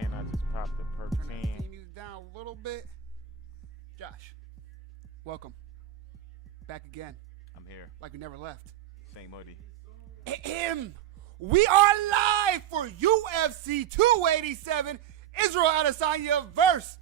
10. I just popped the perk Turn that 10. theme music down a little bit. Josh, welcome. Back again. I'm here. Like we never left. Same hoodie. We are live for UFC 287. Israel Adesanya versus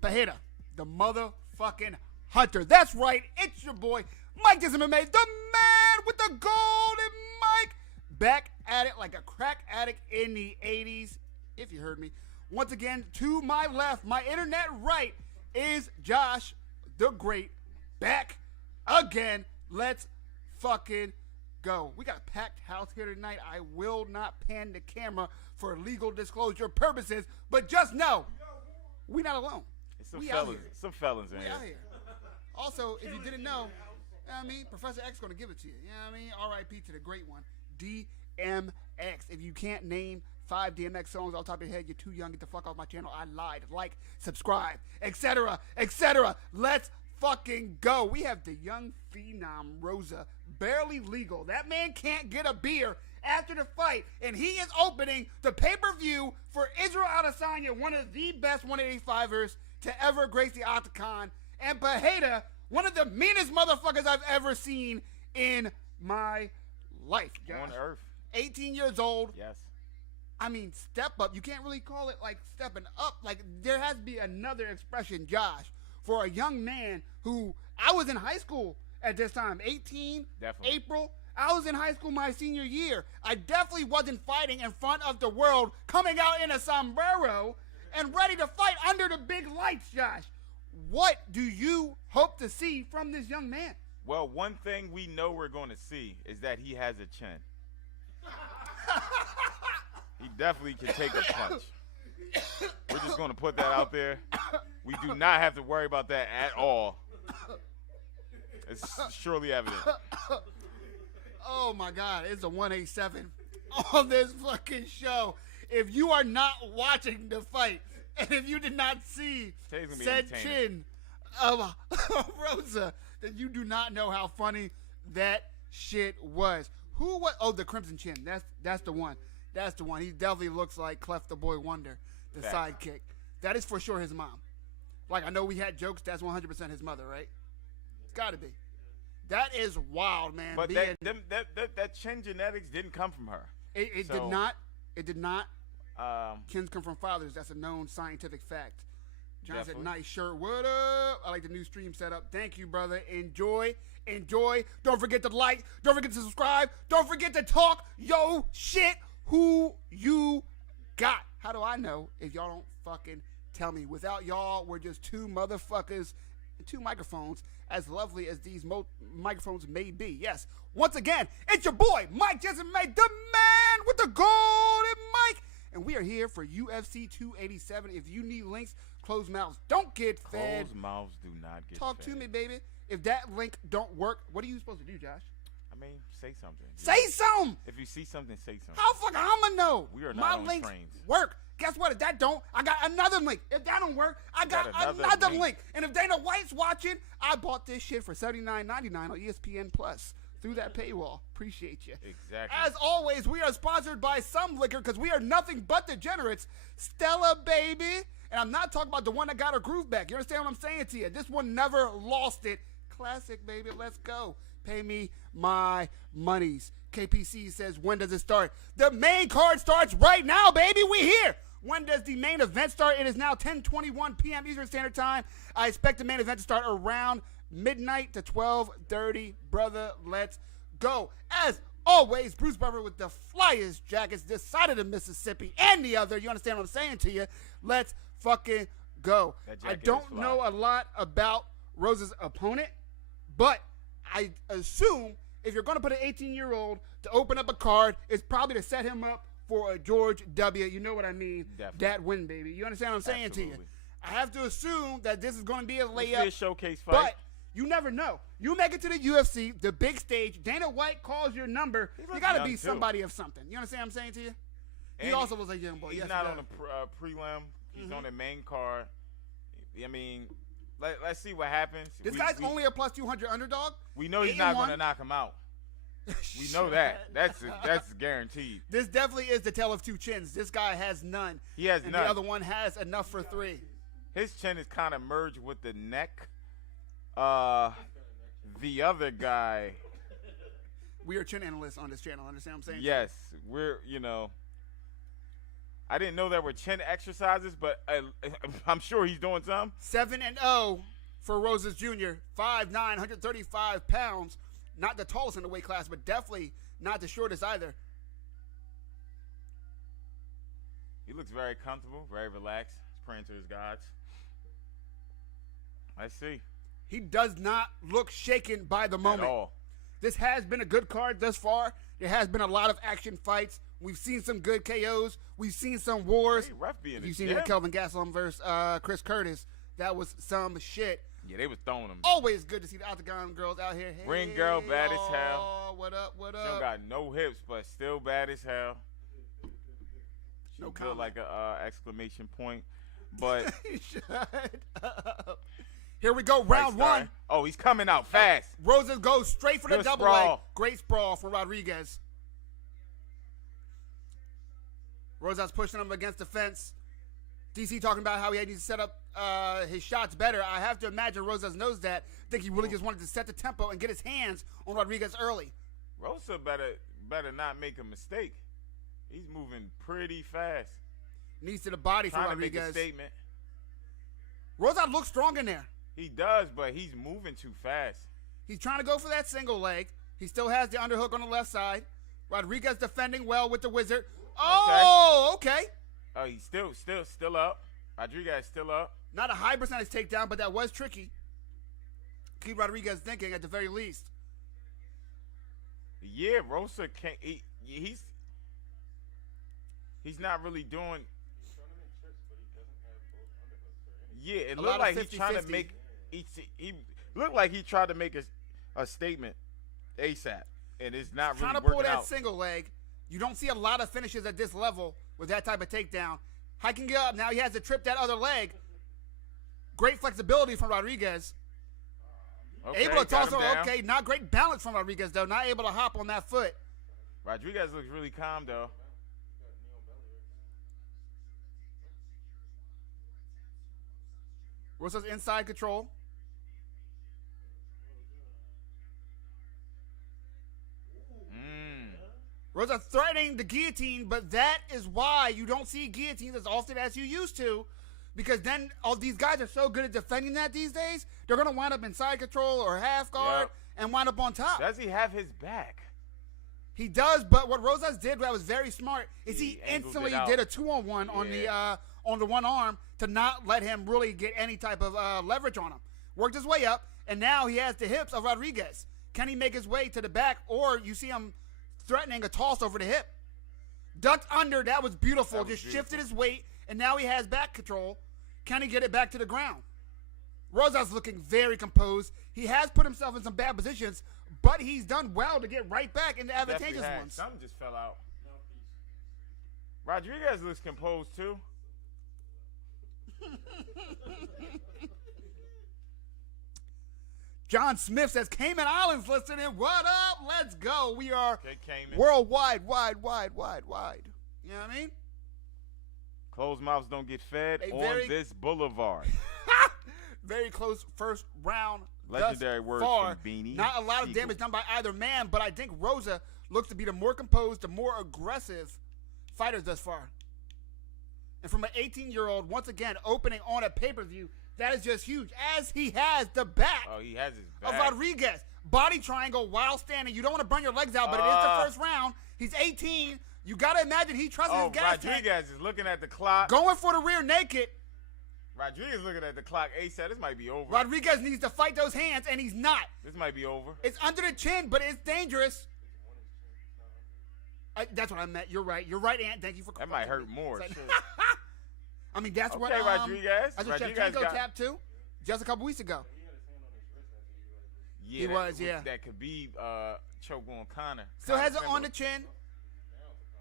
Pereira, the motherfucking hunter. That's right. It's your boy, Mike MMA, the man with the golden mic. Back at it like a crack addict in the 80s, if you heard me. Once again, to my left, my internet right, is Josh, the Great, back again. Let's fucking go. We got a packed house here tonight. I will not pan the camera for legal disclosure purposes, but just know, we not alone. It's some felons in We here. out here. Also, if you didn't know, Professor X going to give it to you. You know what I mean? R.I.P. to the great one, DMX. If you can't name 5 DMX songs off the top of your head, you're too young. Get the fuck off my channel. I lied. Like, subscribe, etc., etc. Let's fucking go. We have the young phenom Rosa, barely legal. That man can't get a beer after the fight, and he is opening the pay-per-view for Israel Adesanya, one of the best 185ers to ever grace the octagon, and Pereira, one of the meanest motherfuckers I've ever seen in my life. Josh. On earth. 18 years old. Yes. I mean, step up. You can't really call it like stepping up. Like, there has to be another expression, Josh, for a young man who, I was in high school at this time, 18, Definitely. April. I was in high school my senior year. I definitely wasn't fighting in front of the world, coming out in a sombrero and ready to fight under the big lights, Josh. What do you hope to see from this young man? Well, one thing we know we're going to see is that he has a chin. He definitely can take a punch. We're just going to put that out there. We do not have to worry about that at all. It's surely evident. Oh my God, it's a 187 on this fucking show. If you are not watching the fight, and if you did not see said chin of Rosa, then you do not know how funny that shit was. Who was? Oh, the Crimson Chin. That's the one. That's the one. He definitely looks like Clef the Boy Wonder, the sidekick. That is for sure his mom. Like, I know we had jokes. That's 100% his mother, right? It's got to be. That is wild, man. But that chin genetics didn't come from her. It did not. It did not. Chins come from fathers. That's a known scientific fact. John said, nice shirt. What up? I like the new stream setup. Thank you, brother. Enjoy. Don't forget to like. Don't forget to subscribe. Don't forget to talk yo shit. Who you got? How do I know if y'all don't fucking tell me? Without y'all, we're just two motherfuckers and two microphones, as lovely as these microphones may be. Yes, once again, it's your boy, Mike MMA, the man with the golden mic. And we are here for UFC 287. If you need links, closed mouths don't get fed. Closed mouths do not get Talk fed. to me, baby. If that link don't work, what are you supposed to do, Josh? I mean, say something. Say something. If you see something, say something. How fucking I'ma know? We are My not on links trains. work. Guess what? If that don't, I got another link. If that don't work, I got another link. And if Dana White's watching, I bought this shit for $79.99 on ESPN Plus through that paywall. Appreciate you. Exactly. As always, we are sponsored by some liquor because we are nothing but degenerates. Stella, baby. And I'm not talking about the one that got her groove back. You understand what I'm saying to you? This one never lost it. Classic, baby. Let's go. Pay me my monies. KPC says, when does it start? The main card starts right now, baby. We here. When does the main event start? It is now 10:21 p.m. Eastern Standard Time. I expect the main event to start around midnight to 12:30. Brother, let's go. As always, Bruce Buffer with the flyest jackets this side of the Mississippi and the other. You understand what I'm saying to you? Let's fucking go. I don't know a lot about Rosa's opponent, but I assume if you're going to put an 18-year-old to open up a card, it's probably to set him up for a George W. You know what I mean? Definitely. That win, baby. You understand what I'm saying to you? I have to assume that this is going to be a layup. It's be a showcase fight. But you never know. You make it to the UFC, the big stage. Dana White calls your number. You got to be somebody of something. You understand what I'm saying to you? He also was a young boy. He's not on the prelim. He's on the main card. I mean, let's see what happens. This guy's only a plus 200 underdog. We know he's not going to knock him out. We know that. That's guaranteed. This definitely is the tale of two chins. This guy has none. He has and none. The other one has enough for 3. His chin is kind of merged with the neck. The other guy. We are chin analysts on this channel. Understand what I'm saying? Yes, we're, I didn't know there were chin exercises, but I'm sure he's doing some. 7-0 for Rosas Jr. 5'9", 135 pounds. Not the tallest in the weight class, but definitely not the shortest either. He looks very comfortable, very relaxed. He's praying to his gods. I see. He does not look shaken by the moment. At all. This has been a good card thus far. There has been a lot of action fights. We've seen some good KOs. We've seen some wars. Hey, ref being You've seen Kelvin Gastelum versus Chris Curtis. That was some shit. Yeah, they was throwing him. Always good to see the Octagon girls out here. Hey, Ring girl, bad as hell. What up, what She don't up? got no hips, but still bad as hell. She No built comment. like a exclamation point. But Shut up. Here we go, round one. Oh, he's coming out fast. Rosas goes straight for the Good double sprawl. leg. Great sprawl from Rodriguez. Rosas pushing him against the fence. DC talking about how he needs to set up his shots better. I have to imagine Rosas knows that. I think he really just wanted to set the tempo and get his hands on Rodriguez early. Rosa better not make a mistake. He's moving pretty fast. Knees to the body for Trying to make a Rodriguez. statement. Rosas looks strong in there. He does, but he's moving too fast. He's trying to go for that single leg. He still has the underhook on the left side. Rodriguez defending well with the wizard. Oh, okay. Oh, he's still up. Rodriguez still up. Not a high percentage takedown, but that was tricky. Keep Rodriguez thinking at the very least. Yeah, Rosa can't. He's not really doing. Yeah, it looked like he's trying to make. He looked like he tried to make a statement ASAP, and it's not really trying to working pull that out. single leg. You don't see a lot of finishes at this level with that type of takedown. Hiking it up. Now he has to trip that other leg. Great flexibility from Rodriguez. Okay, Able to got toss him him. down. Okay, not great balance from Rodriguez, though. Not able to hop on that foot. Rodriguez looks really calm, though. Rosas inside control. Rosas threatening the guillotine, but that is why you don't see guillotines as often as you used to, because then all these guys are so good at defending that these days, they're going to wind up in side control or half guard and wind up on top. Does he have his back? He does, but what Rosas did that was very smart is he angled instantly it out. did a 2-on-1 on the one arm to not let him really get any type of leverage on him. Worked his way up, and now he has the hips of Rodriguez. Can he make his way to the back, or you see him threatening a toss over the hip? Ducked under, that was beautiful. Just shifted his weight, and now he has back control. Can he get it back to the ground? Rosas looking very composed. He has put himself in some bad positions, but he's done well to get right back into advantageous ones. Something just fell out. Rodriguez looks composed too. John Smith says, Cayman Islands listening. What up? Let's go. We are Cayman. worldwide, wide. You know what I mean? Closed mouths don't get fed on this boulevard. Very close first round. Legendary words far. from Beanie. Not a lot of Siegel. damage done by either man, but I think Rosa looks to be the more composed, the more aggressive fighter thus far. And from an 18-year-old, once again, opening on a pay-per-view, that is just huge. As he has the back Oh, he has his back. of Rodriguez. Body triangle while standing. You don't want to burn your legs out, but it is the first round. He's 18. You got to imagine he trusts his gas tank. Rodriguez is looking at the clock. Going for the rear naked. Rodriguez looking at the clock. ASAP, this might be over. Rodriguez needs to fight those hands, and he's not. This might be over. It's under the chin, but it's dangerous. That's what I meant. You're right. You're right, Ant. Thank you for That might hurt more. Shit. I mean, that's what Rodriguez. that's what Rodriguez Shevchenko tapped too, just a couple weeks ago. Yeah, He was, yeah. That could be choke on Connor. Still has it Conor on the chin.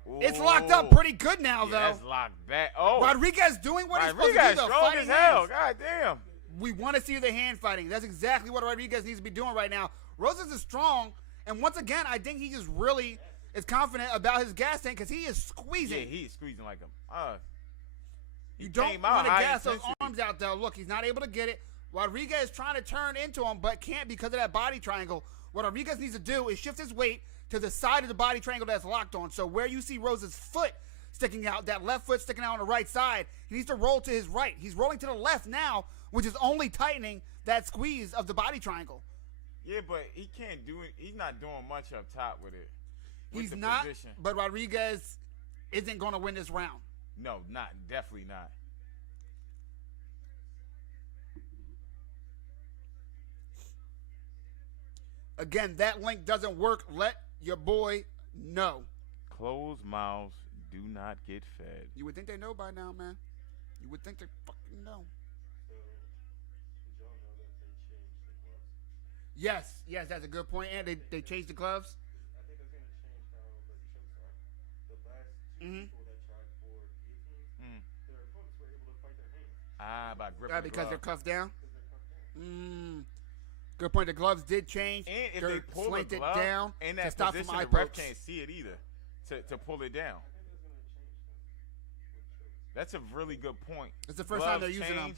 Ooh. It's locked up pretty good now, Yeah, though. that's locked back. Oh, Rodriguez doing what he's supposed to do, Rodriguez though. strong Fighting as hell. hands. God damn. We want to see the hand fighting. That's exactly what Rodriguez needs to be doing right now. Rosas is strong, And once again, I think he just really is confident about his gas tank because he is squeezing. Yeah, he is squeezing like him. You don't want to gas those arms out, though. Look, he's not able to get it. Rodriguez is trying to turn into him, but can't because of that body triangle. What Rodriguez needs to do is shift his weight to the side of the body triangle that's locked on. So where you see Rosa's foot sticking out, that left foot sticking out on the right side, he needs to roll to his right. He's rolling to the left now, which is only tightening that squeeze of the body triangle. Yeah, but he can't do it. He's not doing much up top with it. He's not, but Rodriguez isn't going to win this round. No, definitely not. Again, that link doesn't work. Let your boy know. Closed mouths do not get fed. You would think they know by now, man. You would think they fucking know. So, did y'all know that they changed the gloves? Yes, that's a good point. And they changed the gloves. I think that's going to change how the chokes are. The last two people that tried for guillotine, their opponents were able to fight their hands. By gripping Because they're cuffed down? Because they're cuffed down. Good point. The gloves did change. And if they're they pull the slanted glove down in to that stop position, from eye the ref pokes. can't see it either to pull it down. I think that's going to change with chokes. That's a really good point. It's the first time they're Gloves using them. change.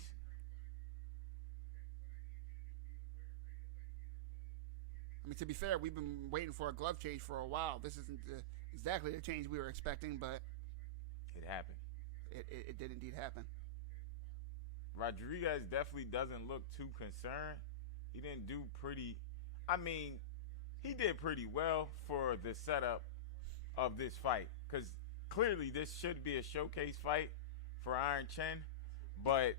I mean, to be fair, we've been waiting for a glove change for a while. This isn't exactly the change we were expecting, but It happened. it did indeed happen. Rodriguez definitely doesn't look too concerned. He didn't do pretty. I mean, he did pretty well for the setup of this fight because clearly this should be a showcase fight for Iron Chen, but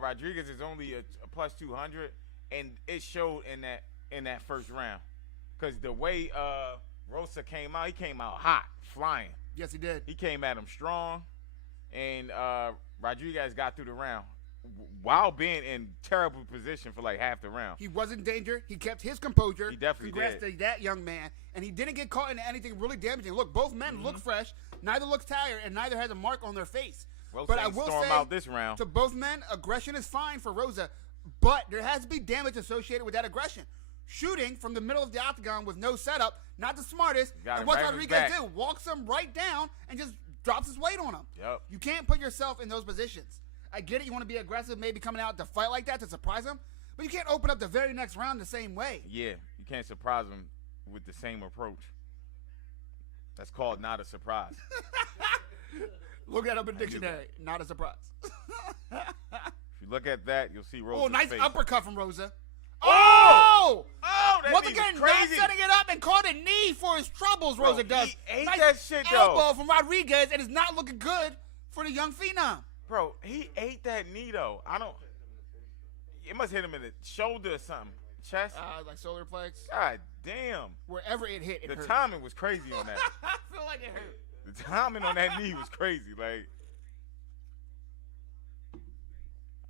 Rodriguez is only a plus 200, and it showed in that first round because the way Rosa came out, he came out hot, flying. Yes, he did. He came at him strong, and Rodriguez got through the round while being in terrible position for like half the round. He was in danger. He kept his composure. He definitely Congrats did. to that young man. And he didn't get caught into anything really damaging. Look, both men look fresh. Neither looks tired, and neither has a mark on their face. Rosa But I ain't will storm say, out this round. to both men, aggression is fine for Rosa, but there has to be damage associated with that aggression. Shooting from the middle of the octagon with no setup, not the smartest. Got And him what right on his Rodriguez back. did, walks him right down and just drops his weight on him. Yep. You can't put yourself in those positions. I get it. You want to be aggressive, maybe coming out to fight like that to surprise him, but you can't open up the very next round the same way. Yeah, you can't surprise him with the same approach. That's called not a surprise. Look at up in the dictionary. Not a surprise. If you look at that, you'll see Rosa's Oh, nice face. uppercut from Rosa. Oh! Oh, that Once knee again, was not crazy. setting it up and caught a knee for his troubles, Bro, Rosa does. he ate nice that shit, though. elbow from Rodriguez, and it's not looking good for the young phenom. Bro, he ate that knee, though. It must hit him in the shoulder or something. Chest. Like solar plex. God damn. Wherever it hit, it The hurt. timing was crazy on that. I feel like it hurt. The timing on that knee was crazy. Like,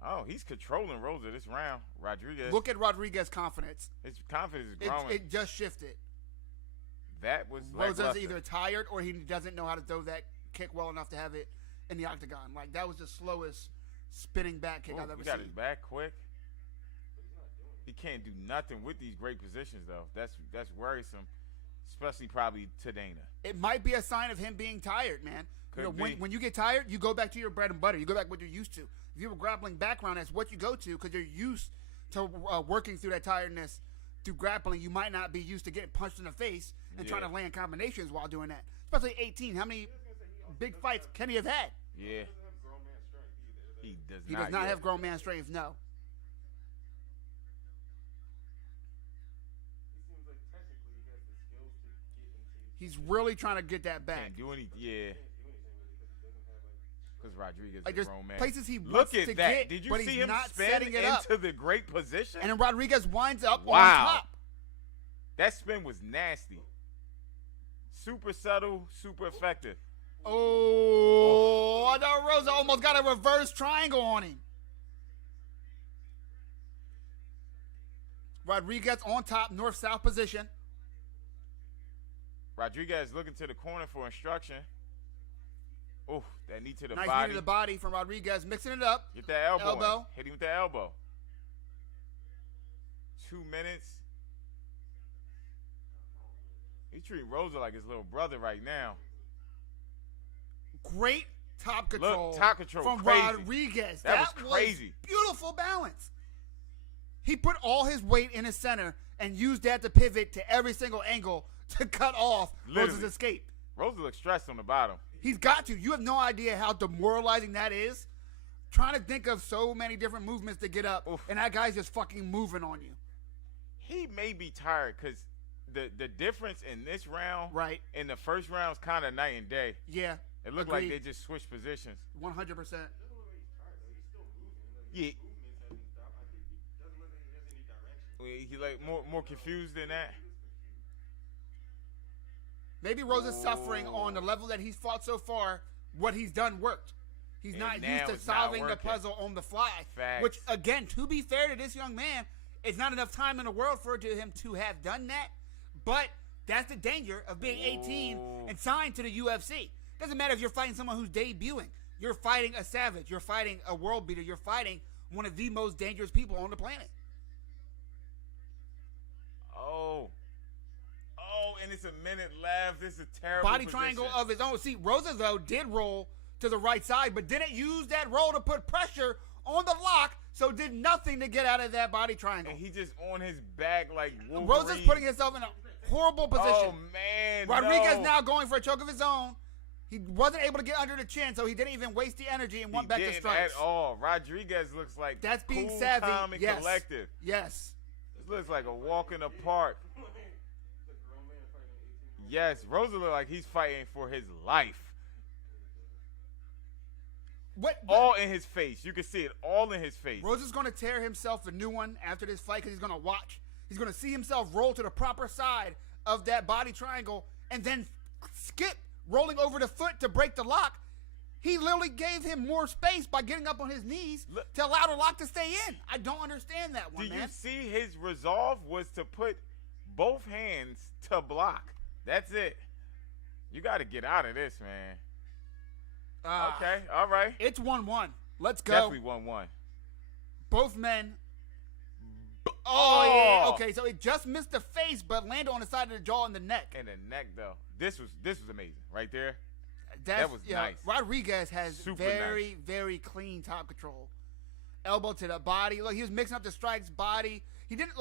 oh, he's controlling Rosa this round. Rodriguez. Look at Rodriguez's confidence. His confidence is growing. It just shifted. That was Rosa's lackluster. either tired or he doesn't know how to throw that kick well enough to have it in the octagon. Like, that was the slowest spinning back kick Ooh, I've ever he got seen. his back quick. He can't do nothing with these great positions, though. That's worrisome, especially probably to Dana. It might be a sign of him being tired, man. Could be. When you get tired, you go back to your bread and butter. You go back to what you're used to. If you have a grappling background, that's what you go to because you're used to working through that tiredness through grappling. You might not be used to getting punched in the face and trying to land combinations while doing that. Especially 18. How many big fights can he have had? Yeah. He doesn't have grown man strength either. He He does not yet. have grown man strength, no. He seems like technically he has the skills to get into. He's really trying to get that back. Can't do anything. Yeah. Can't do anything really because he doesn't have like. Because Rodriguez Like, is a there's grown man. places he Look wants at to that. get, Did you but see he's him not spin setting it up. into the great position? And then Rodriguez winds up Wow. on top. That spin was nasty. Super subtle, super effective. Oh, I know Rosa almost got a reverse triangle on him. Rodriguez on top, north-south position. Rodriguez looking to the corner for instruction. Ooh, that knee to the Nice body. knee to the body from Rodriguez, mixing it up. Get that elbow. Elbow. In. Hit him with that elbow. 2 minutes. He treating Rosa like his little brother right now. Great top control, top control from crazy. Rodriguez. That was crazy. Beautiful balance. He put all his weight in his center and used that to pivot to every single angle to cut off Rosa's escape. Rosa looks stressed on the bottom. He's got to. You have no idea how demoralizing that is. Trying to think of so many different movements to get up, and that guy's just fucking moving on you. He may be tired because the difference in this round, right, in the first round is kind of night and day. Yeah. It looked like they just switched positions. 100%. Yeah. He like more confused than that. Maybe Rosa's suffering on the level that he's fought so far. What he's done worked. He's not used to solving the puzzle on the fly. Facts. Which, again, to be fair to this young man, it's not enough time in the world for him to have done that. But that's the danger of being 18 and signed to the UFC. Doesn't matter if you're fighting someone who's debuting. You're fighting a savage. You're fighting a world beater. You're fighting one of the most dangerous people on the planet. And it's a minute left. This is a terrible body position. triangle of his own. See, Rosa, though, did roll to the right side, but didn't use that roll to put pressure on the lock, so did nothing to get out of that body triangle. And he just on his back like Wolverine. Rosa's putting himself in a horrible position. Oh, man, Rodriguez now going for a choke of his own. He wasn't able to get under the chin, so he didn't even waste the energy and went back to strikes. At all. Rodriguez looks like that's being cool, savvy. calm, and collective. Yes. This looks like a walk in the park. Yes, Rosa looks like he's fighting for his life. What? All in his face. You can see it all in his face. Rosa's going to tear himself a new one after this fight because he's going to watch. He's going to see himself roll to the proper side of that body triangle and then skip, rolling over the foot to break the lock. He literally gave him more space by getting up on his knees to allow the lock to stay in. I don't understand that one, man. Do you see his resolve was to put both hands to block? That's it. You got to get out of this, man. Okay, all right. It's 1-1. Let's go. Definitely 1-1. Both men. Yeah. Okay, so it just missed the face, but landed on the side of the jaw and the neck. And the neck, though. This was amazing right there. That was nice. Rodriguez has Super very, nice. very clean top control. Elbow to the body. Look, he was mixing up the strikes, body. He didn't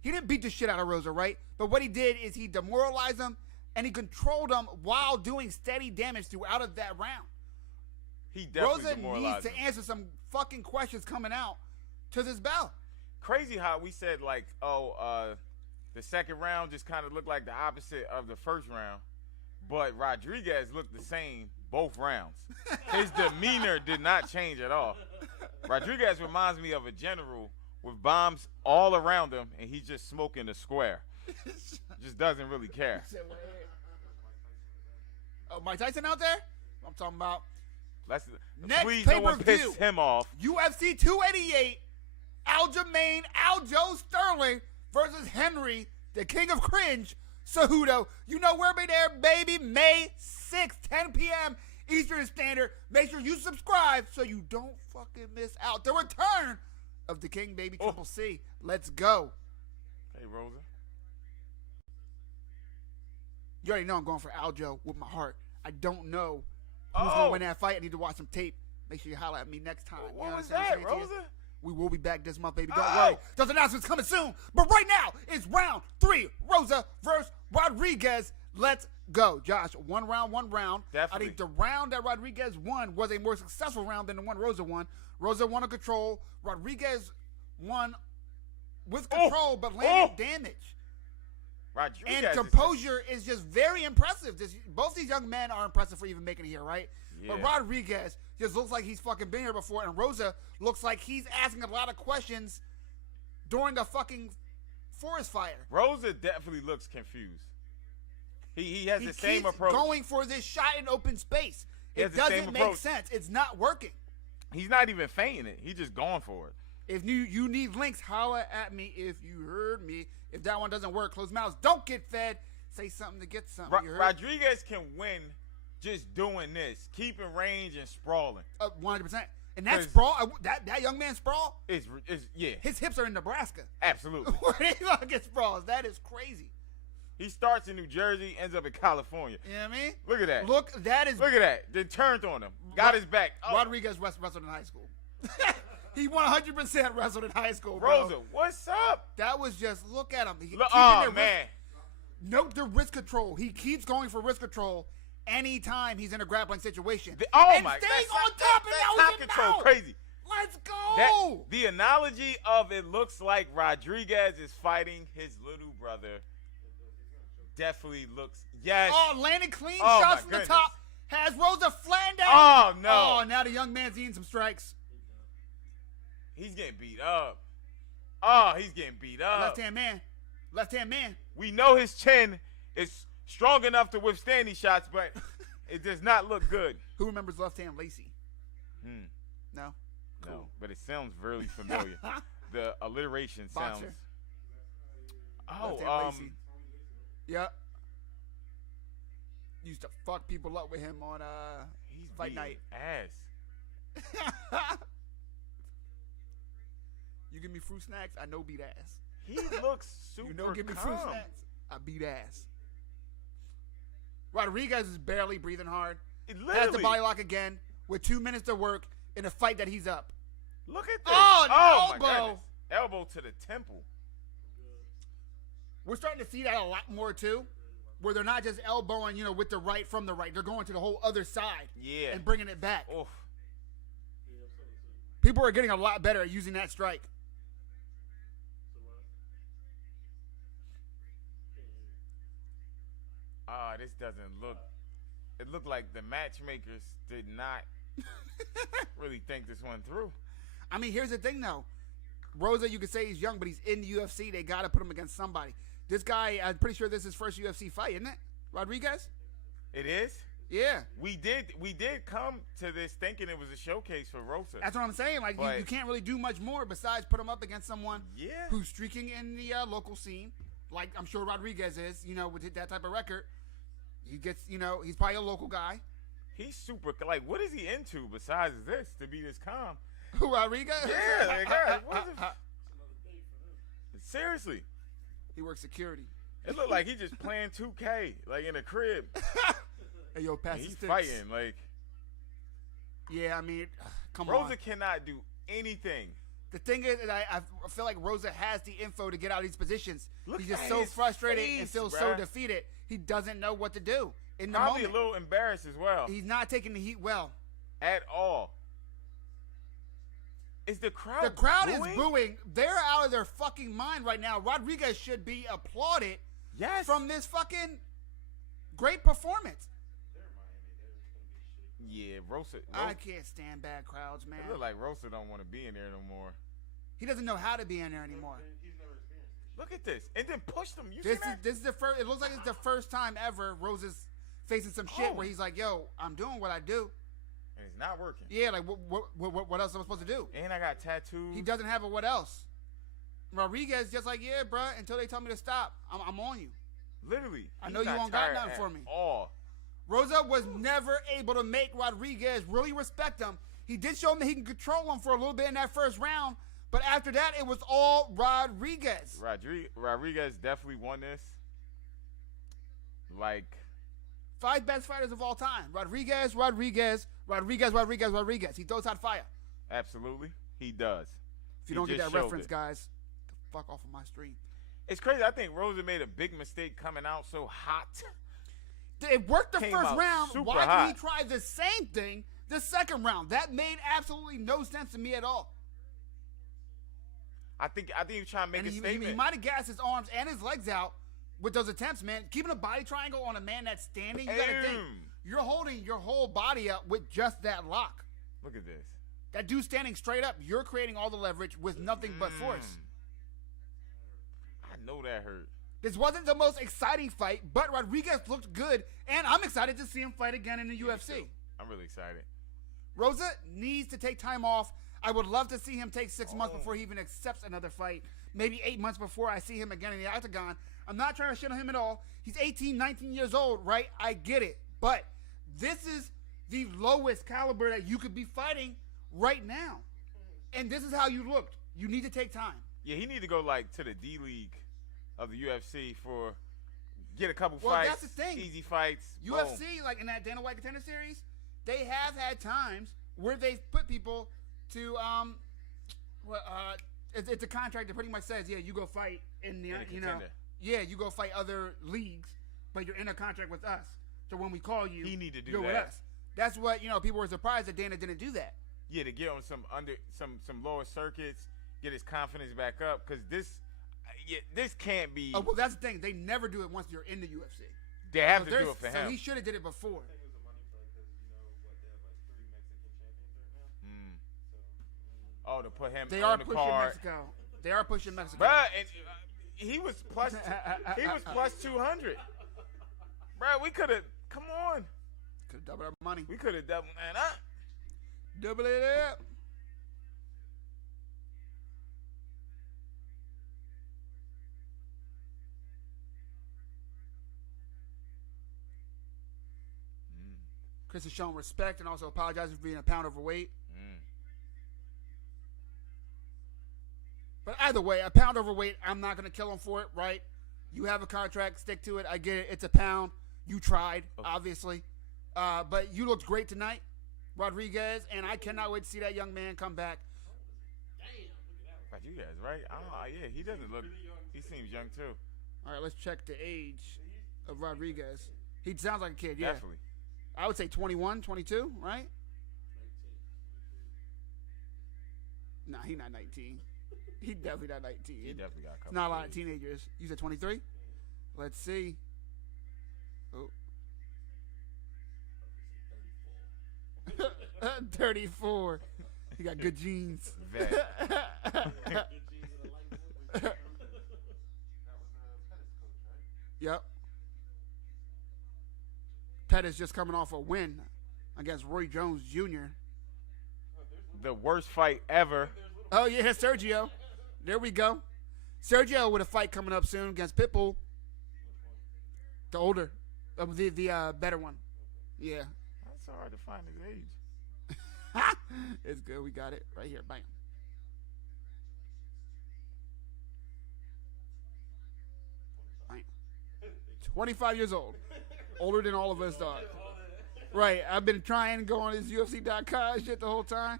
he didn't beat the shit out of Rosa, right? But what he did is he demoralized him and he controlled him while doing steady damage throughout of that round. He definitely Rosa demoralized needs to answer some fucking questions coming out to this bout. Crazy how we said the second round just kind of looked like the opposite of the first round, but Rodriguez looked the same both rounds. His demeanor did not change at all. Rodriguez reminds me of a general with bombs all around him, and he's just smoking the square. Just doesn't really care. Oh, Mike Tyson out there? I'm talking about. Next please no one piss him off. UFC 288, Aljamain Aljo Sterling versus Henry, the king of cringe, Cejudo. You know where we there, baby. May 6th, 10 p.m. Eastern Standard. Make sure you subscribe so you don't fucking miss out. The return of the King, baby, Triple C. Let's go. Hey, Rosa. You already know I'm going for Aljo with my heart. I don't know who's going to win that fight. I need to watch some tape. Make sure you holler at me next time. What was that, Rosa? We will be back this month, baby. Don't worry. Those announcements coming soon. But right now, it's round 3. Rosa versus Rodriguez. Let's go. Josh, one round. Definitely. I think the round that Rodriguez won was a more successful round than the one Rosa won. Rosa won on control. Rodriguez won with control, but landed damage. Rodriguez and composure is just very impressive. Both these young men are impressive for even making it here, right? Yeah. But Rodriguez just looks like he's fucking been here before, and Rosa looks like he's asking a lot of questions during the fucking forest fire. Rosa definitely looks confused. He has the same approach. Going for this shot in open space. It doesn't make sense. It's not working. He's not even feinting it. He's just going for it. If you need links, holler at me if you heard me. If that one doesn't work, close mouths. Don't get fed. Say something to get something. Rodriguez can win just doing this, keeping range and sprawling. 100%. And that sprawl, that young man sprawl, yeah. His hips are in Nebraska. Absolutely. Where they fucking sprawls. That is crazy. He starts in New Jersey, ends up in California. You know what I mean? Look at that. Look at that. Then turned on him. Got his back. Oh. Rodriguez wrestled in high school. He 100% wrestled in high school, bro. Rosa, what's up? That was just, look at him. Man. Note the risk control. He keeps going for risk control anytime he's in a grappling situation. Staying on top and top control, crazy. Let's go. The analogy of it looks like Rodriguez is fighting his little brother. Definitely looks, yes. Oh, landing clean shots from the top. Has Rosa flattened out. Oh, no. Oh, now the young man's eating some strikes. He's getting beat up. Oh, he's getting beat up. Left hand man. We know his chin is strong enough to withstand these shots, but it does not look good. Who remembers left hand Lacey? No? Cool. No, but it sounds really familiar. The alliteration sounds. Lacey. Yep. Used to fuck people up with him on Fight Night. Ass. You give me fruit snacks, I know beat ass. He looks super give me calm. fruit snacks, I beat ass. Rodriguez is barely breathing hard. Has the body lock again with 2 minutes to work in a fight that he's up. Look at this. Oh, elbow. My goodness. Elbow to the temple. We're starting to see that a lot more too, where they're not just elbowing, with the right from the right. They're going to the whole other side. Yeah. And bringing it back. Oof. People are getting a lot better at using that strike. This doesn't look. It looked like the matchmakers did not really think this one through. I mean, here's the thing, though. Rosa, you could say he's young, but he's in the UFC. They got to put him against somebody. This guy, I'm pretty sure this is his first UFC fight, isn't it? Rodriguez? It is? Yeah. We did come to this thinking it was a showcase for Rosa. That's what I'm saying. Like, you can't really do much more besides put him up against someone who's streaking in the local scene, like I'm sure Rodriguez is, with that type of record. He gets, he's probably a local guy. He's super, like, what is he into besides this to be this calm? Who, Rodriguez? Yeah, like, God, what is it? Seriously. He works security. It looked like he just playing 2K, like in a crib. Hey, yo, pass he's the sticks. Fighting, like. Yeah, I mean, come Rosa on. Rosa cannot do anything. The thing is that I feel like Rosa has the info to get out of these positions. Look He's just so frustrated and feels so defeated. He doesn't know what to do in the Probably moment. a little embarrassed as well. He's not taking the heat well. At all. Is the crowd The crowd booing? is booing. They're out of their fucking mind right now. Rodriguez should be applauded from this fucking great performance. Yeah, Rosa. I can't stand bad crowds, man. It look like Rosa don't want to be in there no more. He doesn't know how to be in there anymore. Look at this, and then pushed him. This is the first. It looks like it's the first time ever Rosa's facing some shit where he's like, "Yo, I'm doing what I do," and it's not working. Yeah, like what else am I supposed to do? And I got tattoos. He doesn't have a what else. Rodriguez just like, yeah, bro. Until they tell me to stop, I'm on you. Literally, I know you won't got nothing for me. Rosa was never able to make Rodriguez really respect him. He did show him that he can control him for a little bit in that first round, but after that, it was all Rodriguez. Rodriguez definitely won this. Like 5 best fighters of all time. Rodriguez. He throws hot fire. Absolutely, he does. If you don't get that reference, guys, get the fuck off of my stream. It's crazy. I think Rosa made a big mistake coming out so hot. It worked the first round. Why did he try the same thing the second round? That made absolutely no sense to me at all. I think he was trying to make a statement. He might have gassed his arms and his legs out with those attempts, man. Keeping a body triangle on a man that's standing, you got to think. You're holding your whole body up with just that lock. Look at this. That dude standing straight up, you're creating all the leverage with nothing but force. I know that hurt. This wasn't the most exciting fight, but Rodriguez looked good, and I'm excited to see him fight again in the UFC. I'm really excited. Rosa needs to take time off. I would love to see him take 6 months before he even accepts another fight. Maybe 8 months before I see him again in the octagon. I'm not trying to shit on him at all. He's 18, 19 years old, right? I get it. But this is the lowest caliber that you could be fighting right now. And this is how you looked. You need to take time. Yeah, he need to go like to the D League of the UFC for get a couple Well, fights. that's the thing. Easy fights. UFC, boom. like in that Dana White Contender Series, they have had times where they've put people to it's a contract that pretty much says, yeah, you go fight in the you go fight other leagues, but you're in a contract with us. So when we call you, he need to do you're that. with us. That's what people were surprised that Dana didn't do that. Yeah, to get on some lower circuits, get his confidence back up, because this can't be. Oh well, that's the thing. They never do it once you're in the UFC. They have to do it for him. So he should have did it before. I think it was a money play because they have like 3 Mexican champions right now. Oh, to put him They on are the pushing card. Mexico. They are pushing Mexico. Bruh, and he was plus 200. Bruh, we could have. Come on. Could have doubled our money. We could have doubled that up. Double it up. Chris has shown respect and also apologizing for being a pound overweight. But either way, a pound overweight, I'm not going to kill him for it, right? You have a contract, stick to it. I get it. It's a pound. You tried, obviously. But you looked great tonight, Rodriguez, and I cannot wait to see that young man come back. Rodriguez, right? Yeah, he doesn't look. He seems young too. All right, let's check the age of Rodriguez. He sounds like a kid, yeah. Definitely. I would say 21, 22, right? 19. Nah, he's not 19. He definitely not 19. He definitely got a couple. It's not a lot of teenagers. You said 23? Let's see. Oh. 34. He got good genes. Vet. Yep. Pettis just coming off a win against Roy Jones Jr. The worst fight ever. Oh, yeah, Sergio. There we go. Sergio with a fight coming up soon against Pitbull. The older. The better one. Yeah. That's so hard to find his age. It's good. We got it right here. Bam. Bam. 25 years old. Older than all of us are. Right. I've been trying to go on his UFC.com shit the whole time.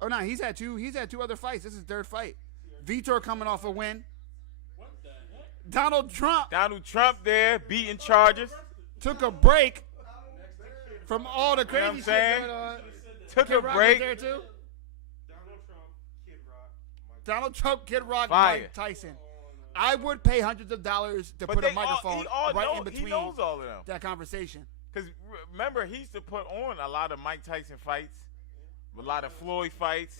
Oh no, he's had two other fights. This is his third fight. Vitor coming off a win. What the heck? Donald Trump there beating charges. took a break from all the crazy shit saying? going on. Took Kid a Rock break. was there too. Donald Trump, Kid Rock, Donald Trump, Kid Rock, Fire. Mike Tyson. I would pay hundreds of dollars to put a microphone right in He between knows all of them. that conversation. Because remember, he used to put on a lot of Mike Tyson fights, a lot of Floyd fights.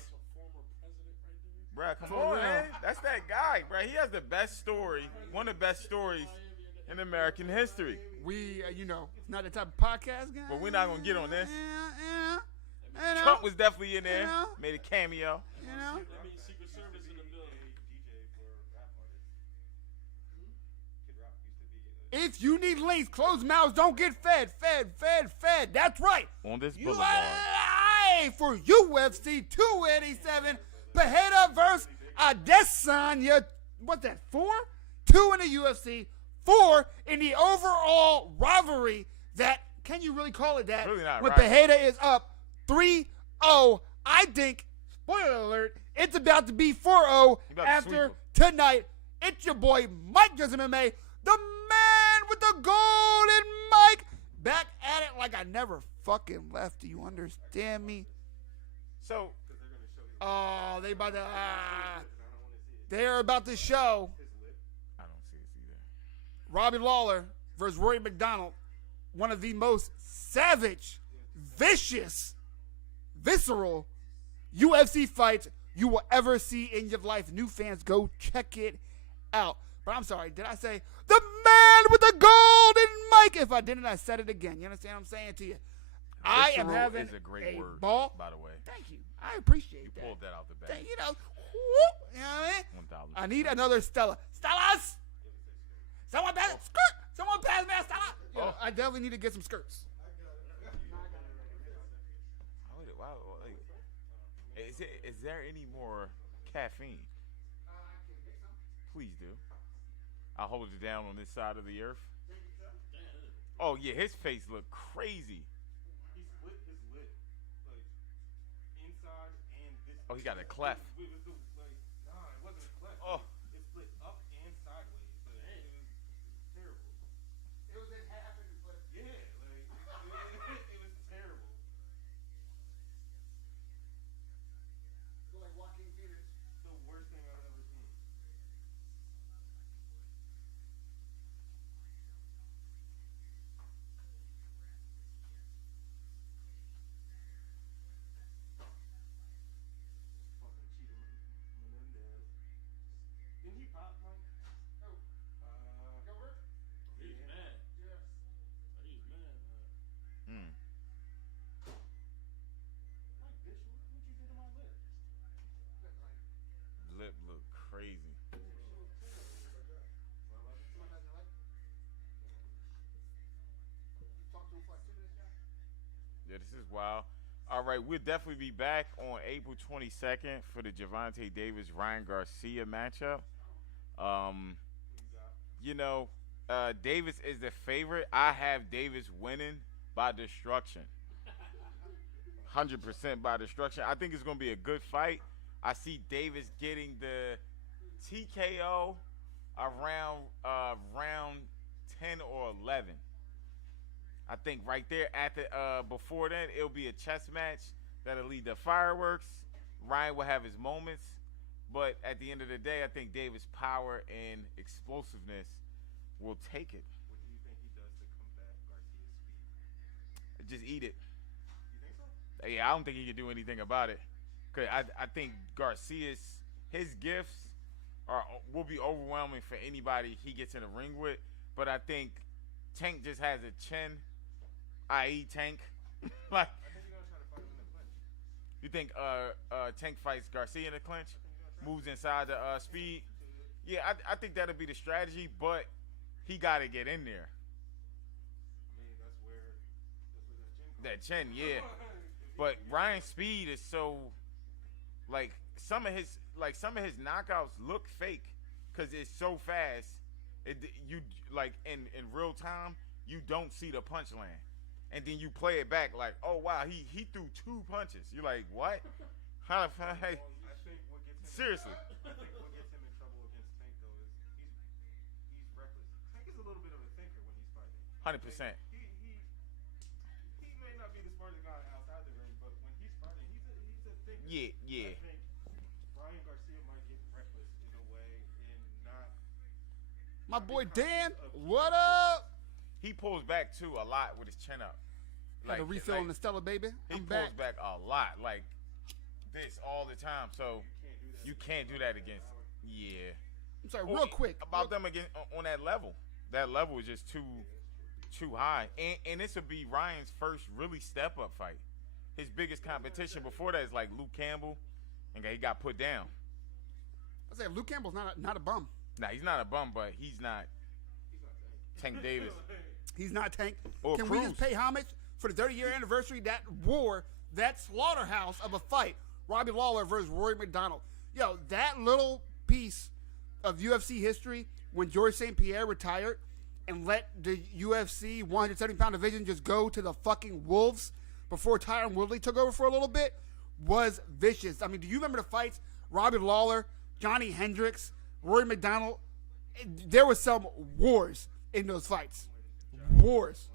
Bruh, come on, man. That's that guy, bruh. He has the best story, one of the best stories in American history. We, it's not the type of podcast guy. But we're not going to get on this. Yeah. Trump was definitely in there, You know? made a cameo. that means Secret Service in the building. DJ for rap artists. Kid Rock used to be. If you need links, closed mouths don't get fed. That's right. On this You boulevard. are live for UFC 287. Pereira versus Adesanya. What's that, 4? 2 in the UFC, 4 in the overall rivalry that, can you really call it that? Really not when rivalry. Pereira is up 3-0. I think, spoiler alert, it's about to be 4-0 He about to after sweep tonight. It's your boy, Mike Just MMA, the man with the golden mic, back at it like I never fucking left. Do you understand me? So, Oh, they're about to show I don't see this either. Robbie Lawler versus Rory McDonald, one of the most savage, vicious, visceral UFC fights you will ever see in your life. New fans, go check it out. But I'm sorry, did I say the man with the golden mic? If I didn't, I said it again. You understand what I'm saying to you? I am Visceral having is a great word, ball. by the way. Thank you. I appreciate that. Pulled that out the bag. You know what I mean? I need another Stella. Stellas! Someone pass skirt! Someone pass me a Stella! Yo, I definitely need to get some skirts. Is there any more caffeine? Please do. I'll hold it down on this side of the earth. Oh yeah, his face looked crazy. He split his lip, like inside and this. Oh, he got a cleft. It wasn't a cleft. Oh. It split up and sideways. Like, it was terrible. It was in half and split. Yeah, it was terrible. Like Joaquin Phoenix. The worst thing I've ever seen. Fucking Cheetah Menendez. Didn't he pop, Mike? Oh, Gilbert? He's Yeah. mad. Yeah. He's mad. Mm. Like, bitch, what you did to my lip? Lip looked crazy. Yeah, this is wild. All right, we'll definitely be back on April 22nd for the Gervonta Davis Ryan Garcia matchup. You know, Davis is the favorite. I have Davis winning by destruction. 100% by destruction. I think it's going to be a good fight. I see Davis getting the TKO around round 10 or 11. I think right there at the before then it'll be a chess match that'll lead to fireworks. Ryan will have his moments, but at the end of the day, I think Davis' power and explosiveness will take it. What do you think he does to combat Garcia's speed? Just eat it. You think so? Yeah, I don't think he can do anything about it. Cause I think Garcia's his gifts will be overwhelming for anybody he gets in the ring with. But I think Tank just has a chin, i.e. Tank. Like, I think you're gonna try to fight him in the clinch. you think Tank fights Garcia in the clinch, moves inside the speed? Yeah, I think that'll be the strategy, but he got to get in there. I mean, that's where That chin, yeah. But Ryan's speed is so, like some of his knockouts look fake because it's so fast. You like in real time you don't see the punch land, and then you play it back like, oh wow, he threw 2 punches. You're like, what? How the fuck? Hey, I think what gets him seriously. I think what gets him in trouble against Tank though is he's reckless. Tank is a little bit of a thinker when he's fighting. 100%. He may not be the smartest guy outside the ring, but when he's fighting, he's a thinker. Yeah. I think Ryan Garcia might get reckless in a way and not. My boy Dan, what up? He pulls back too a lot with his chin up. Had a refill on the Stella, baby. He I'm pulls back. back a lot, like this all the time. So you can't do that against. Yeah. I'm sorry, real quick. About them again on that level. That level is just too high, and this would be Ryan's first really step up fight. His biggest competition before that is like Luke Campbell, and he got put down. I say Luke Campbell's not a bum. Nah, he's not a bum, but he's not Tank Davis. He's not Tank. Or Can Cruz. we just pay homage for the 30-year anniversary that war, that slaughterhouse of a fight, Robbie Lawler versus Rory McDonald? Yo, that little piece of UFC history when George St. Pierre retired and let the UFC 170-pound division just go to the fucking wolves before Tyron Woodley took over for a little bit was vicious. I mean, do you remember the fights? Robbie Lawler, Johnny Hendricks, Rory McDonald. There was some wars in those fights. Wars.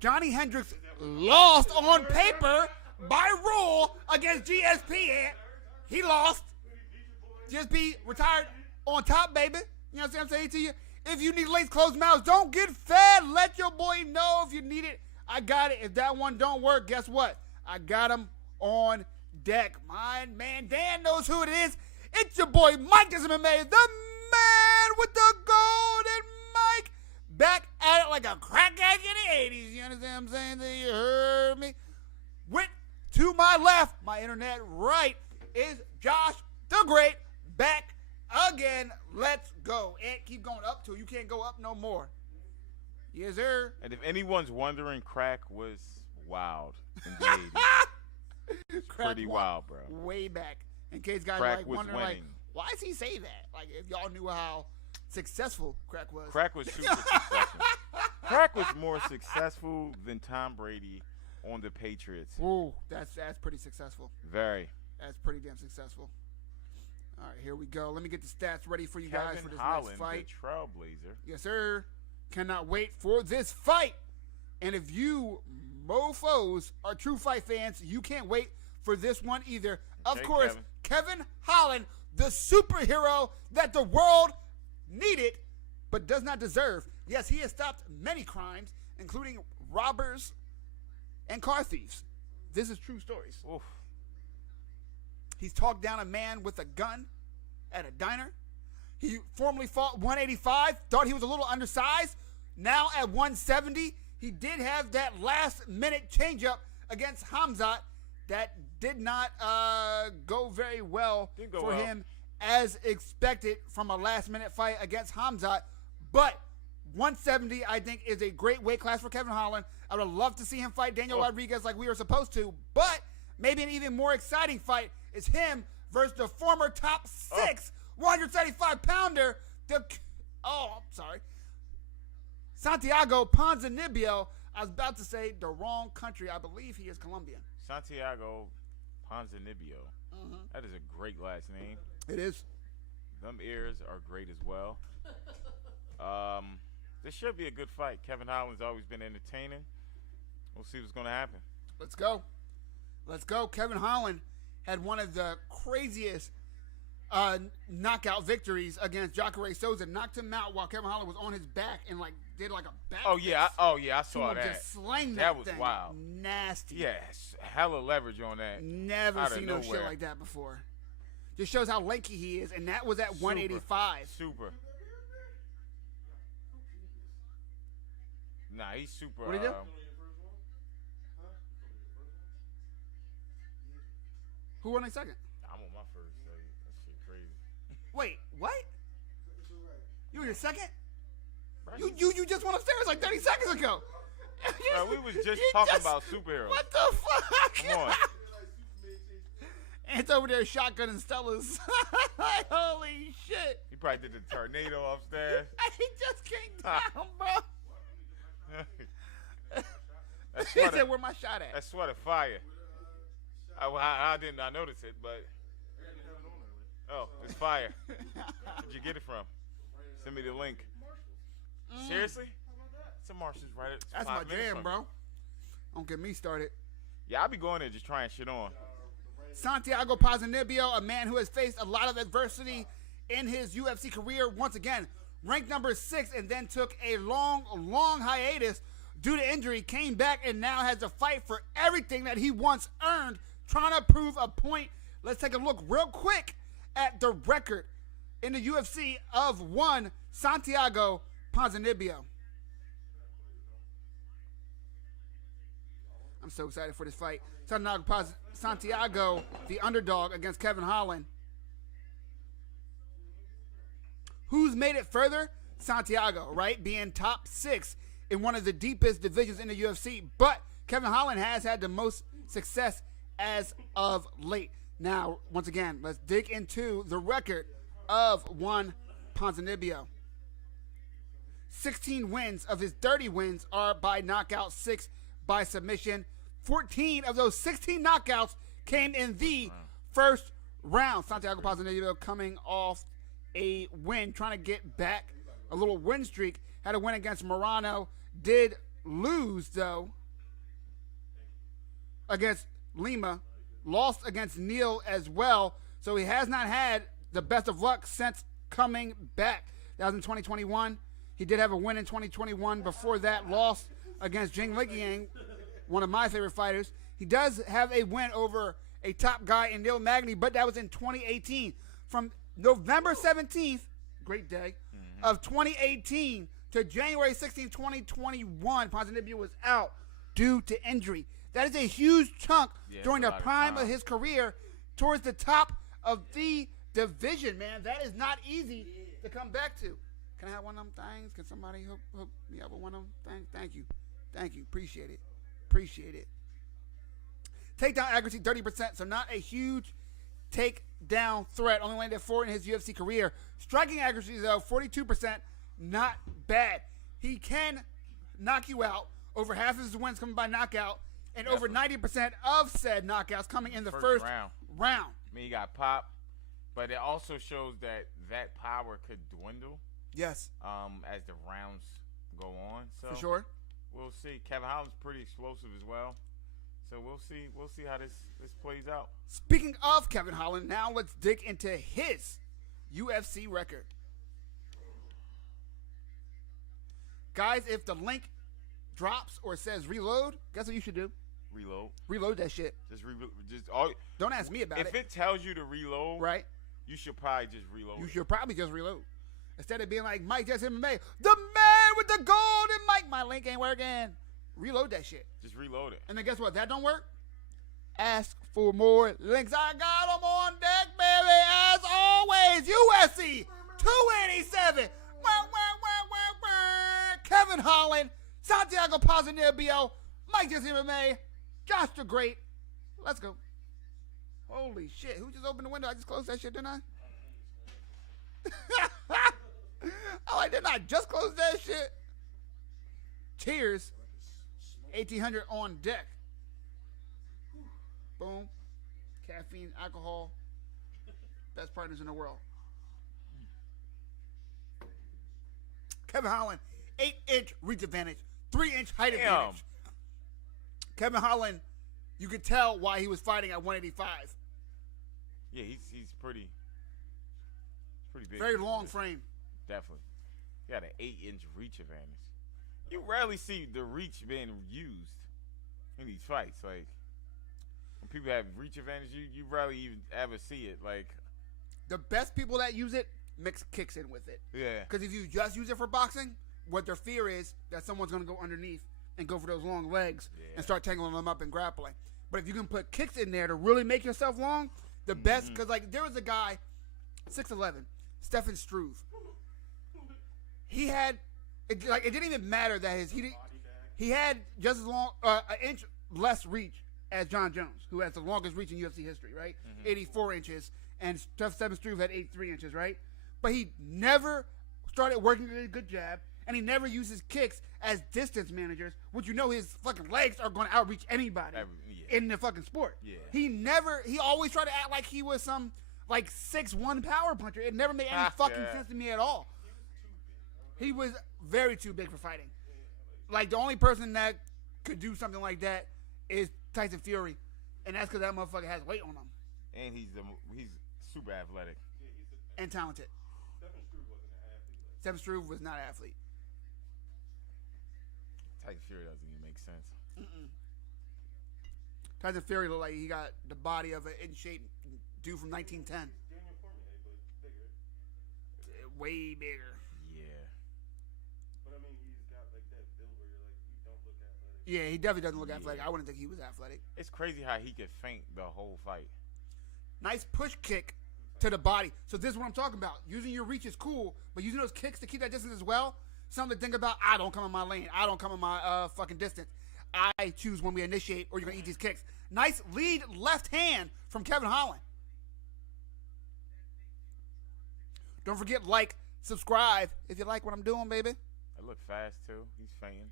Johnny Hendricks lost on paper by rule against GSP. He lost. GSP retired on top, baby. You know what I'm saying to you? If you need lace closed mouths, don't get fed. Let your boy know if you need it. I got it. If that one don't work, guess what? I got him on deck. My man Dan knows who it is. It's your boy Mike Desmond, the man with the golden mic. Back at it like a crack egg in the 80s. You understand what I'm saying? Do you heard me? With to my left, my internet right, is Josh the Great. Back again. Let's go. And keep going up till you can't go up no more. Yes, sir. And if anyone's wondering, crack was wild in the 80s. Pretty wild, bro. Way back. In case guys Crack like was wondering, like, winning. why does he say that? Like, if y'all knew how successful Crack was. Crack was super successful. Crack was more successful than Tom Brady on the Patriots. Ooh, that's pretty successful. Very. That's pretty damn successful. All right, here we go. Let me get the stats ready for you guys for Kevin this Holland, next fight. the Trailblazer. Yes, sir. Cannot wait for this fight. And if you mofos are true fight fans, you can't wait for this one either. Of Okay, course, Kevin Holland, the superhero that the world needed but does not deserve. Yes, he has stopped many crimes, including robbers and car thieves. This is true stories. Oof. He's talked down a man with a gun at a diner. He formerly fought 185, thought he was a little undersized. Now at 170, he did have that last-minute changeup against Hamzat that did not go very well for him as expected from a last-minute fight against Hamzat. But 170, I think, is a great weight class for Kevin Holland. I would love to see him fight Daniel Rodriguez like we were supposed to. But maybe an even more exciting fight is him versus the former top 6 175-pounder. Santiago Ponzinibbio. I was about to say the wrong country. I believe he is Colombian. Santiago Ponzinibbio. Mm-hmm. That is a great last name. It is. Them ears are great as well. This should be a good fight. Kevin Holland's always been entertaining. We'll see what's going to happen. Let's go. Let's go. Kevin Holland had one of the craziest knockout victories against Jacare Souza. Knocked him out while Kevin Holland was on his back and did a back. I saw that. Just slang that was thing. wild. Nasty. Yes, hella leverage on that. Never Out of seen no nowhere. shit like that before. Just shows how lanky he is, and that was at 185. Super. Nah, he's super. What did he do? Who won a second? I'm on my first. So that shit crazy. Wait, what? You were your second? Bro, You just went upstairs like 30 seconds ago. Bro, we was just You talking about superheroes. What the fuck? Come on. It's over there shotgunning Stella's. Holy shit. He probably did the tornado upstairs. He just came down, bro. That He sweater, said, where my shot at? that sweater fire. I did not notice it, but it's fire. Where'd you get it from? Send me the link. Seriously? It's a Martians right at That's 5 my minutes jam, from bro. Don't get me started. Yeah, I'll be going there just trying shit on. Santiago Ponzinibbio, a man who has faced a lot of adversity in his UFC career, once again ranked number 6 and then took a long hiatus due to injury, came back and now has to fight for everything that he once earned, trying to prove a point. Let's take a look real quick at the record in the UFC of one Santiago Ponzinibbio. I'm so excited for this fight. Santiago, the underdog against Kevin Holland. Who's made it further? Santiago, right? Being top 6 in one of the deepest divisions in the UFC. But Kevin Holland has had the most success as of late. Now, once again, let's dig into the record of one Ponzinibbio. 16 wins of his 30 wins are by knockout, 6 by submission. 14 of those 16 knockouts came in the first round. Santiago Ponzinibbio coming off a win, trying to get back a little win streak. Had a win against Morano. Did lose, though, against Lima. Lost against Neal as well. So he has not had the best of luck since coming back. That was in 2021. He did have a win in 2021. Before that, lost against Jing Liqiang, one of my favorite fighters. He does have a win over a top guy in Neil Magny, but that was in 2018. From November 17th, great day, of 2018 to January 16th, 2021, Ponzinibbio was out due to injury. That is a huge chunk during the prime of his career towards the top of the division, man. That is not easy to come back to. Can I have one of them things? Can somebody hook me up with one of them things? Thank you. Thank you. Appreciate it. Appreciate it. Takedown accuracy 30%, so not a huge takedown threat. Only landed 4 in his UFC career. Striking accuracy though 42%, not bad. He can knock you out. Over half of his wins coming by knockout, and over 90% of said knockouts coming in the first round. I mean, he got popped, but it also shows that power could dwindle. Yes. As the rounds go on. So for sure. We'll see. Kevin Holland's pretty explosive as well. So we'll see. We'll see how this plays out. Speaking of Kevin Holland, now let's dig into his UFC record. Guys, if the link drops or says reload, guess what you should do? Reload that shit. Don't ask me about it. If it tells you to reload, right, you should probably just reload. You should probably just reload. Instead of being like Mike just MMA, the man with the golden mic, my link ain't working. Reload that shit. Just reload it. And then guess what? That don't work? Ask for more links. I got them on deck, baby. As always, UFC 287. Kevin Holland, Santiago Ponzinibbio, Mike just MMA, Josh the Great. Let's go. Holy shit. Who just opened the window? I just closed that shit, didn't I? Oh, I did not just close that shit. Cheers. 1800 on deck. Boom. Caffeine, alcohol. Best partners in the world. Kevin Holland, 8-inch reach advantage, 3-inch height advantage. Kevin Holland, you could tell why he was fighting at 185. Yeah, he's pretty big. Very long frame. Definitely. He got an 8-inch reach advantage. You rarely see the reach being used in these fights. Like, when people have reach advantage, you rarely even ever see it. Like, the best people that use it mix kicks in with it. Yeah. Because if you just use it for boxing, what their fear is that someone's going to go underneath and go for those long legs and start tangling them up and grappling. But if you can put kicks in there to really make yourself long, the best, because like there was a guy, 6'11", Stefan Struve. He had, it didn't even matter that he had just as long, an inch less reach as John Jones, who has the longest reach in UFC history, right? 84 inches, and Stefan Struve had 83 inches, right? But he never started working with a good jab, and he never uses kicks as distance managers, which you know his fucking legs are going to outreach anybody in the fucking sport. Yeah. He always tried to act like he was some like 6'1" power puncher. It never made any fucking sense to me at all. He was very too big for fighting. Like the only person that could do something like that is Tyson Fury, and that's because that motherfucker has weight on him. And he's super athletic and talented. Stefan Struve was not an athlete. Tyson Fury doesn't even make sense. Tyson Fury looked like he got the body of an in shape dude from 1910. Way bigger. Yeah. But I mean, he's got like that build where you're like, you don't look athletic. Yeah, he definitely doesn't look athletic. I wouldn't think he was athletic. It's crazy how he could feint the whole fight. Nice push kick to the body. So this is what I'm talking about. Using your reach is cool, but using those kicks to keep that distance as well, something to think about. I don't come in my lane. I don't come in my fucking distance. I choose when we initiate or you're going to eat these kicks. Nice lead left hand from Kevin Holland. Don't forget, like, subscribe if you like what I'm doing, baby. I look fast, too. He's feinting.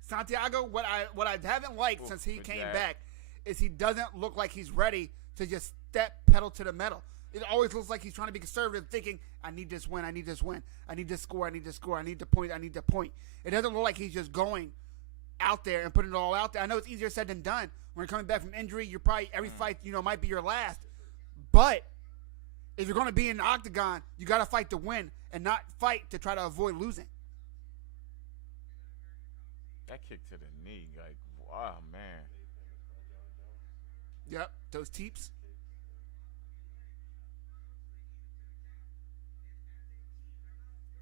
Santiago, what I haven't liked since he came back is he doesn't look like he's ready to just step pedal to the metal. It always looks like he's trying to be conservative, thinking, I need this win, I need this win, I need this score, I need this score, I need the point, I need the point. It doesn't look like he's just going out there and putting it all out there. I know it's easier said than done. When you're coming back from injury, you're probably, every fight, might be your last. But if you're going to be in the octagon, you got to fight to win and not fight to try to avoid losing. That kick to the knee, like, wow, man. Yep, those teeps.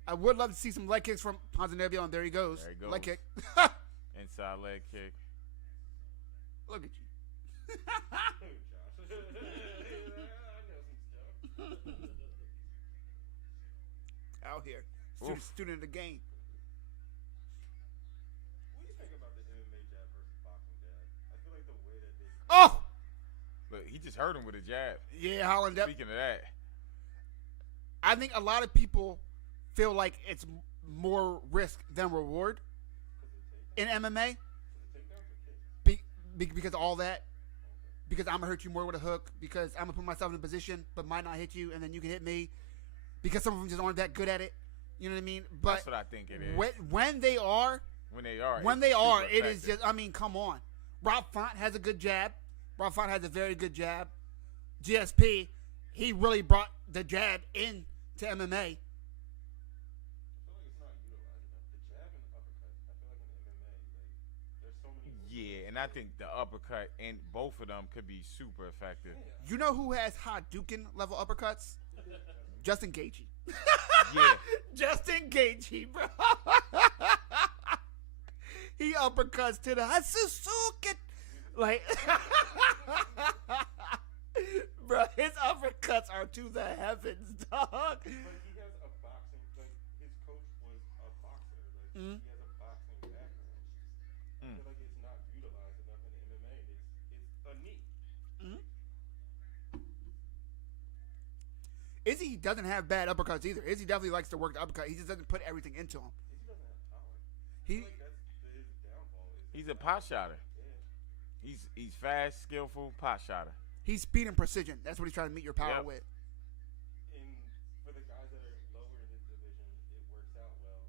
I would love to see some leg kicks from Ponzinibbio, and there he goes. There he goes. Leg kick. Inside leg kick. Look at you. Out here. Student of the game. What do you think about the MMA jab versus hurt him with a jab. Yeah, Holland. Speaking of that. I think a lot of people feel like it's more risk than reward in MMA because of all that. Because I'm going to hurt you more with a hook. Because I'm going to put myself in a position but might not hit you and then you can hit me. Because some of them just aren't that good at it. You know what I mean? But that's what I think it is. When they are, it is just, I mean, come on. Rob Font has a good jab. Rob Font has a very good jab. GSP, he really brought the jab in to MMA. I feel like it's not utilized enough. The jab and the uppercut. I feel like in MMA, there's so many. Yeah, and I think the uppercut and both of them could be super effective. You know who has Hadouken level uppercuts? Justin Gaethje. Yeah. Justin Gaethje, bro. He uppercuts to the Hatsusuke. Like, bro, his uppercuts are to the heavens, dog. But he has a boxing. Like his coach was a boxer. Like he has a boxing background. I feel like it's not utilized enough in MMA. It's a knee. Izzy doesn't have bad uppercuts either. Izzy definitely likes to work the uppercut. He just doesn't put everything into him. He doesn't have power. He Like that's his downfall. He's a pot shotter. He's fast, skillful pot shotter. he's speed and precision. That's what he's trying to meet your power Yep. with. And for the guys that are lower in his division, it works out well.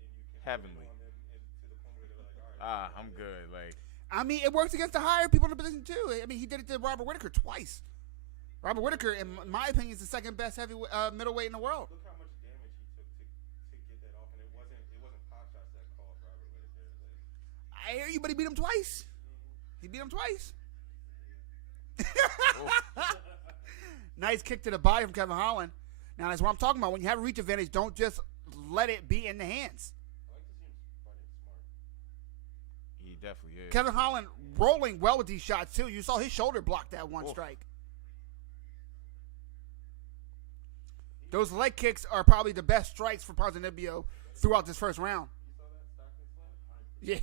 And you can Heavenly. on them and to the point where they're like, all right. I'm good. Like, I mean, it works against the higher people in the position too. I mean, he did it to Robert Whittaker twice. Robert Whittaker, in my opinion, is the second best middleweight in the world. Look how much damage he took to get that off, and it wasn't pop shots that called Robert Whittaker. Like, I hear you, but he beat him twice. He beat him twice. Nice kick to the body from Kevin Holland. Now, that's what I'm talking about. When you have a reach advantage, don't just let it be in the hands. I like to see him fighting smart. he definitely is. Kevin Holland rolling well with these shots, too. You saw his shoulder block that one Oof. strike. Those leg kicks are probably the best strikes for Ponzinibbio throughout this first round. You saw that Stockton slap? Yeah.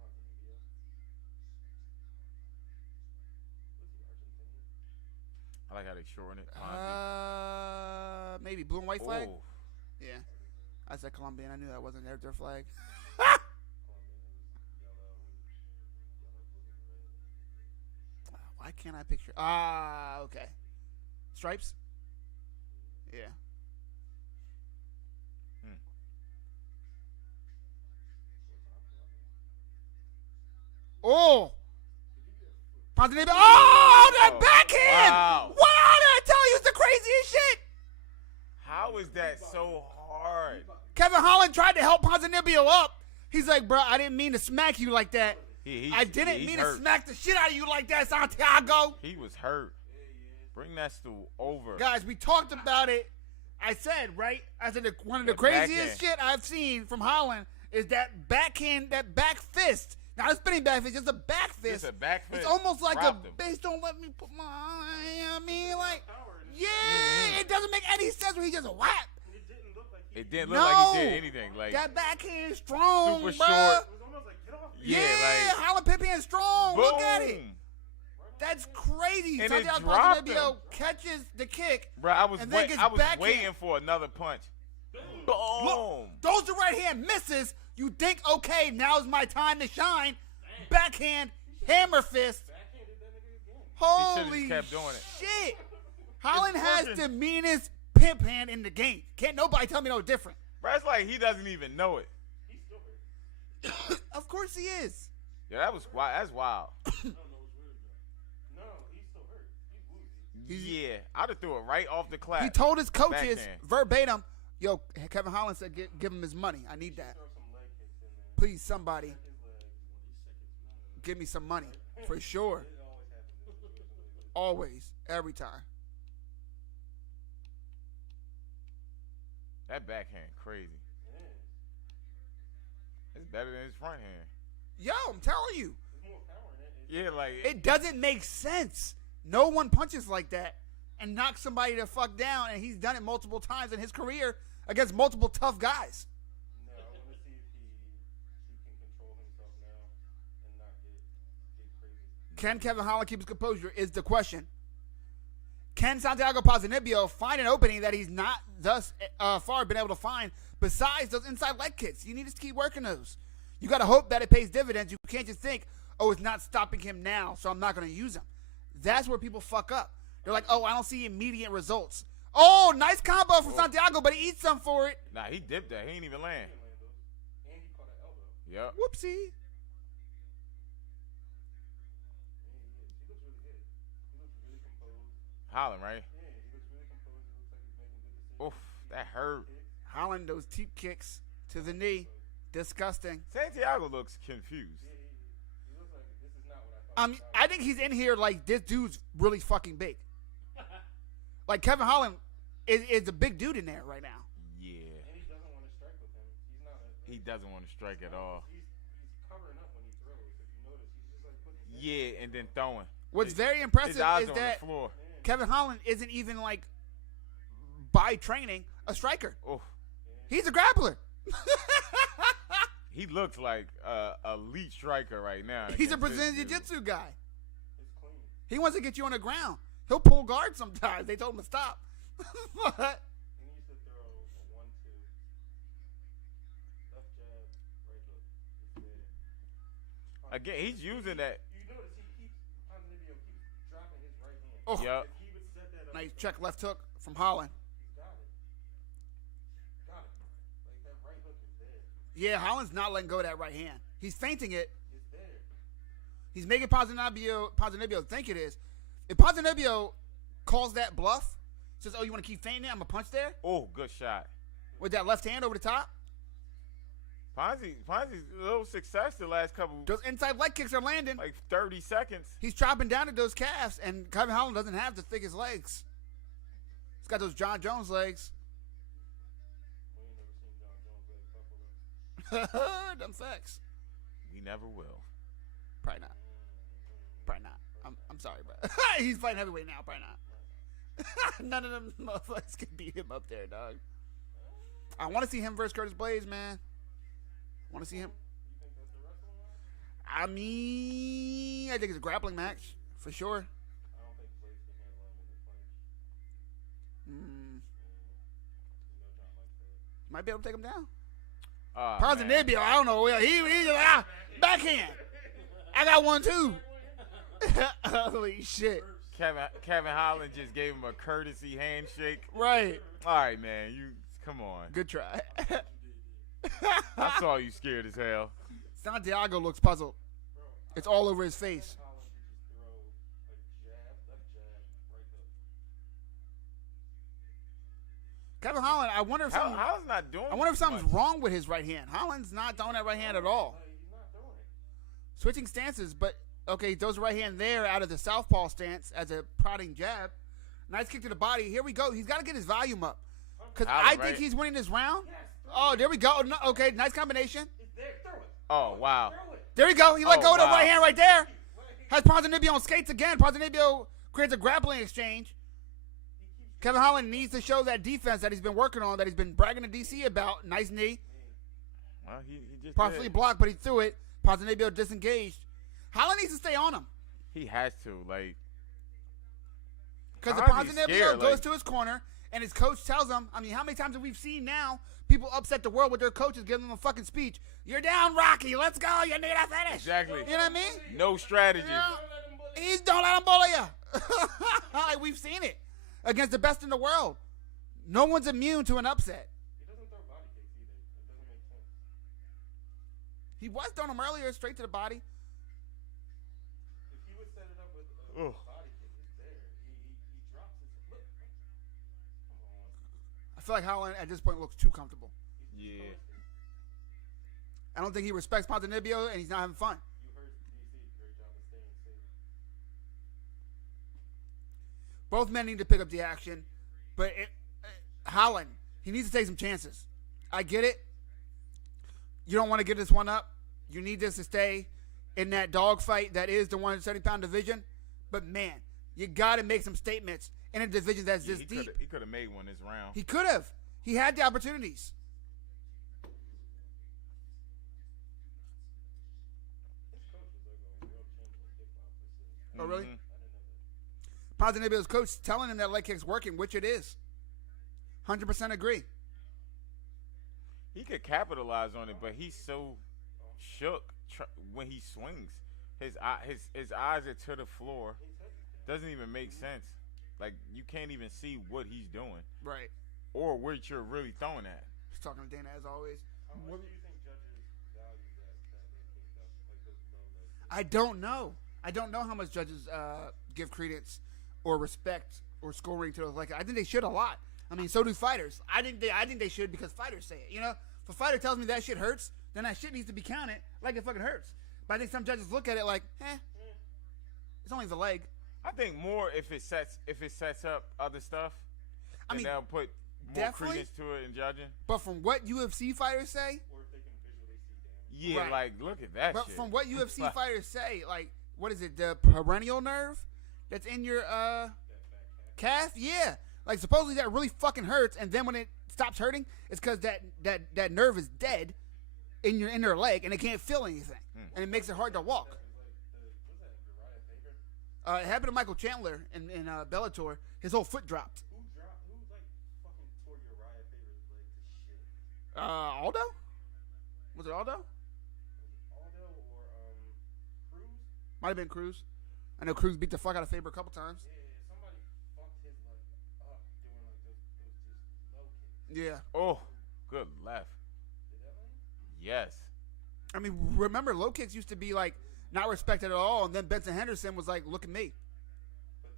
Ponzinibbio. Was he Argentinian? I like how they shorten it. Maybe blue and white flag? Oh, Yeah. I said Colombian. I knew that wasn't their flag. Colombian, yellow, blue, and red. Why can't I picture? Okay. Stripes? Yeah. Oh! Ponzinibbio. Oh, that Oh, backhand! wow. Wow, did I tell you it's the craziest shit? how is that so hard? Kevin Holland tried to help Ponzinibbio up. He's like, bro, I didn't mean to smack you like that. I didn't he's mean hurt. to smack the shit out of you like that, Santiago. He was hurt. Bring that stool over. Guys, we talked about it. I said, right? I said one of the That craziest backhand. shit I've seen from Holland is that backhand, that back fist. Not a spinning back fist, just a back fist. Just a back fist. It's almost like Dropped a him. bitch. Don't let me put my. I mean, like, Power in his yeah, it doesn't make any sense when he just whap. It didn't look like he. It didn't look No, like he did anything. Like, that backhand is strong, super bruh. short. It was almost like, get off me. Yeah, like, Holland Pippen is strong. boom. Look at it. That's crazy. And it Santiago dropped Ponzinibbio him. catches the kick. Bro, I was And then gets backhand. waiting for another punch. Boom. Look, throws the right hand, misses. You think, okay, now's my time to shine. Backhand, hammer fist. Backhanded that nigga again. Holy just kept doing it. shit. Holland has working. the meanest pimp hand in the game. Can't nobody tell me no different. Bro, it's like he doesn't even know it. He's still hurt. Of course he is. Yeah, that was wild. That's wild. I don't know what's weird though. No, he's still hurt. He's woozy. Yeah, I'd have threw it right off the clap. He told his coaches Backhand. verbatim, yo, Kevin Holland said, give him his money. I need that. Throw some leg kicks in there. Please, somebody, His leg. give me some money. For sure. It always happens in situations like this. Always. Every time. That backhand crazy. It is. It's better than his front hand. Yo, I'm telling you. There's more power in it. Yeah, like It doesn't make sense. No one punches like that and knocks somebody the fuck down, and he's done it multiple times in his career against multiple tough guys. No, I want to see if he can control himself now and not get crazy. Can Kevin Holland keep his composure is the question. Can Santiago Ponzinibbio find an opening that he's not thus far been able to find besides those inside leg kicks? You need to keep working those. You got to hope that it pays dividends. You can't just think, oh, it's not stopping him now, so I'm not going to use him. That's where people fuck up. They're like, oh, I don't see immediate results. Oh, nice combo from Santiago, but he eats some for it. Nah, he dipped that. He ain't even land. And he caught an elbow. Yep. Whoopsie. Yeah, he looks really good. He looks really composed. Holland, right? Yeah, he looks really composed. It looks like he's making good decisions. Oof, that hurt. Holland, those teep kicks to the knee. Disgusting. Santiago looks confused. Yeah, he looks like this is not what I thought. I think he's in here like this dude's really fucking big. Like Kevin Holland is a big dude in there right now. Yeah. And he doesn't want to strike with him. He's not. He doesn't want to strike at all. He's covering up when he throws. If you notice, he's just like putting his Yeah, and then throwing. What's very His impressive eyes is on that the floor. Kevin Holland isn't even like by training a striker. Oof. He's a grappler. He looks like a elite striker right now. He's a against this Brazilian dude. Jiu-Jitsu guy. It's clean. He wants to get you on the ground. He'll pull guard sometimes. They told him to stop. But He needs to throw a 1-2. Left jab, right hook. It's there. Again, he's using that. You notice Ponzinibbio keeps dropping his right hand. oh, Yep. If he would set that up, nice check left hook from Holland. he's got it. Got it. Like that right hook is there. Yeah, Holland's not letting go of that right hand. He's feinting it. It's there. He's making Ponzinibbio think it is. If Ponzinibbio calls that bluff, says, oh, you want to keep feinting it? I'm going to punch there. Oh, good shot. With that left hand over the top. Ponzi's a little success the last couple, Those inside leg kicks are landing. like 30 seconds. He's chopping down at those calves, and Kevin Holland doesn't have the thickest legs. He's got those John Jones legs. We ain't never seen John Jones like Buffalo. Them facts. We never will. Probably not. Probably not. I'm sorry, bro. He's fighting heavyweight now. Probably not. None of them motherfuckers can beat him up there, dog. I want to see him versus Curtis Blades, man. I want to see him. You think that's the wrestling match? I mean, I think it's a grappling match for sure. I don't think Blades can handle him in the clinch. Mm, You know John likes that. might be able to take him down. Man. Ponzinibbio, I don't know. He just backhand. I got one too. Holy shit! Kevin Holland just gave him a courtesy handshake. Right. All right, man. You come on. Good try. I saw you scared as hell. Santiago looks puzzled. It's all over his face. Holland should just throw a jab, left jab, right hook. Kevin Holland, I wonder if something. Holland's not doing. I wonder if something's much. wrong with his right hand. Holland's not throwing that right hand at all. Like, he's not throwing it. Switching stances, but okay, he throws the right hand there out of the southpaw stance as a prodding jab. Nice kick to the body. Here we go. He's got to get his volume up. Because I Holland, think right? he's winning this round. Yes, throw Oh, it. there we go. No, okay, nice combination. It's there. Throw it. Oh wow. Throw it. There we go. He let Oh, go of the wow. right hand right there. Right. Has Ponzinibbio on skates again. Ponzinibbio creates a grappling exchange. Kevin Holland needs to show that defense that he's been working on, that he's been bragging to DC about. Nice knee. Well, he just Partially did. blocked, but he threw it. Ponzinibbio disengaged. Holland needs to stay on him. He has to like. Because if Holland's Ponzinibbio scared, goes like- to his corner and his coach tells him, I mean, how many times have we seen now people upset the world with their coaches giving them a fucking speech? You're down, Rocky. Let's go. You need to finish. Exactly. You know what I mean? No strategy. He's don't let him bully you. Like, we've seen it against the best in the world. No one's immune to an upset. He doesn't throw body kicks either. It doesn't make sense. He was throwing them earlier, straight to the body. If he would set it up with a Ugh. body kick, it's there. He drops it. Look. Come on. I feel like Holland at this point looks too comfortable. Yeah. I don't think he respects Ponzinibbio, and he's not having fun. You heard DC. Great job of staying safe. Both men need to pick up the action, but Holland, he needs to take some chances. I get it. You don't want to give this one up. You need this to stay in that dogfight that is the 170-pound division. But, man, you got to make some statements in a division that's this deep. He could have made one this round. He could have. He had the opportunities. His coach was like a real champion kickboxer. Oh, really? Mhm. Ponzinibbio's coach telling him that leg kick's working, which it is. 100% agree. He could capitalize on it, but he's so shook when he swings. His eyes are to the floor. Doesn't even make sense. Like, you can't even see what he's doing Right. or what you're really throwing at. He's talking to Dana as always. How much do you think judges value that leg kick though? Like those low leg kicks? I don't know. I don't know how much judges give credence or respect or scoring to those. Like, I think they should a lot. I mean, so do fighters. I think they should because fighters say it. You know, if a fighter tells me that shit hurts, then that shit needs to be counted like it fucking hurts. But I think some judges look at it like, it's only the leg. I think more if it sets up other stuff, I mean, they'll put more definitely. credence to it in judging. But from what UFC fighters say, Or if they can visually see damage. Yeah, Right. like look at that but shit. from what UFC Like, fighters say, like, what is it, the perennial nerve that's in your That back calf? Yeah. Like, supposedly that really fucking hurts, and then when it stops hurting, it's because that nerve is dead in your inner leg, and it can't feel anything, and it makes it hard to walk. What's that, Uriah Faber? It happened to Michael Chandler in Bellator. His whole foot dropped. Who like fucking tore Uriah Faber's leg to shit? Aldo? Was it Aldo? Aldo or Cruz? Might have been Cruz. I know Cruz beat the fuck out of Faber a couple times. Yeah, somebody fucked his leg up doing like those just low kicks. Yeah. oh, good left. Did that one? Yes. I mean, remember, low kicks used to be, like, not respected at all, and then Benson Henderson was like, look at me. But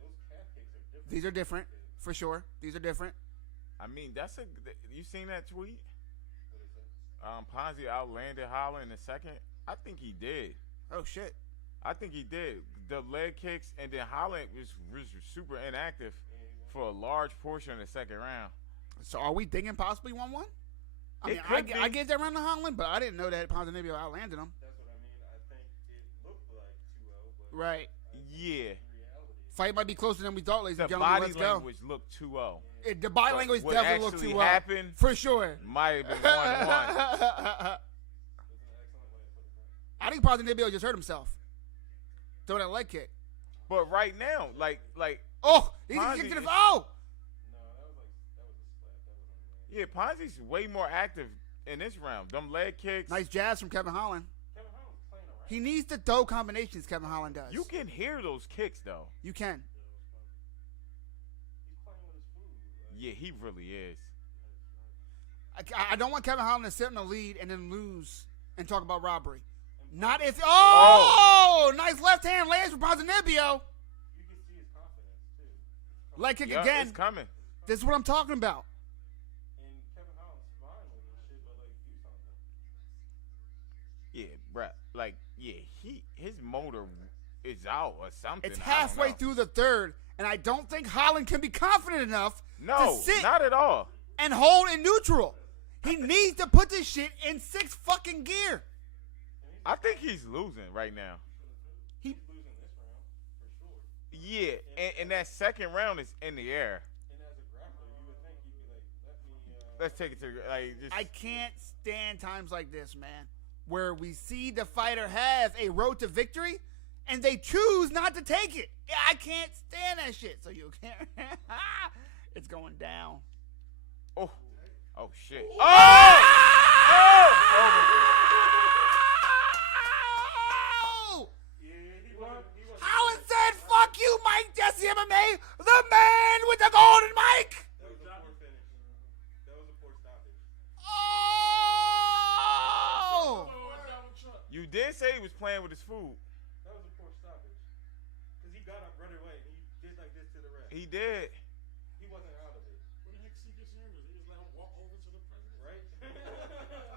those calf kicks are different. These are different, for sure. These are different. I mean, you seen that tweet? What is that? Ponzi outlanded Holland in a second. I think he did. Oh, shit. I think he did. The leg kicks, and then Holland was super inactive for a large portion of the second round. So are we thinking possibly 1-1? I It mean, could be. I gave that round to Holland, but I didn't know that Ponzinibbio outlanded him. That's what I mean. I think it looked like 2-0, but Right. Yeah. in reality, Fight might be closer than we thought, ladies The and gentlemen. body Let's go. language looked 2-0. The body But language what definitely looked actually too well. happened For sure. might have been 1-1. it was an excellent way to put it. I think Ponzinibbio just hurt himself. Throwing that leg kick. But right now, like Oh! He Ponzi kicked to the... is- Oh! No, that was a splat. That was on the yeah, Ponzi's way more active in this round. Them leg kicks. Nice jazz from Kevin Holland. Kevin Holland's playing alright. He needs to throw combinations, Kevin Holland does. You can hear those kicks though. You can. He's playing with his food. Like, Yeah, he really is. I don't want Kevin Holland to sit in the lead and then lose and talk about robbery. Not if... Oh! Nice left hand lands for Ponzinibbio. you can see his confidence too. Leg kick Yeah, again. it's coming. This is what I'm talking about. And Kevin Holland's fine with this shit, but like do something. Yeah, bruh. Like, yeah, his motor is out or something. It's I don't halfway know. through the third, and I don't think Holland can be confident enough No, to sit not at all. and hold in neutral. He needs to put this shit in 6th fucking gear. I think he's losing right now. He's losing this round for sure. Yeah, and that second round is in the air. And as a grappler, you would think he'd be like, let me. Let's take it to like just. I can't stand times like this, man, where we see the fighter have a road to victory, and they choose not to take it. I can't stand that shit. So you can't. It's going down. Oh shit. Oh! He wasn't. Holland said, "Fuck you, Mike Jesse MMA, the man with the golden mic." That was a poor finish. That was a poor stoppage. Oh! You did say he was playing with his food. That was a poor stoppage. Because he got up right away and he did like this to the ref. He did. He wasn't out of it, What the heck is he just hearing? He just let him walk over to the president. right?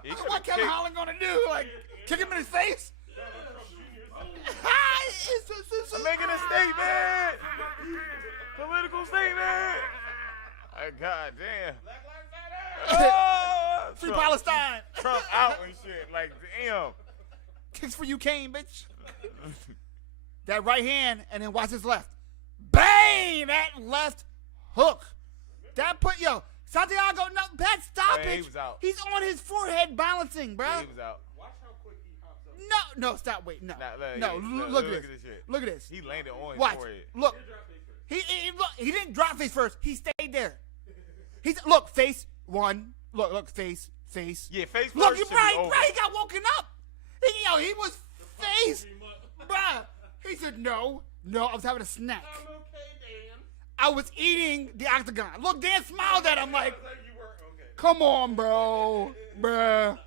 He What could've Kevin kicked- Holland gonna do? Like, kick him in his face? I'm making a statement. Political statement. God damn. Black Lives Matter! Oh, Free Trump- Palestine. Trump out and shit. Like, damn. Kicks for you, Kane, bitch. That right hand, and then watch his left. Bang! That left hook. That put, Santiago, no, that stoppage. Oh, yeah, he was out. He's on his forehead balancing, bro. Yeah, he was out. Watch how quick he hops up. No, stop. Wait, no. Nah, Look at this. shit. Look at this. He landed on his Watch. forehead. Look. He didn't drop face first. He stayed there. Look, face one. Look, face. Yeah, face first. Look, should be right. over. He got woken up. He was face. Bruh. He said, no, I was having a snack. I'm okay, Dan. I was eating the octagon. Look, Dan smiled at him like, You were okay. come on, bro. Bruh.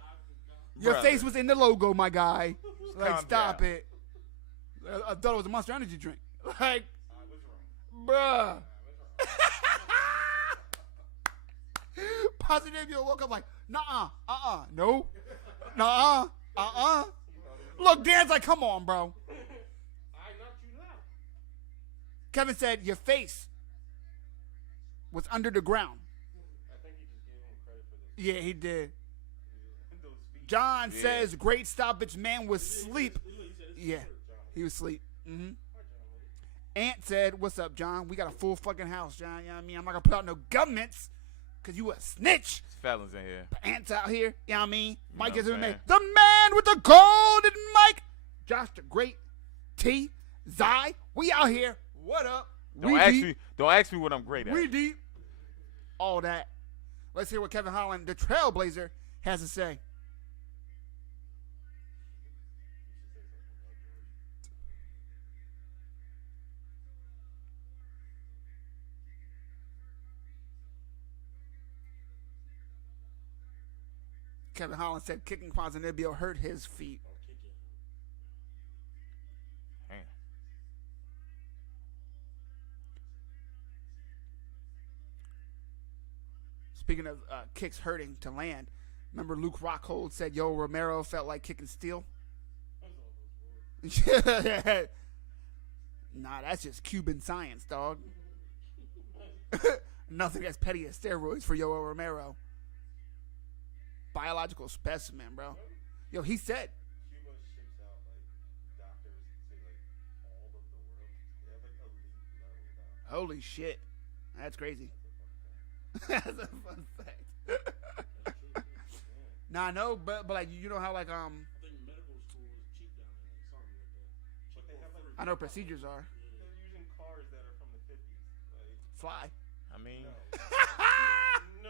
Your Brother. face was in the logo, my guy. Like, Calm stop down. it. I thought it was a Monster Energy drink. Like, I was wrong. bruh. Ponzinibbio woke up like, no, Look, Dan's like, come on, bro. I knocked you out. Kevin said, your face was under the ground. I think he just gave him credit for this. Yeah, he did. Those speeches. John Yeah. says, great stoppage, man was asleep. Yeah, he was asleep. Ant said, what's up, John? We got a full fucking house, John. You know what I mean? I'm not going to put out no governments because you a snitch. There's felons in here. Ant's out here. You know what I mean? Mike know is what in I'm the saying? The man with the golden mic. Josh the Great. T. Zai. We out here. What up? Don't ask me what I'm great at. We deep. All that. Let's hear what Kevin Holland, the Trailblazer, has to say. Kevin Holland said kicking Ponzinibbio hurt his feet. Damn. Speaking of kicks hurting to land, remember Luke Rockhold said, yo, Romero felt like kicking steel? Nah, that's just Cuban science, dog. Nothing as petty as steroids for Yoel Romero. Biological specimen, bro. Yo, he said. Cuba ships out like doctors to like all of the world. They have like elite level doctors. Holy shit. That's crazy. That's a fun fact. Nah, I know, but like, you know how like, I think medical school is cheap down there, something like that. But they have like I know procedures are. they're using cars that are from the 50s. Like Fly. I mean, no.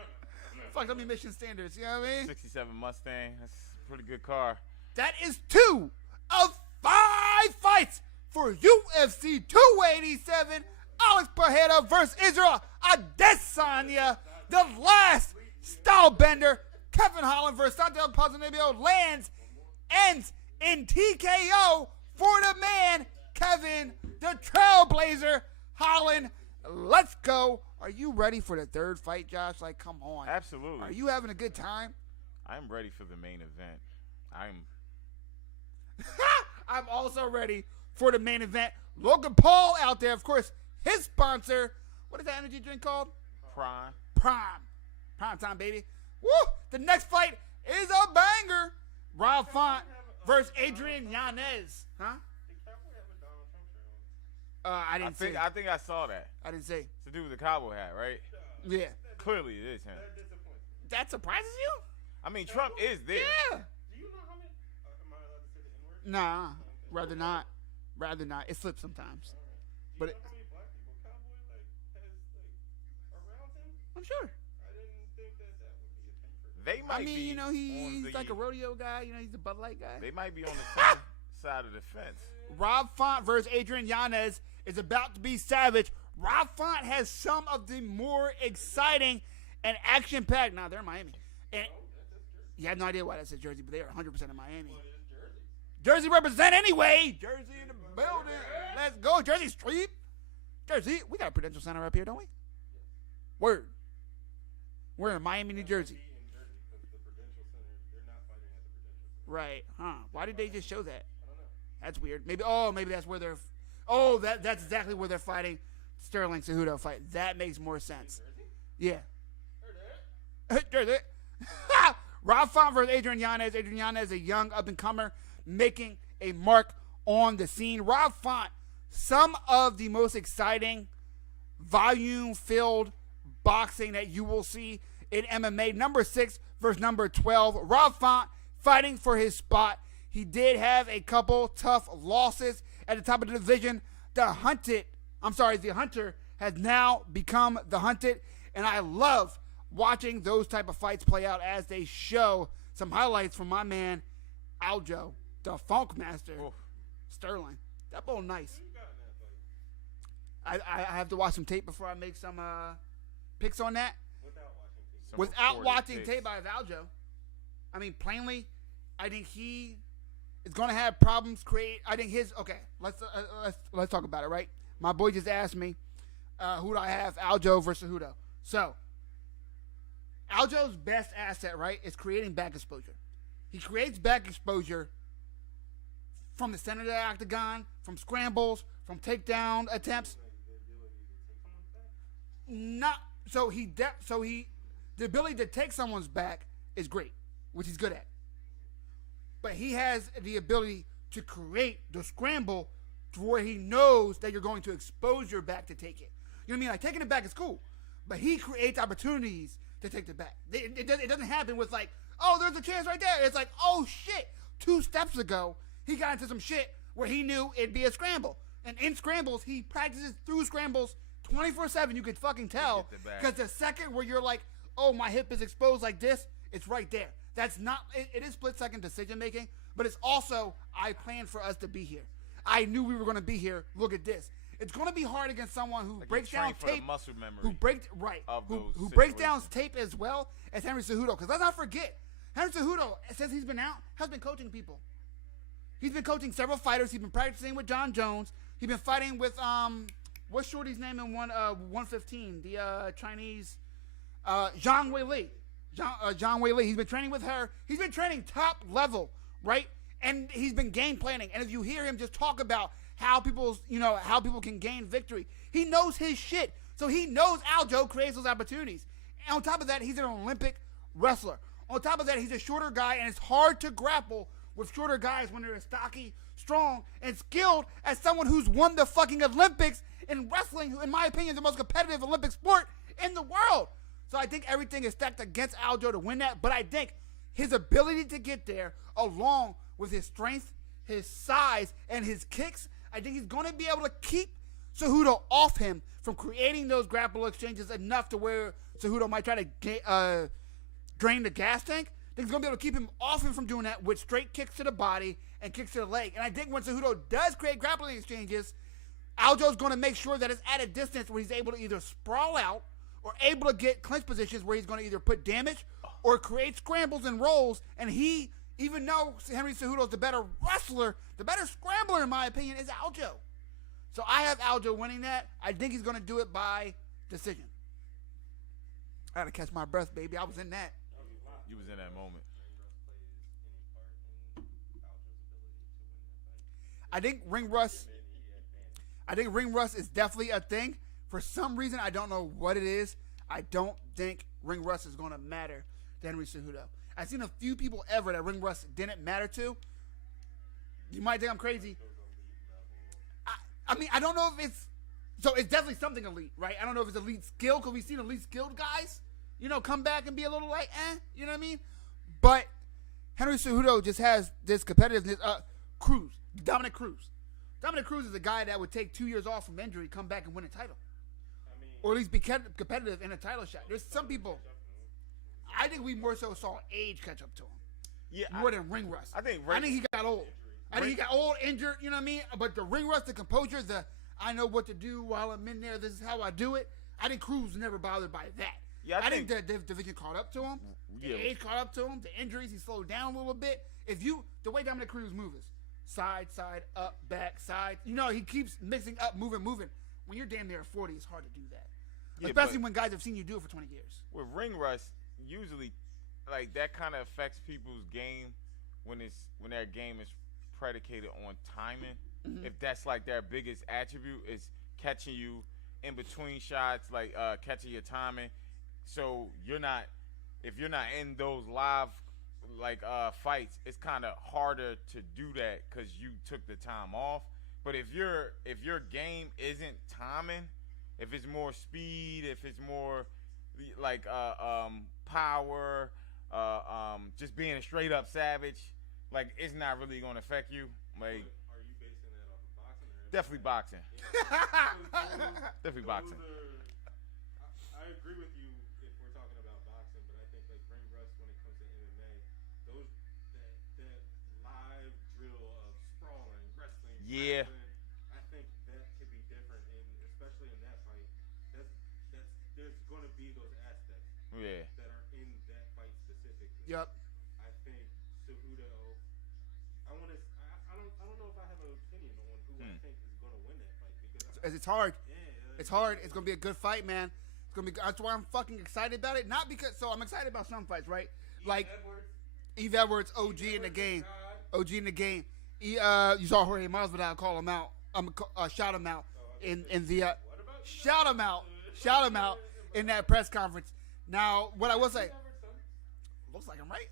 Fuck, let me mission standards, you know what I mean? 67 Mustang. That's a pretty good car. That is 2 of 5 fights for UFC 287. Alex Pereira versus Israel Adesanya. The last style bender. Kevin Holland versus Santiago Ponzinibbio ends in TKO for the man, Kevin, the Trailblazer Holland. Let's go. Are you ready for the third fight, Josh? Like, come on. Absolutely. Are you having a good time? I'm ready for the main event. I'm also ready for the main event. Logan Paul out there, of course, his sponsor. What is that energy drink called? Prime. Prime time, baby. Woo! The next fight is a banger. Rob Font versus Adrian Yanez. Huh? The Cowboy have a Donald Trump shirt on. I didn't see. I think I saw that. I didn't see. It's to do with the cowboy hat, right? Yeah. Clearly it is him. That disappoints me. That surprises you? I mean, Trump is there. Yeah. Do you know how many? Am I allowed to say the N-word? Nah. Rather not. Rather not. It slips sometimes. Do But you know how many black people Cowboy like has like around him? I'm sure. I didn't think that would be a thing for him. They might I mean, be you know, on he's the, like a rodeo guy. You know, he's a Bud Light guy. They might be on the same side of the fence. Rob Font versus Adrian Yanez is about to be savage. Rob Font has some of the more exciting and action-packed. Now, they're in Miami. And you have no idea why that says Jersey, but they are 100% in Miami. Jersey represent anyway. Jersey in the building. Let's go. Jersey Street. Jersey. We got a Prudential Center up here, don't we? Word. We're in Miami, New Jersey. In Jersey, because the Prudential Center, they're not fighting at the Prudential Center. Right. Huh. Why did they just show that? I don't know. That's weird. Maybe that's where they're. That's exactly where they're fighting Sterling Cejudo fight. That makes more sense. Yeah. Jersey. Rob Font versus Adrian Yanez. Adrian Yanez, a young up-and-comer, making a mark on the scene. Rob Font, some of the most exciting, volume-filled boxing that you will see in MMA. Number 6 versus number 12. Rob Font fighting for his spot. He did have a couple tough losses at the top of the division. The Hunter has now become the Hunted, and I love watching those type of fights play out as they show some highlights from my man Aljo, the Funk Master, Sterling. That ball nice. I have to watch some tape before I make some picks on that. Without watching tape by Aljo. I mean, plainly, I think he is going to have problems I think his. Okay, let's talk about it. Right, my boy just asked me who do I have, Aljo versus Cejudo. So Aljo's best asset, right, is creating back exposure. He creates back exposure from the center of the octagon, from scrambles, from takedown attempts. The ability to take someone's back is great, which he's good at. But he has the ability to create the scramble to where he knows that you're going to expose your back to take it. You know what I mean? Like, taking it back is cool, but he creates opportunities to take the back. It doesn't happen with like, oh, there's a chance right there. It's like, oh shit, 2 steps ago, he got into some shit where he knew it'd be a scramble. And in scrambles, he practices through scrambles 24/7. You could fucking tell, because the second where you're like, oh, my hip is exposed like this, it's right there. That's not, it is split-second decision-making, but it's also, I planned for us to be here. I knew we were going to be here. Look at this. It's going to be hard against someone who breaks down tape, muscle memory who breaks down tape as well as Henry Cejudo. Because let's not forget, Henry Cejudo, since he's been out, has been coaching people. He's been coaching several fighters. He's been practicing with John Jones. He's been fighting with what's Shorty's name in 115? The Chinese Zhang Weili. Zhang Weili. He's been training with her. He's been training top level, right? And he's been game planning. And if you hear him just talk about how people can gain victory, he knows his shit. So he knows Aljo creates those opportunities. And on top of that, he's an Olympic wrestler. On top of that, he's a shorter guy, and it's hard to grapple with shorter guys when they're stocky, strong, and skilled as someone who's won the fucking Olympics in wrestling, who, in my opinion, is the most competitive Olympic sport in the world. So I think everything is stacked against Aljo to win that, but I think his ability to get there, along with his strength, his size, and his kicks, I think he's going to be able to keep Cejudo off him from creating those grapple exchanges enough to where Cejudo might try to drain the gas tank. I think he's going to be able to keep him off him from doing that with straight kicks to the body and kicks to the leg. And I think when Cejudo does create grappling exchanges, Aljo's going to make sure that it's at a distance where he's able to either sprawl out or able to get clinch positions where he's going to either put damage or create scrambles and rolls. And he, even though Henry Cejudo's the better wrestler, the better scrambler, in my opinion, is Aljo. So I have Aljo winning that. I think he's going to do it by decision. I got to catch my breath, baby. I was in that. You was in that moment. I think ring rust is definitely a thing. For some reason, I don't know what it is. I don't think ring rust is going to matter to Henry Cejudo. I've seen a few people ever that ring rust didn't matter to. You might think I'm crazy. I mean, I don't know if it's... So it's definitely something elite, right? I don't know if it's elite skill, because we've seen elite skilled guys, come back and be a little like, you know what I mean? But Henry Cejudo just has this competitiveness. Dominic Cruz. Dominic Cruz is a guy that would take 2 years off from injury, come back and win a title. Or at least be competitive in a title shot. There's some people... I think we more so saw age catch up to him. Yeah, more than ring rust. I think he got old. I think he got old, injured, you know what I mean? But the ring rust, the composure, I know what to do while I'm in there, this is how I do it. I think Cruz was never bothered by that. Yeah, I think the division caught up to him. The age caught up to him. The injuries, he slowed down a little bit. The way Dominic Cruz moves, side, up, back, side. He keeps mixing up, moving. When you're damn near 40, it's hard to do that. Yeah, especially when guys have seen you do it for 20 years. With ring rust, usually, like, that kind of affects people's game when their game is predicated on timing. Mm-hmm. If that's like their biggest attribute, is catching you in between shots, like catching your timing. So if you're not in those live fights, it's kind of harder to do that because you took the time off. But if your game isn't timing, if it's more speed, if it's more like power, just being a straight up savage, like it's not really gonna affect you. Like Are you basing that off of boxing? Or definitely boxing. Definitely boxing. I agree with you if we're talking about boxing, but I think like ring rust when it comes to MMA, those that live drill of sprawling, wrestling, Yeah. grappling, I think that could be different, and especially in that fight, there's going to be those aspects Yeah. that are in that fight specifically. Yep. I think Cejudo. I don't know if I have an opinion on who I think is going to win that fight because It's hard. yeah, It's hard. It's gonna be a good fight, man. It's gonna be. That's why I'm fucking excited about it. Not because. So I'm excited about some fights, right? Like Eve Edwards, OG in the game. OG in the game. You saw Jorge Masvidal call him out. Shout him out in the. Shout him out. Shout him out in that press conference. Now, what I will say. Looks like I'm right.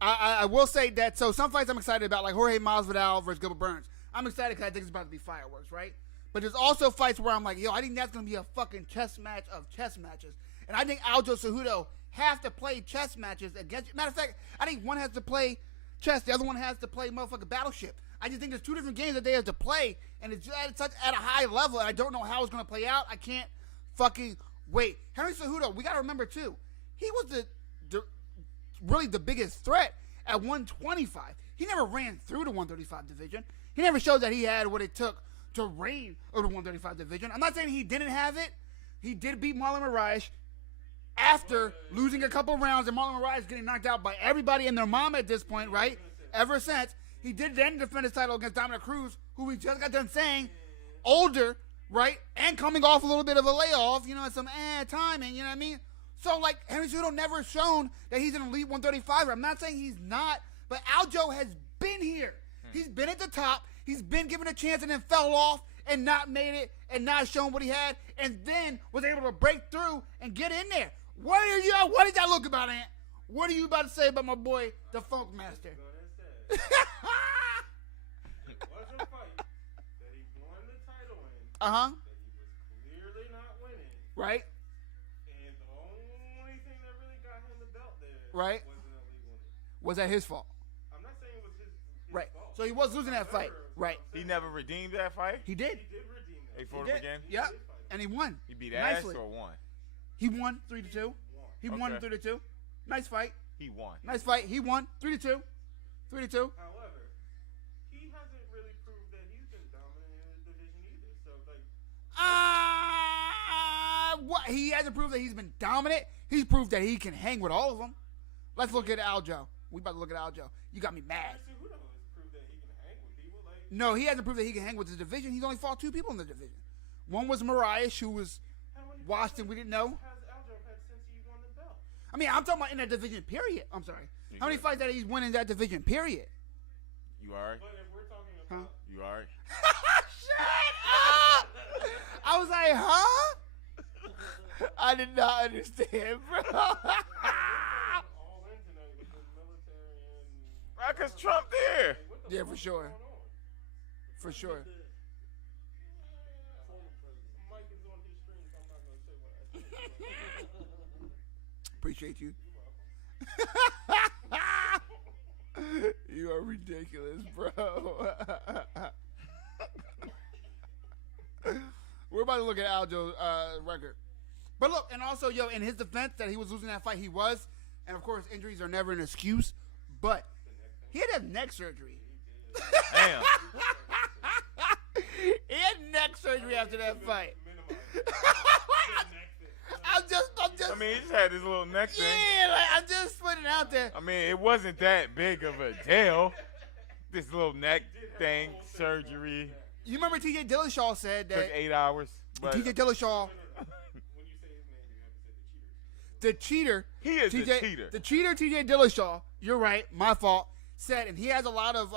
I will say that. So some fights I'm excited about, like Jorge Masvidal versus Gilbert Burns. I'm excited because I think it's about to be fireworks, right? But there's also fights where I'm like, yo, I think that's going to be a fucking chess match of chess matches. And I think Aljo Cejudo have to play chess matches against. Matter of fact, I think one has to play chess, the other one has to play motherfucking Battleship. I just think there's two different games that they have to play, and it's at a high level, and I don't know how it's going to play out. I can't fucking wait. Henry Cejudo, we got to remember, too, he was really the biggest threat at 125. He never ran through the 135 division. He never showed that he had what it took to reign over the 135 division. I'm not saying he didn't have it. He did beat Marlon Moraes after losing a couple rounds, and Marlon Moraes getting knocked out by everybody and their mom at this point, right? Ever since. He did then defend his title against Dominic Cruz, who we just got done saying, older, right? And coming off a little bit of a layoff, you know, some timing, you know what I mean? So, like, Henry Cejudo never shown that he's an elite 135er. I'm not saying he's not, but Aljo has been here. He's been at the top. He's been given a chance and then fell off and not made it and not shown what he had, and then was able to break through and get in there. What did that look about, Ant? What are you about to say about my boy, the Funk Master? It was a fight that he won the title in. Uh-huh. That he was clearly not winning. Right. And the only thing that really got him the belt there Right. was an illegal knee. Was that his fault? I'm not saying it was his Right. fault. So he was losing that fight. Right. He never redeemed that fight. He did. He did redeem that. They fought He him did. again. Yep. And he won. He beat ass Nicely. or won? He won 3-2. He won Okay. 3-2. Nice fight. He won. Nice fight. He won 3-2. 3-2. However, he hasn't really proved that he's been dominant in his division either. So, like, What? He hasn't proved that he's been dominant. He's proved that he can hang with all of them. Let's look at Aljo. We about to look at Aljo. You got me mad. Cejudo has proved that he can hang with people. Like, No, he hasn't proved that he can hang with his division. He's only fought two people in the division. One was Mariah, who was how many washed and we didn't know. has Aljo had since he won the belt? I mean, I'm talking about in that division, period. I'm sorry. How many fights that he's winning in that division, period? You alright? But if we're talking about You alright? Shut up! I was like, huh? I did not understand, bro. all in tonight with the military and Right, cause Trump there. what the Yeah, fuck for is sure. going on? For sure. Mike is on his stream, so I'm not gonna say what I said. Appreciate you. You are ridiculous, bro. We're about to look at Aljo's record. But look, and also, yo, in his defense that he was losing that fight, he was. And, of course, injuries are never an excuse. But he had to have neck surgery. Damn. He had neck surgery after that fight. I'm just. I mean, he just had this little neck thing. Yeah, like, I'm just putting it out there. I mean, it wasn't that big of a deal. This little neck thing, surgery, You remember T.J. Dillashaw said took that 8 hours. But T.J. Dillashaw, When you say his name, you have to say the cheater, he is TJ, the cheater. the cheater T.J. Dillashaw, you're right, my fault, said, and he has a lot of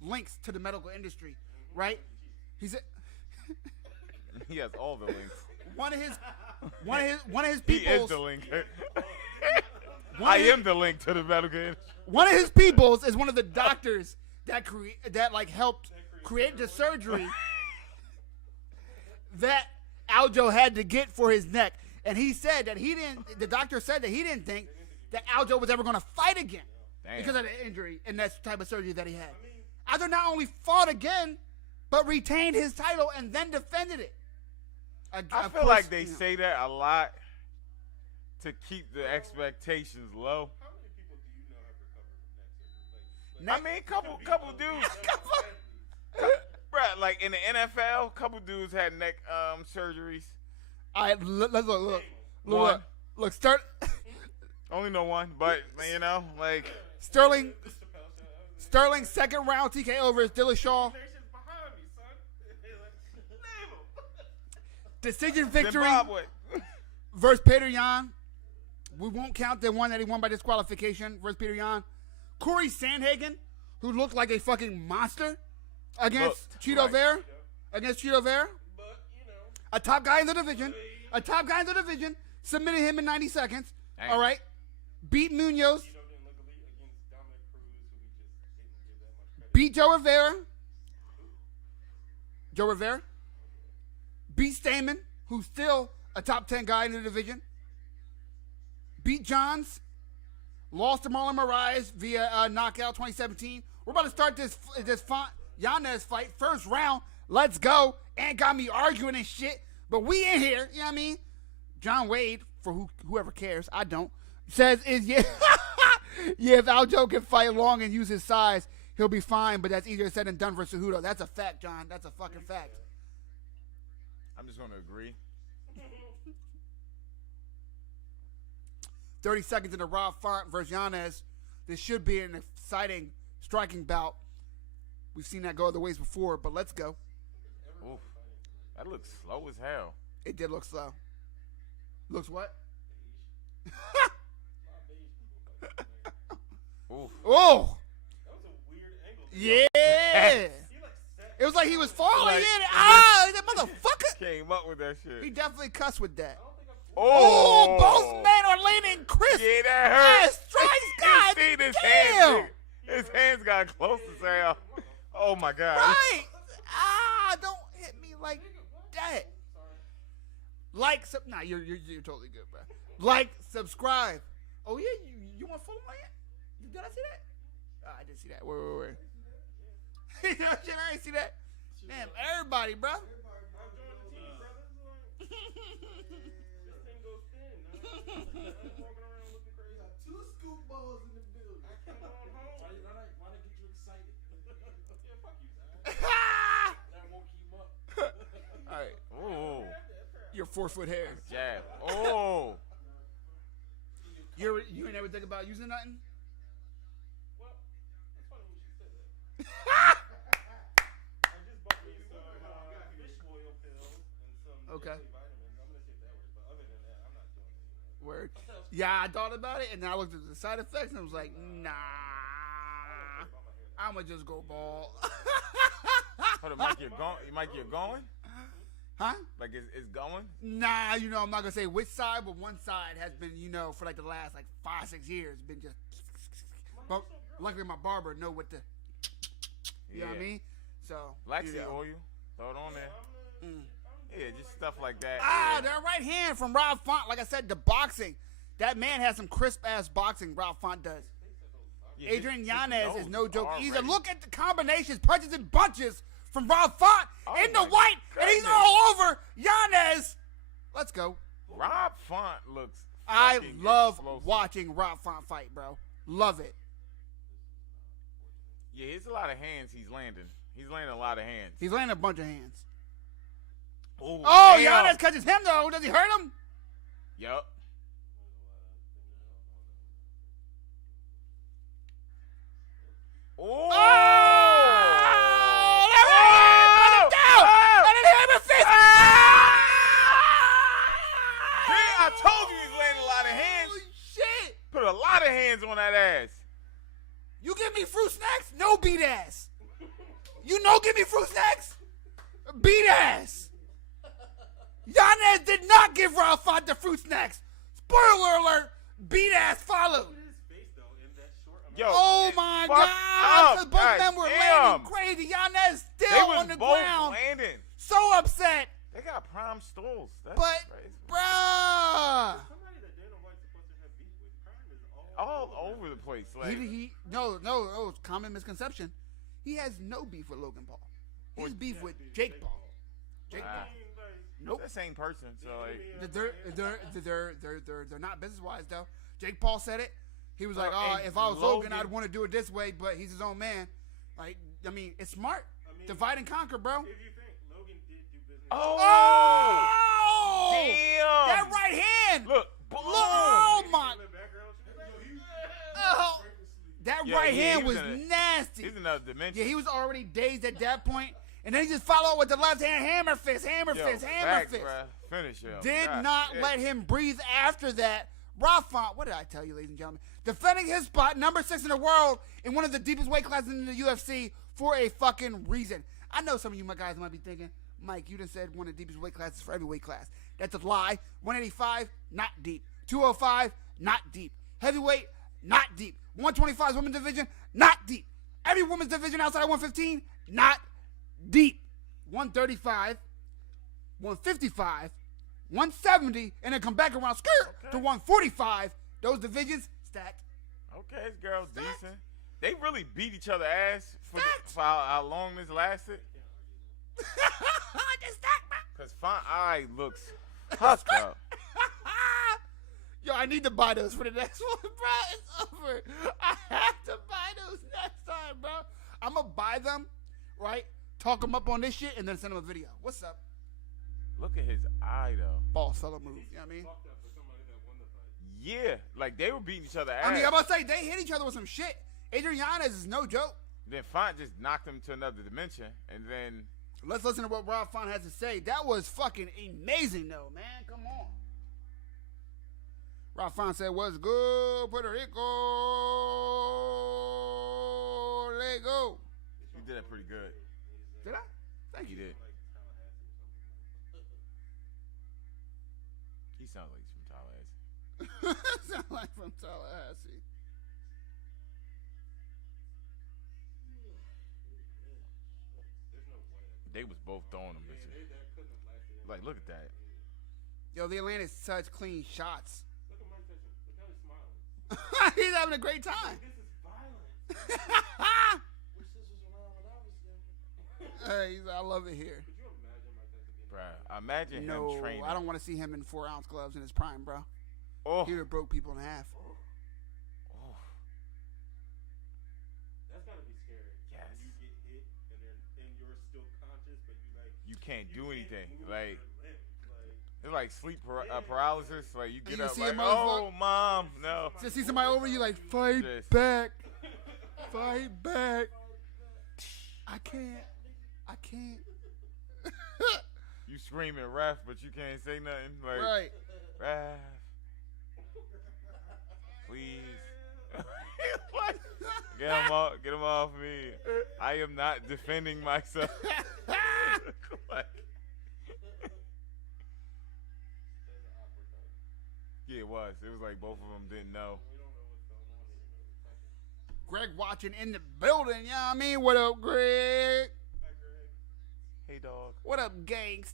links to the medical industry, right? He said He has all the links. one of his He is peoples, the link. One I of his- am the link to the medical industry. one of his peoples is one of the doctors that helped create the surgery that Aljo had to get for his neck. And he said that the doctor said that he didn't think that Aljo was ever going to fight again. Damn. because of the injury and that type of surgery that he had. Aldo not only fought again, but retained his title and then defended it. I feel like they say that a lot to keep the expectations low. How many people do you know have recovered from neck surgery? I mean, couple dudes. Bruh, like in the NFL, couple dudes had neck surgeries. All right, let's look. One. Look, Only know one, but you know, like Sterling, second round TKO versus Dillashaw. Decision victory Zimbabwe. versus Pereira. We won't count the one that he won by disqualification versus Pereira. Corey Sandhagen, who looked like a fucking monster against Cheeto Vera. Against Cheeto Vera. But, you know, A top guy in the division. Submitted him in 90 seconds. Dang. All right. Beat Munoz. Tito didn't look elite against Dominic Cruz, who we just didn't give that much credit. Beat Joe Rivera. Beat Stamen, who's still a top 10 guy in the division. Beat Johns. Lost to Marlon Moraes via knockout 2017. We're about to start this Yanez fight. First round. Let's go. And got me arguing and shit. But we in here. You know what I mean? John Wade, for whoever cares, I don't, says yeah, if Aljo can fight long and use his size, he'll be fine. But that's easier said than done for Cejudo. That's a fact, John. That's a fucking fact. I'm just gonna agree. 30 seconds into Rob Font versus Yanez. This should be an exciting striking bout. We've seen that go other ways before, but let's go. Oof. That looks slow as hell. It did look slow. Looks what? Oof. Oh! That was a weird angle. Yeah! He like sat. It was like he was falling Like- in. That motherfucker! Came up with that shit. He definitely cussed with that. Oh, Both men are landing crisp. Yeah, that hurt. Ass strikes, God You seen his damn. hands? His hands got close as hell. Oh my god. Right. Don't hit me like that. Nah, you're totally good, bro. Like, subscribe. Oh yeah, you want to follow my? Did I see that? I didn't see that. Wait. You know shit, I ain't see that. Damn, everybody, bro. I'm joining the team, brother. This thing goes thin. I'm walking around looking crazy. Two scoop balls in the building. I came on home. Why they get you excited? Yeah, fuck you, Zach. That won't keep up. All right, Ooh. your 4-foot hair. Jab. Oh. You ain't never think about using nothing? Well, it's funny when she said that. I just bought me some fish oil pills and some Okay. daily vitamins. I'm gonna see if that works, but other than that, I'm not doing anything. Word. Yeah, I thought about it, and then I looked at the side effects, and I was like, nah. I'ma just go bald. Hold on, Mike, you're going? Mike, you're going? Huh? Like, it's going? Nah, I'm not gonna say which side, but one side has been, for like the last 5-6 years, been just. But luckily, my barber know what to. You know what I mean? So. Laxy oil. Throw it on there. Yeah, just stuff like that. That right hand from Rob Font. Like I said, the boxing. That man has some crisp ass boxing. Rob Font does. Yeah, Adrian his Yanez nose is no joke already. either. Look at the combinations, punches and bunches from Rob Font in the my white, and he's goodness. all over Yanez. Let's go. Rob Font looks. I fucking love explosive. watching Rob Font fight, bro. Love it. Yeah, it's a lot of hands he's landing. He's landing a lot of hands. He's landing a bunch of hands. Ooh, Oh, damn. Yanez catches him though. Does he hurt him? Yup. Oh! Oh, that right hand, put him down. And then hit him in the face. See, I told you he's landing a lot of hands. Holy shit. Put a lot of hands on that ass. You give me fruit snacks? No beat ass. You know give me fruit snacks? Beat ass. Yanez did not give Rob Font the fruit snacks. Spoiler alert, beat ass followed. Look at his face, though, in that short amount. Yo, Oh it my fucked God. up. Both God men were damn. landing crazy. Yanez They still was on the both ground. landing. So upset. They got prime stools. That's But, crazy. bruh. Somebody that Dana White's supposed to have beef with. Prime is all all over the place. Like, No, it's common misconception. He has no beef with Logan Paul. He's beef with Jake Paul. Jake Paul. Nope. the same person. So like, They're not business wise though. Jake Paul said it. He was like, and if I was Logan- Logan, I'd want to do it this way, but he's his own man. Like, I mean, it's smart. Divide and conquer, bro. If you think Logan did do business, Oh! damn! That right hand! Look, boom! Oh my! in the background, Oh, that Yeah, right yeah, hand he was was in a- nasty. He's another dimension. Yeah, he was already dazed at that point, and then he just followed with the left hand hammer fist. Facts, bruh. Finish him. Did God, not shit. let him breathe after that. Rafa, what did I tell you, ladies and gentlemen? Defending his spot, number 6 in the world, in one of the deepest weight classes in the UFC for a fucking reason. I know some of you my guys might be thinking, Mike, you done said one of the deepest weight classes for every weight class. That's a lie. 185, not deep. 205, not deep. Heavyweight, not deep. 125 is women's division, not deep. Every women's division outside of 115, not deep. 135, 155, 170, and then come back around to 145. Those divisions stacked. Okay, this girl's Stacked. decent. They really beat each other ass for, Stacked. for how long this lasted. Just stacked, bro. Cause Fine Eye looks puffed up. Yo, I need to buy those for the next one, bro. It's over. I have to buy those next time, bro. I'm going to buy them, right? Talk them up on this shit, and then send them a video. What's up? Look at his eye though. Boss fella move. You know what I mean? fucked up for somebody that won the fight. Yeah, like they were beating each other ass. I mean, I'm about to say, they hit each other with some shit. Adrian Yanez is no joke. Then Fine just knocked him to another dimension, and then Let's listen to what Rob Font has to say. That was fucking amazing, though, man. Come on. Rob Font said, "What's good, Puerto Rico? Let go." he did that pretty good. Did I? Thank He you. did. He sounds like he's from Tallahassee. Sound like from Tallahassee. They was both throwing them bitches. Like, look at that. Yo, the Atlantis such clean shots. Look at Mike Tyson. Look how he's smiling. He's having a great time. This is violent. Wish this was around when I was younger. Hey, I love it here. Could you imagine Mike Tyson being Bruh, imagine No, him training. I don't want to see him in 4-ounce gloves in his prime, bro. Oh, He would have broke people in half. That's gotta be scary. Yes. When you get hit and you're still conscious, but you can't do anything. move Like, your limb. Like, it's like sleep paralysis. Like, you get you up see a like, motherfucker- oh, mom, no. Just see somebody over you like, fight Just- back. Fight back. I can't. You screaming ref, but you can't say nothing. Like, Right. ref, please. What? Get him off me. I am not defending myself. Like, yeah, it was. It was like both of them didn't know. Greg watching in the building. You know what I mean? What up, Greg? Hey, dog. What up, gangsta?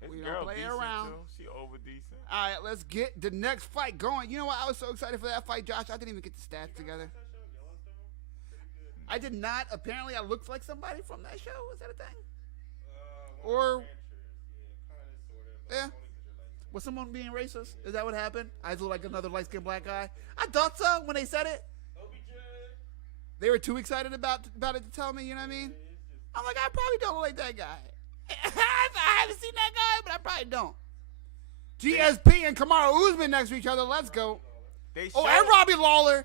This We don't girl play decent around. too. She over decent. All right, let's get the next fight going. You know what? I was so excited for that fight, Josh. I didn't even get the stats together. I did not. Apparently, I looked like somebody from that show. Is that a thing? Or yeah, was someone being racist? Is that what happened? I look like another light-skinned black guy. I thought so when they said it. They were too excited about it to tell me. You know what I mean? I'm like, I probably don't look like that guy. I haven't seen that guy, but I probably don't. GSP and Kamaru Usman next to each other. Let's go. They Oh, showed, and Robbie Lawler,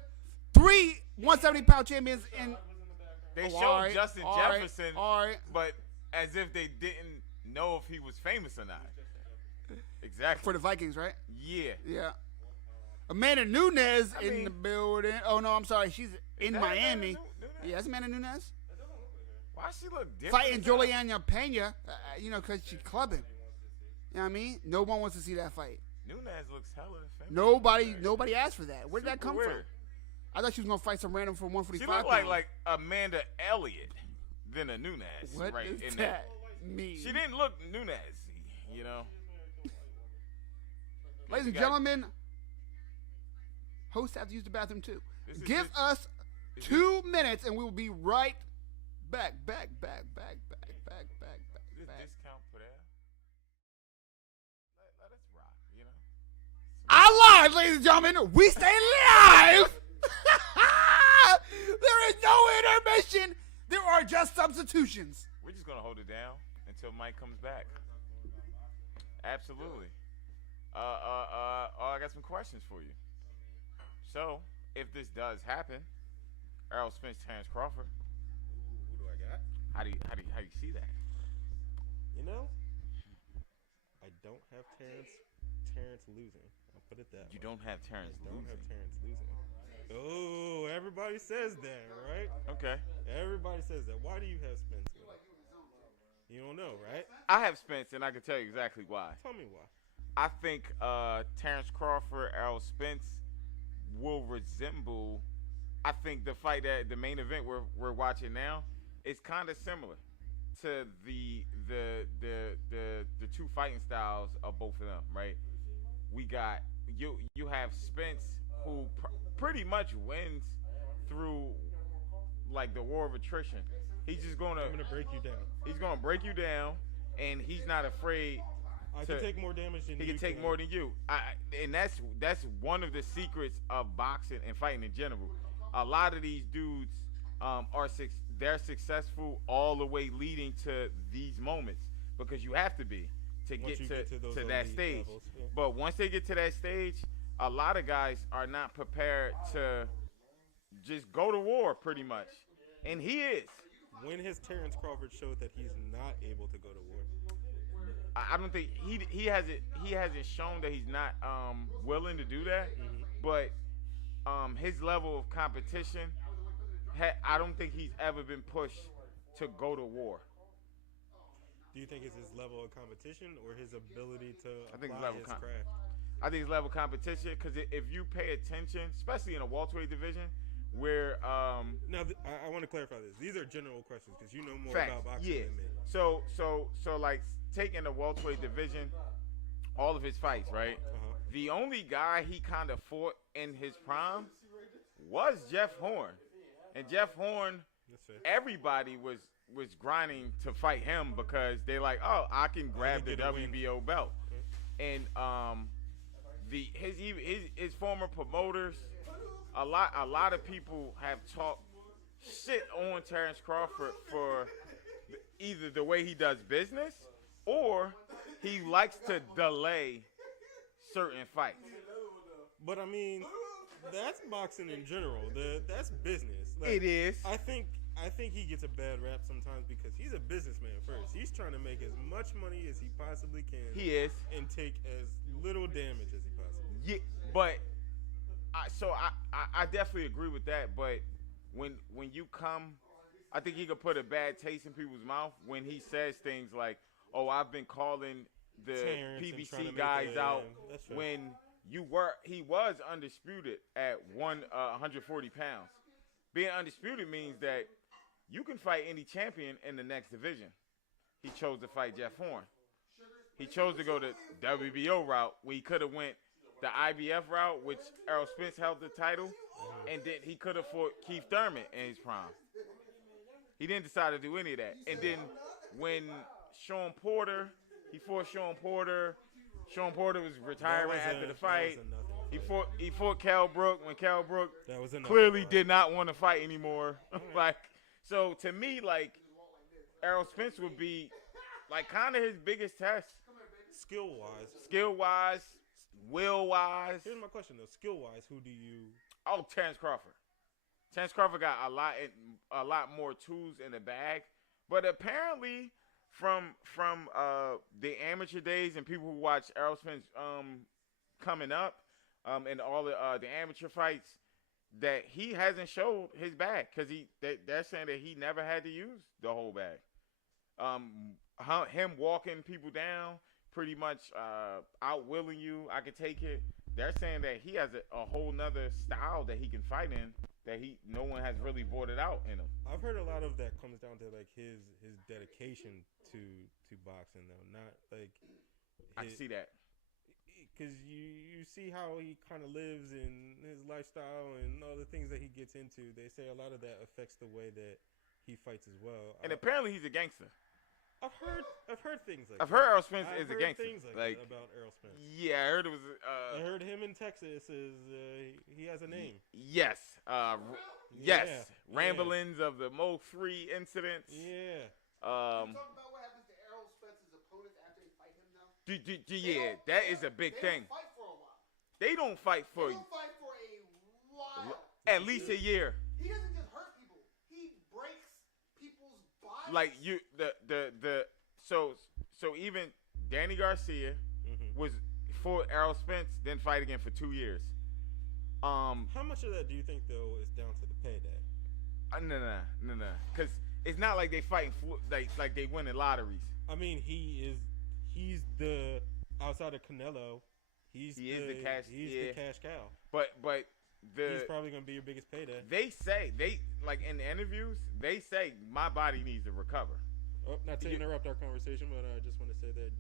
3 170-pound champions. And they oh, showed all right, Justin all right, Jefferson, all right. but as if they didn't know if he was famous or not. Exactly. For the Vikings, right? Yeah. Yeah. Amanda Nunes I in mean- the building. Oh, no, I'm sorry. She's in that Miami. Amanda Nunes? Yeah, that's Amanda Nunes. Why she look different? Fighting Juliana Pena, because she's clubbing. You know what I mean? No one wants to see that fight. Nunes looks hella famous. Nobody asked for that. Where did that Super come weird. from? I thought she was going to fight some random from She 145 looked pounds. like Amanda Elliott than a Nunes. What right does in that mean? She didn't look Nunes, you know. Ladies and got- gentlemen, Hosts have to use the bathroom too. This is Give just- us 2 minutes and we will be right back. This discount Pereira. Let us rock, you know. I live, ladies and gentlemen. We stay live. There is no intermission. There are just substitutions. We're just gonna hold it down until Mike comes back. Absolutely. I got some questions for you. So, if this does happen, Errol Spence, Terrence Crawford. Who do I got? How do you see that? You know, I don't have Terrence losing. I'll put it that You way. don't have Terrence I don't losing. have Terrence losing. Oh, everybody says that, right? Okay. Everybody says that. Why do you have Spence? You don't know, right? I have Spence, and I can tell you exactly why. Tell me why. I think Terrence Crawford, Errol Spence will resemble. I think the fight that the main event we're watching now is kind of similar to the two fighting styles of both of them, right? We got you have Spence who pretty much wins through like the war of attrition. He's just I'm gonna break you down. he's gonna break you down, and he's not afraid. I can take more damage than He you can take more than you. And that's one of the secrets of boxing and fighting in general. A lot of these dudes they're successful all the way leading to these moments because you have to be to Once you get get to those to that elite stage. levels, yeah. But once they get to that stage, a lot of guys are not prepared to just go to war pretty much. And he is. When has Terrence Crawford showed that he's not able to go to war? I don't think he hasn't shown that he's not willing to do that, but his level of competition, I don't think he's ever been pushed to go to war. Do you think it's his level of competition or his ability to I think it's apply level his com- craft? I think it's level of competition because if you pay attention, especially in a welterweight division, where Now, I want to clarify this. These are general questions because you know more facts, about boxing yeah. than me. So like taking the welterweight division, all of his fights, right? The only guy he kind of fought in his prime was Jeff Horn, and Jeff Horn, That's fair. everybody was grinding to fight him because they like, oh, I can grab the get a win. WBO belt, and his former promoters, a lot of people have talked shit on Terrence Crawford for either the way he does business or he likes to delay certain fights. But I mean, that's boxing in general. That's business. Like, It is. I think he gets a bad rap sometimes because he's a businessman first. He's trying to make as much money as he possibly can. He is. And take as little damage as he possibly can. Yeah, but I definitely agree with that. But when you come, I think he could put a bad taste in people's mouth when he says things like, "Oh, I've been calling the Terrence and trying to PBC make guys the- out that's right. when he was undisputed at 140 pounds. Being undisputed means that you can fight any champion in the next division. He chose to fight Jeff Horn. He chose to go the WBO route where he could have went the IBF route, which Errol Spence held the title, and then he could have fought Keith Thurman in his prime. He didn't decide to do any of that. And then when he fought Sean Porter. Sean Porter was retiring after the fight. He fought Cal Brook when Cal Brook clearly did not want to fight anymore. Like, so to me, like, Errol Spence would be like kind of his biggest test. Skill wise, will wise. Here's my question though. Skill wise, who do you? Oh, Terrence Crawford. Terrence Crawford got a lot more tools in the bag, but apparently from the amateur days and people who watch Errol Spence coming up and all the amateur fights, that he hasn't showed his bag because they're saying that he never had to use the whole bag. Him walking people down, pretty much outwilling you, I could take it. They're saying that he has a whole nother style that he can fight in that no one has really brought it out in him. I've heard a lot of that comes down to like his dedication to boxing though, not like I can see that. because you see how he kind of lives and his lifestyle and all the things that he gets into. They say a lot of that affects the way that he fights as well. And apparently he's a gangster. I've heard things like I've heard Errol Spence is a heard gangster. things like that about Errol Spence. Yeah, I heard it was. I heard him in Texas is he has a name. Yes. Yes. Yeah. Ramblings of the Mo 3 incident. Yeah. Talk about what happens to Errol Spence's opponents after they fight him now. Yeah, that is a big thing. They don't fight for a while. They don't fight for They don't fight for a while. at least a year. He doesn't just hurt people. He breaks people's bodies. Like so even Danny Garcia was for Errol Spence, then fight again for 2 years. How much of that do you think though is down to the payday? No, because it's not like they fighting like they winning lotteries. I mean, he's the outside of Canelo. He is the cash cow. But he's probably gonna be your biggest payday. They say like in the interviews, they say my body needs to recover. Oh, not to interrupt our conversation, but I just want to say that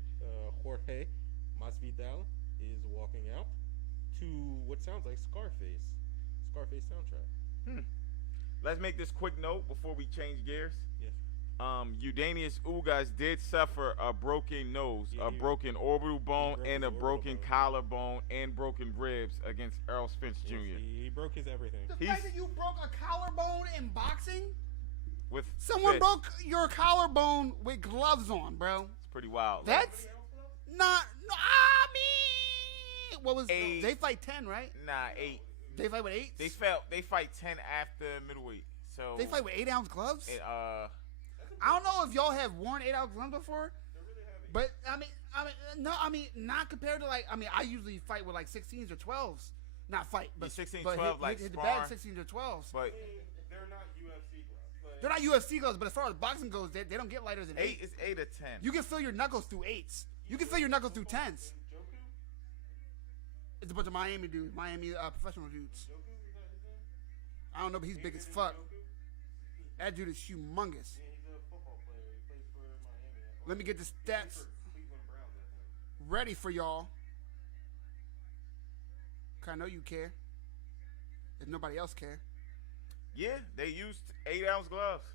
Jorge Masvidal is walking out to what sounds like Scarface soundtrack. Let's make this quick note before we change gears. Yes. Eudanius Ugas did suffer a broken nose, a broken orbital bone, and a broken collarbone and broken ribs against Errol Spence Jr. He broke his everything. The fact that you broke a collarbone in boxing? With Someone fists. broke your collarbone with gloves on, bro. It's pretty wild. That's not. No, I mean, what was? They fight 10, right? Nah, 8. They fight with 8. They fight 10 after middleweight. So They fight with 8-ounce gloves. I don't know if y'all have worn 8-ounce gloves before, but I mean, not compared to I usually fight with like 16s or 12s. Not fight, but 16, but 12 like hit the sparring. bag 16s or 12s. but They're not UFC gloves. They're not UFC gloves, but as far as boxing goes, they don't get lighter than 8 8. is 8 or 10. You can feel your knuckles through 8s. You can feel your knuckles through 10s. It's a bunch of Miami dudes, professional dudes. I don't know, but he's big as fuck. That dude is humongous. Let me get the stats ready for y'all. 'Cause I know you care. If nobody else care. Yeah, they used 8-ounce gloves.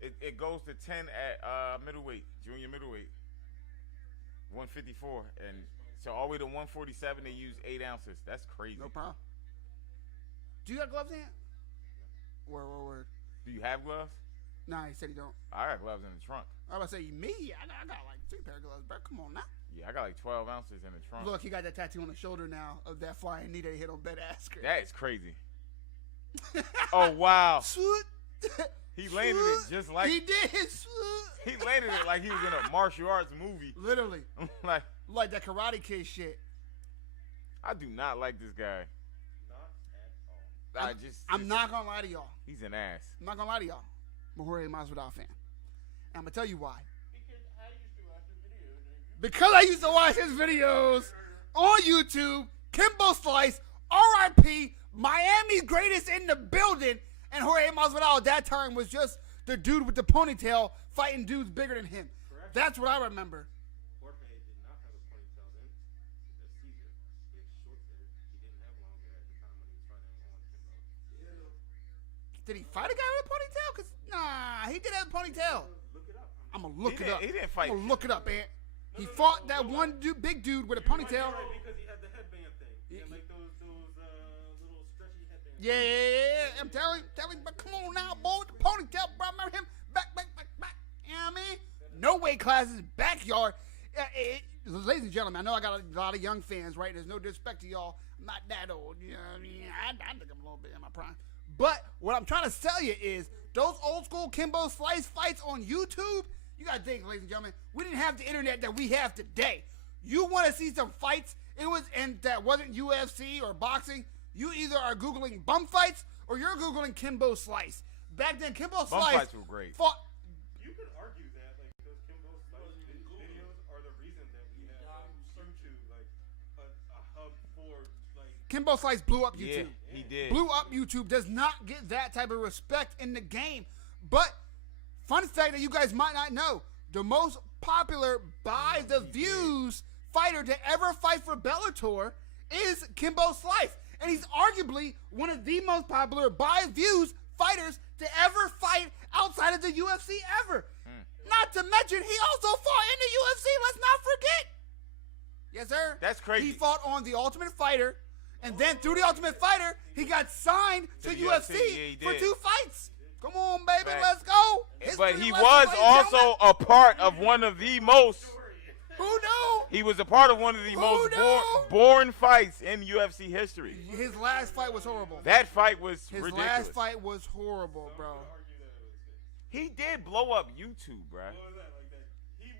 It goes to 10 at middleweight, junior middleweight, 154, and so all the way to 147 they use 8 ounces. That's crazy. No problem. Do you got gloves in? Word. Do you have gloves? Nah, he said he don't. I got gloves in the trunk. I was about to say, me? I got like 3 pair of gloves, bro. Come on now. Yeah, I got like 12 ounces in the trunk. Look, he got that tattoo on the shoulder now of that flying knee that he hit on Ben Askren. That is crazy. Oh wow. Swoot. He landed it just like he did. Swoot. he landed it like he was in a martial arts movie. Literally. like that Karate Kid shit. I do not like this guy. Not at all. I'm not gonna lie to y'all. He's an ass. I'm not gonna lie to y'all. I'm a Jorge Masvidal fan. And I'm gonna tell you why. Because I used to watch his videos on YouTube. Kimbo Slice, R.I.P. Miami's greatest in the building. And Jorge Masvidal at that time was just the dude with the ponytail fighting dudes bigger than him. Correct. That's what I remember. Jorge did not have a ponytail then. The Caesar. He had short hair. He didn't have long hair at the time when he was fighting on Kimbo. Did he fight a guy with a ponytail? Cause nah, he did have a ponytail. Look it up. I'm gonna look it up. He didn't fight. I'm gonna look it up, man. He fought that one dude, big dude with a ponytail. Right, because he had the headband thing. He had like those little stretchy headbands. Yeah. I'm telling you, but come on now, boy, with the ponytail, bro. I remember him back. You know what I mean? No weight classes, backyard. Ladies and gentlemen, I know I got a lot of young fans, right? There's no disrespect to y'all. I'm not that old. You know what I mean? I think I'm a little bit in my prime. But what I'm trying to tell you is those old school Kimbo Slice fights on YouTube, you got to think, ladies and gentlemen, we didn't have the internet that we have today. You want to see some fights, that wasn't UFC or boxing, you either are Googling bum fights or you're Googling Kimbo Slice. Back then, Kimbo Slice fights were great. fought. You could argue that like those Kimbo Slice videos are the reason that we have YouTube, like a hub for like. Kimbo Slice blew up YouTube. Yeah, he did. Blew up YouTube. Does not get that type of respect in the game. But fun fact that you guys might not know: the most popular by the views fighter to ever fight for Bellator is Kimbo Slice. And he's arguably one of the most popular by views fighters to ever fight outside of the UFC ever. Not to mention, he also fought in the UFC. Let's not forget. Yes, sir. That's crazy. He fought on The Ultimate Fighter, and then through The Ultimate Fighter, he got signed to UFC for 2 fights. Come on, baby, let's go. But he was also a part of one of the most. Who knew? He was a part of one of the most boring fights in UFC history. His last fight was horrible. That fight was ridiculous. His last fight was horrible, bro. He did blow up YouTube, bro. What was that? Like that? He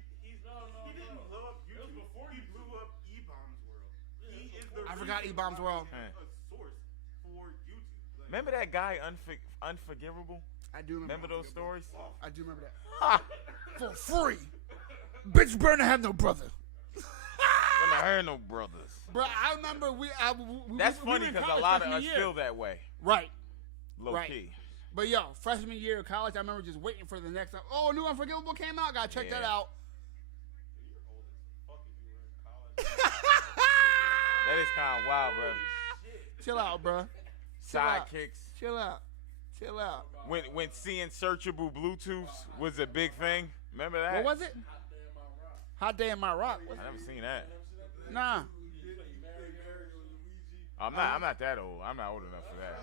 didn't blow up YouTube. It was before he blew up E-Bomb's World. He is the I forgot reason E-Bomb's why World. he is a source for YouTube. Like, Remember that guy, Unforgivable? I do remember Those stories? I do remember that. For free. Bitch better have no brother. When I heard no brothers. Bro, I remember we That's we funny were in because a college lot of freshman us year. feel that way. Right. Low Right. key. But yo, freshman year of college, I remember just waiting for the next time. Oh, new Unforgivable came out. Gotta check that Yeah. out. you're old as fuck if you were in college. That is kind of wild, bro. Chill out, bro. Chill out. Sidekicks. Chill out. Chill out. When seeing searchable Bluetooths was a big thing. Remember that? What was it? Hot Day in My Rock. I never seen that. Nah. I'm not that old. I'm not old enough for that.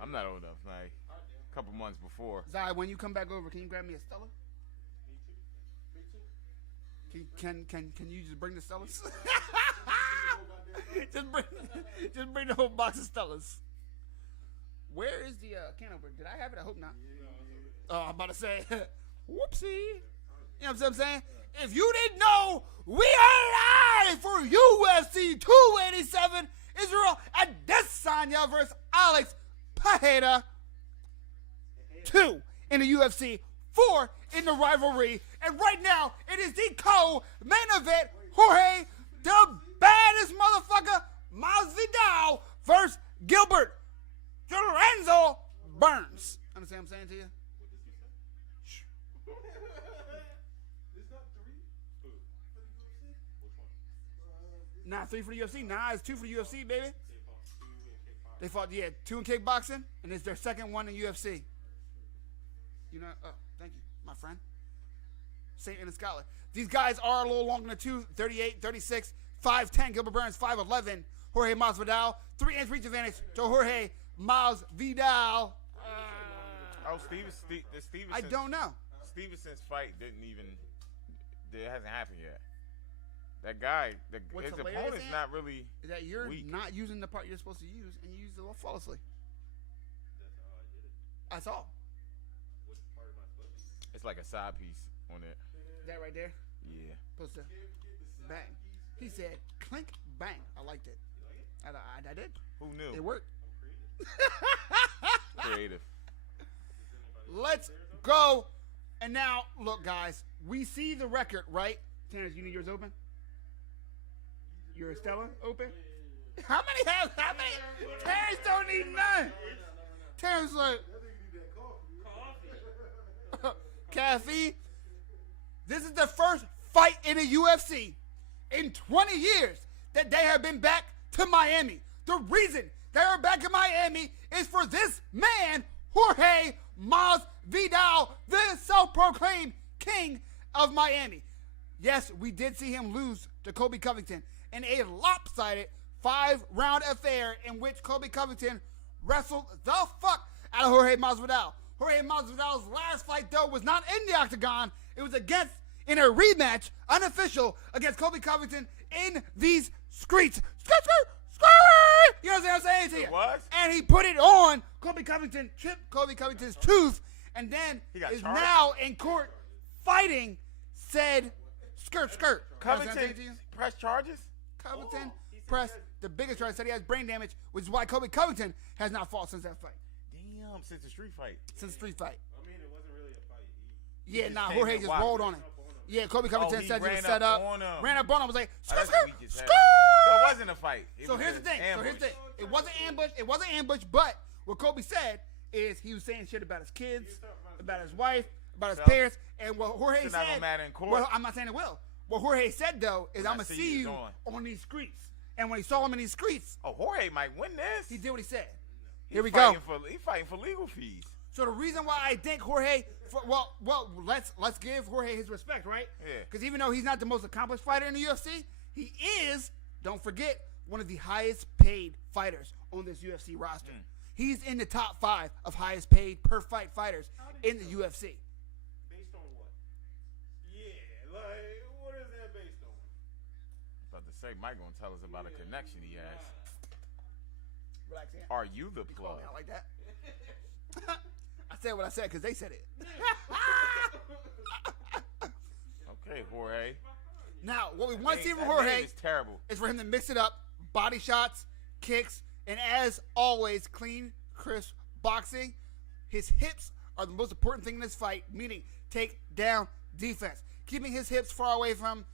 I'm not old enough. Like a couple months before. Zai, when you come back over, can you grab me a Stella? Can you just bring the Stellas? just bring the whole box of Stellas. Where is the can opener? Did I have it? I hope not. Oh, I'm about to say, whoopsie. You know what I'm saying? If you didn't know, we are live for UFC 287. Israel Adesanya versus Alex Pereira. 2 in the UFC, 4 in the rivalry. And right now, it is the co-main event. Jorge, the baddest motherfucker, Masvidal versus Gilbert Lorenzo Burns. Understand what I'm saying to you? It's not 3 for the UFC? Which one? Nah, 3 for the UFC. Nah, it's 2 for the UFC, baby. They fought 2 in kickboxing. They fought, 2 in kickboxing, and it's their second one in UFC. You know, thank you, my friend. Saint and Scholar. These guys are a little longer than 2, 38, 36, 5'10. Gilbert Burns, 5'11. Jorge Masvidal, 3-inch reach advantage to Jorge Masvidal. Oh, Stevenson. I don't know. Stevenson's fight it hasn't happened yet. That guy, What's his hilarious opponent's is not really Is that you're weak. not using the part you're supposed to use, and you used it flawlessly. That's how I did it. I saw. Which part am I supposed to? It's like a side piece on it. That right there. Yeah. Supposed to bang. He said, clink, bang. I liked it. I did. Who knew? It worked. Creative. Let's go. And now, look, guys. We see the record, right? Terrence, you need yours open? Your Stella open? How many? Terrence don't need none. Terrence like, Caffey. This is the first fight in the UFC in 20 years that they have been back to Miami. The reason they are back in Miami is for this man, Jorge Masvidal, the self-proclaimed king of Miami. Yes, we did see him lose to Colby Covington in a lopsided 5-round affair in which Colby Covington wrestled the fuck out of Jorge Masvidal. Jorge Masvidal's last fight, though, was not in the octagon. It was in a rematch, unofficial, against Colby Covington in these streets. Skirt, skirt, skirt! You know what I'm saying to you? It was? And he put it on. Colby Covington chipped Colby Covington's tooth, and then is charged? now in court fighting said skirt, skirt. You know what I'm saying Covington to you? press charges? Covington pressed the biggest charge. Said he has brain damage, which is why Colby Covington has not fought since that fight. Damn, since the street fight. Since the street fight. I mean, it wasn't really a fight. Yeah, just nah, came Jorge in just wild. rolled on him. Yeah, Colby Covington he said he was ran set up up. on him. Ran up on him. Was like, Oh, skirt, that's skirt, what we just had. skirt. So it wasn't a fight. It So was here's the an thing. ambush. It wasn't ambush. It wasn't ambush. But what Kobe said is he was saying shit about his kids, about his wife, about his So? parents, and what Jorge So not said. gonna matter in court? Well, I'm not saying it will. What Jorge said, though, is When I'm going to see you on these streets. And when he saw him in these streets, Jorge might win this. he did what he said. He Here we go. He's fighting for legal fees. So the reason why I think Jorge, let's give Jorge his respect, right? Yeah. Because even though he's not the most accomplished fighter in the UFC, he is, don't forget, one of the highest paid fighters on this UFC roster. He's in the top 5 of highest paid per fight fighters in the UFC. Based on what? Yeah, like, what is that based on? About to say, Mike gonna tell us about a connection he has. Relax, Ant. Are you the You call plug? me out like that? I said what I said because they said it. Okay, Jorge. Now, what we want to see from That Jorge name is terrible. is for him to mix it up, body shots, kicks, and as always, clean, crisp boxing. His hips are the most important thing in this fight, meaning take down defense. Keeping his hips far away from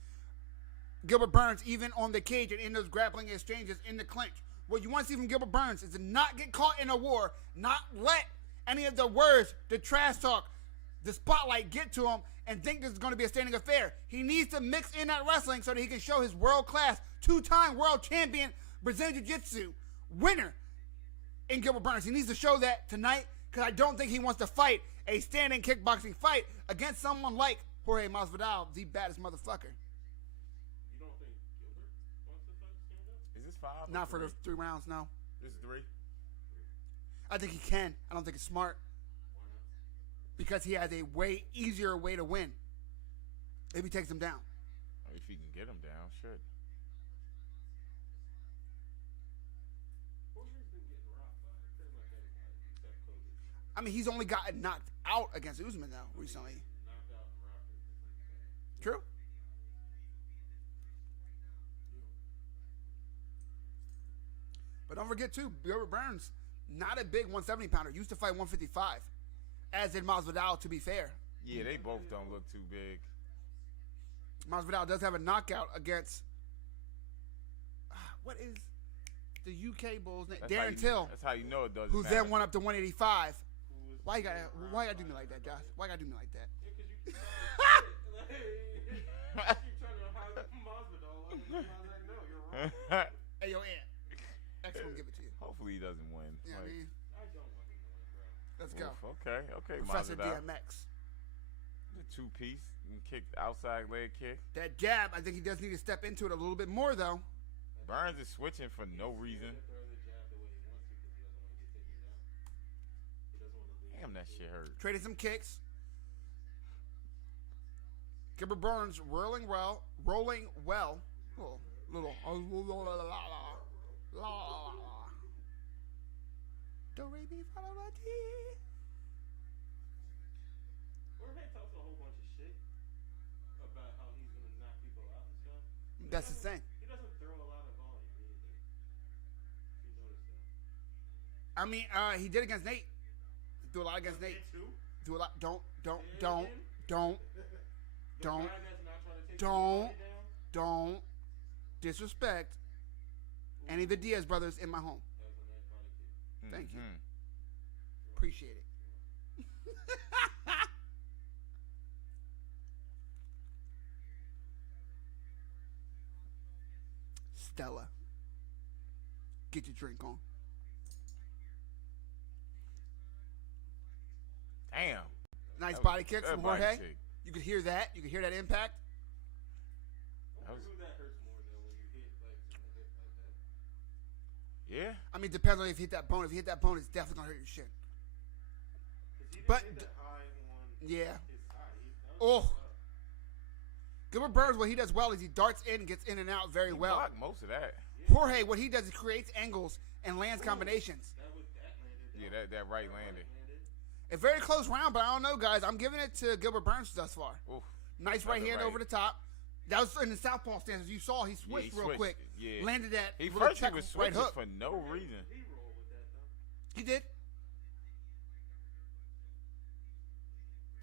Gilbert Burns, even on the cage and in those grappling exchanges in the clinch. What you want to see from Gilbert Burns is to not get caught in a war, not let any of the words, the trash talk, the spotlight get to him and think this is going to be a standing affair. He needs to mix in that wrestling so that he can show his world-class, 2-time world champion Brazilian Jiu-Jitsu winner in Gilbert Burns. He needs to show that tonight because I don't think he wants to fight a standing kickboxing fight against someone like Jorge Masvidal, the baddest motherfucker. You don't think Gilbert wants to fight stand up? Is this 5? or Not for the 3? 3 rounds, no. This is 3. I think he can. I don't think it's smart. Because he has a way easier way to win if he takes him down. If he can get him down, should. Jorge's been getting rocked by pretty much everybody except Kobe. I mean, he's only gotten knocked out against Usman, though, recently. Knocked out and rocked. True. But don't forget, too, Gilbert Burns, not a big 170-pounder. Used to fight 155, as did Masvidal, to be fair. Yeah, they both don't look too big. Masvidal does have a knockout against, what is the UK Bulls name? Darren Till, That's how you know it doesn't who matter. then went up to 185. Why you gotta do me like that, Josh? Why you gotta do me like that? Yeah, because you keep trying to hide Masvidal. No, you're wrong. Hey, yo, Ant. X gonna give it to you. Hopefully he doesn't win. You know what I mean? I don't want him to win, bro. Let's go. Okay, Professor Masvidal. DMX. The 2-piece and kick, outside leg kick. That jab, I think he does need to step into it a little bit more, though. Burns is switching for no reason. Throw the jab the way he wants to because he doesn't want to get taken down. He doesn't want to lose. Damn, that shit hurt. Trading some kicks. Gilbert Burns rolling well. Little. Do re mi fa la la ti. Jorge talks a whole bunch of shit about how he's going to knock people out and stuff. That's the thing. He doesn't throw a lot of volume either. You notice that. I mean, he did against Nate. Do a lot against Nate. Too? Do a lot. Don't. The guy that's not trying to take Don't. anybody down. Don't disrespect any of the Diaz brothers in my home. That was a nice body kick. Thank you. Mhm. Appreciate it. Stella, get your drink on. Damn. Nice That was body a kick good from body Jorge. kick. You could hear that. You could hear that impact. That was- Who that hurts more though when you hit like in the hip like that? Yeah. I mean, it depends on if you hit that bone. If you hit that bone, it's definitely gonna hurt your shit. 'Cause he didn't But- hit that high on Yeah. his side. Oh. Gilbert Burns, what he does well is he darts in and gets in and out very He well. blocked most of that. Jorge, what he does is creates angles and lands combinations. That landed. Yeah, that right landed. A very close round, but I don't know, guys. I'm giving it to Gilbert Burns thus far. Oof. Nice right Another hand over the top. That was in the southpaw stance. As you saw, he switched he real switched. quick. Yeah. Landed that He little first he check was right switching hook. for no reason. He rolled with that though. He did.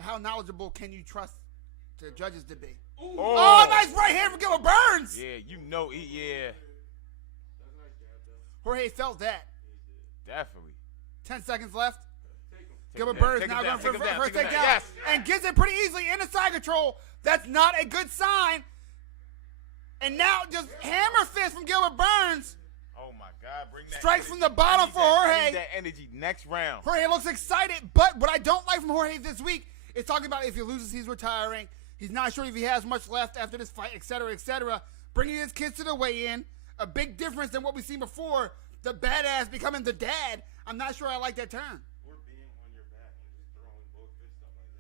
How knowledgeable can you trust the judges to be? Oh, nice right hand from Gilbert Burns. Yeah, you know, yeah, That's a nice jab though. Jorge felt that. definitely. 10 seconds left. Take him. Gilbert him Burns down, now take him going for down, the take him first down, takedown. yes. And gets it pretty easily into side control. That's not a good sign. And now just hammer fist from Gilbert Burns. Oh my God! Bring that Strikes energy. from the bottom for I Jorge. need that energy next round. Jorge looks excited, but what I don't like from Jorge this week is talking about if he loses, he's retiring. He's not sure if he has much left after this fight, etc., etc. Bringing his kids to the weigh-in, a big difference than what we've seen before. The badass becoming the dad. I'm not sure I like that term. Or being on your back and just throwing both fists up like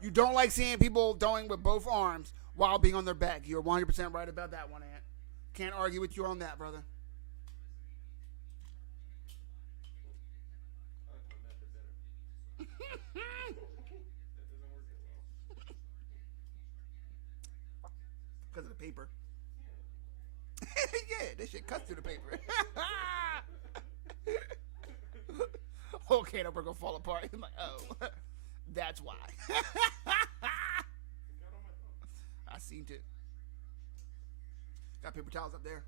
that. You don't like seeing people throwing with both arms while being on their back. You're 100% right about that one, Ant. Can't argue with you on that, brother. Because of the paper. Yeah, this shit cuts through the paper. Okay, we're gonna fall apart. I'm like, oh, that's why. I seen it. Got paper towels up there.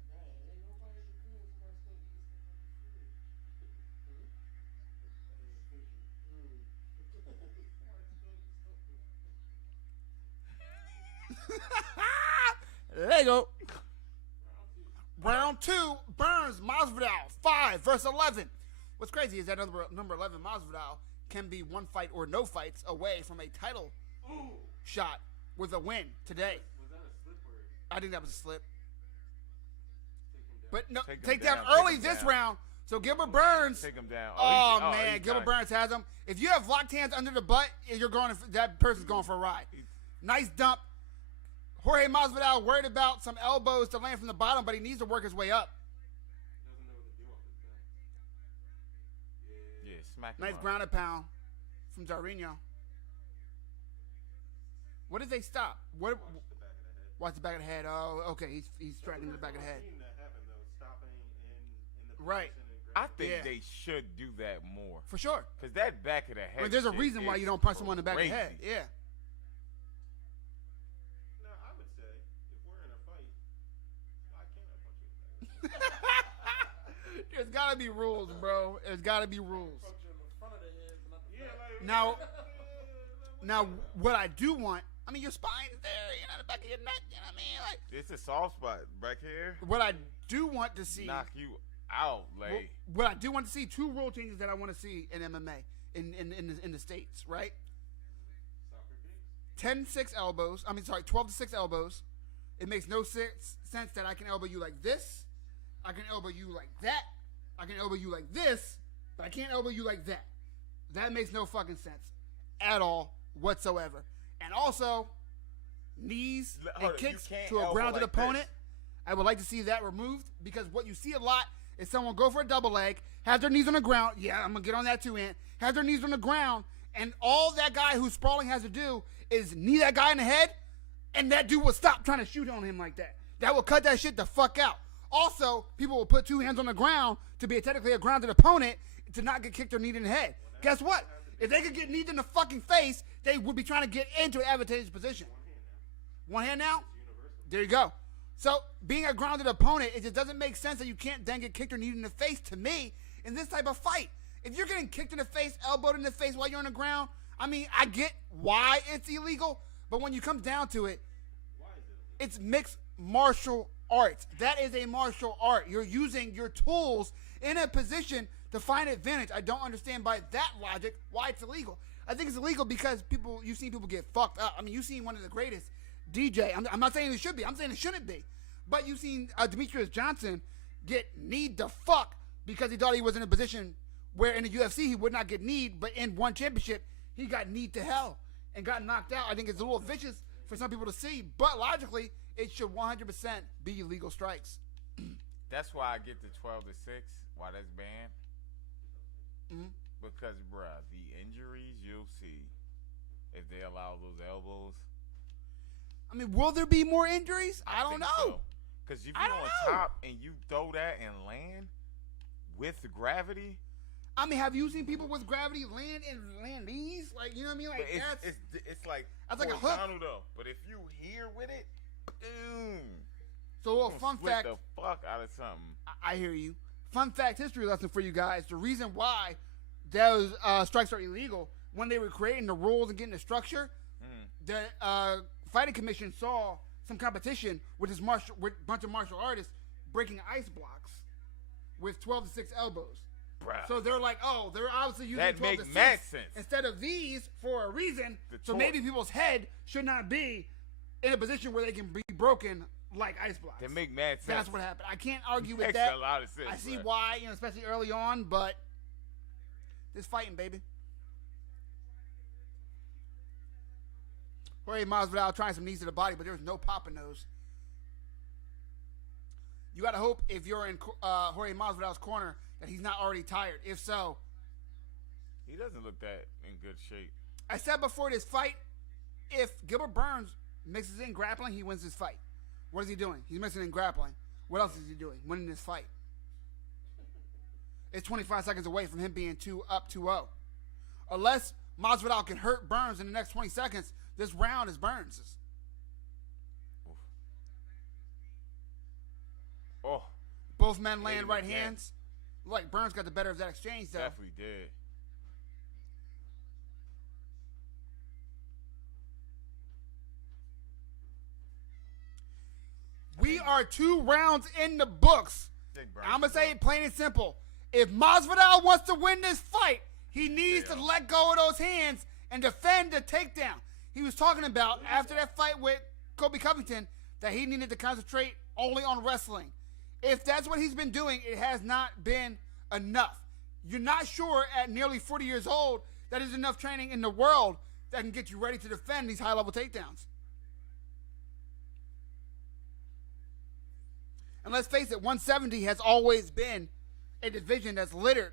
There you go. Round 2, Burns, Masvidal, 5 versus 11. What's crazy is that number 11, Masvidal, can be one fight or no fights away from a title shot with a win today. Was that a slip or? I think that was a slip. But no, Take him take down, down take early him this down. round. So Gilbert Burns. Take him down. Oh, he's man, Gilbert done. Burns has him. If you have locked hands under the butt, you're going. That person's going for a ride. Nice dump. Jorge Masvidal worried about some elbows to land from the bottom, but he needs to work his way up. Doesn't know what to do off his back. Yeah, smack him Nice up. ground and pound from Jarino. What did they stop? What? Watch the back of the head. Watch the back of the head. Oh, okay. He's striking the back of the head. I've seen that happen though, stopping in the Right. position and I grabbing. think Yeah. they should do that more. For sure. Because that back of the head. I mean, there's a shit reason why is you don't punch someone in the back of the head. crazy. Yeah. Now, I would say if we're in a fight, why can't I punch you in the back? There's got to be rules, bro. There's got to be rules. Punch him in front of the head, but not the back. Now, what I do want, I mean, your spine is there, you know, the back of your neck, you know what I mean? Like, It's a soft spot back here. what I do want to see, Knock you out, like. what I do want to see, 2 rule changes that I want to see in MMA, in the States, right? Soccer kicks. 10-6 elbows. 12 to 6 elbows. It makes no sense that I can elbow you like this. I can elbow you like that. I can elbow you like this, but I can't elbow you like that. That makes no fucking sense at all whatsoever. And also, knees Hold and on, you kicks can't to a elbow grounded like opponent. this. I would like to see that removed because what you see a lot is someone go for a double leg, have their knees on the ground. Yeah, I'm going to get on that too, Ant. Have their knees on the ground, and all that guy who's sprawling has to do is knee that guy in the head, and that dude will stop trying to shoot on him like that. That will cut that shit the fuck out. Also, people will put 2 hands on the ground to be technically a grounded opponent to not get kicked or kneed in the head. Guess what? If they could get kneed in the fucking face, they would be trying to get into an advantageous position. One hand now? There you go. So, being a grounded opponent, it just doesn't make sense that you can't then get kicked or kneed in the face to me in this type of fight. If you're getting kicked in the face, elbowed in the face while you're on the ground, I mean, I get why it's illegal, but when you come down to it, it's mixed martial arts. That is a martial art. You're using your tools in a position to find advantage. I don't understand by that logic why it's illegal. I think it's illegal because you've seen people get fucked up. I mean, you've seen one of the greatest DJ. I'm not saying it should be. I'm saying it shouldn't be. But you've seen Demetrius Johnson get kneed the fuck because he thought he was in a position where in the UFC he would not get kneed, but in one championship he got kneed to hell and got knocked out. I think it's a little vicious for some people to see, but logically it should 100% be illegal strikes. That's why I get the 12 to 6. Why that's banned? Mhm. Because, bruh, the injuries you'll see if they allow those elbows. I mean, will there be more injuries? I don't know. Because if I you're don't on know. top and you throw that and land with the gravity, I mean, have you seen people with gravity land these? Like, you know what I mean? Like but it's like That's like a hook. horizontal though. But if you here with it, boom. So, a little Gonna fun split fact. the fuck out of something. I hear you. Fun fact, history lesson for you guys. The reason why those strikes are illegal, when they were creating the rules and getting the structure, the fighting commission saw some competition with his bunch of martial artists breaking ice blocks with 12 to 6 elbows. Bruh. So they're like, oh, they're obviously using That 12 to make 6 mad sense. instead of these for a reason. So torque. maybe people's head should not be in a position where they can be broken like ice blocks. That make mad sense. That's what happened. I can't argue with Makes that. a lot of sense, I see bruh. why, especially early on, but this fighting, baby. Jorge Masvidal trying some knees to the body, but there's no popping those. You got to hope if you're in Jorge Masvidal's corner that he's not already tired. If so, He doesn't look that in good shape. I said before this fight, if Gilbert Burns mixes in grappling, he wins this fight. What is he doing? He's mixing in grappling. What else is he doing? Winning this fight. It's 25 seconds away from him being 2-0. Unless Masvidal can hurt Burns in the next 20 seconds, this round is Burns's. Oh, Both men land him right again. hands. Like Burns got the better of that exchange, though. definitely did. We are 2 rounds in the books. Think Burns I'm going is to say up. it plain and simple. If Masvidal wants to win this fight, he needs to Yeah. let go of those hands and defend the takedown. He was talking about after that fight with Kobe Covington that he needed to concentrate only on wrestling. If that's what he's been doing, it has not been enough. You're not sure at nearly 40 years old that there's enough training in the world that can get you ready to defend these high-level takedowns. And let's face it, 170 has always been a division that's littered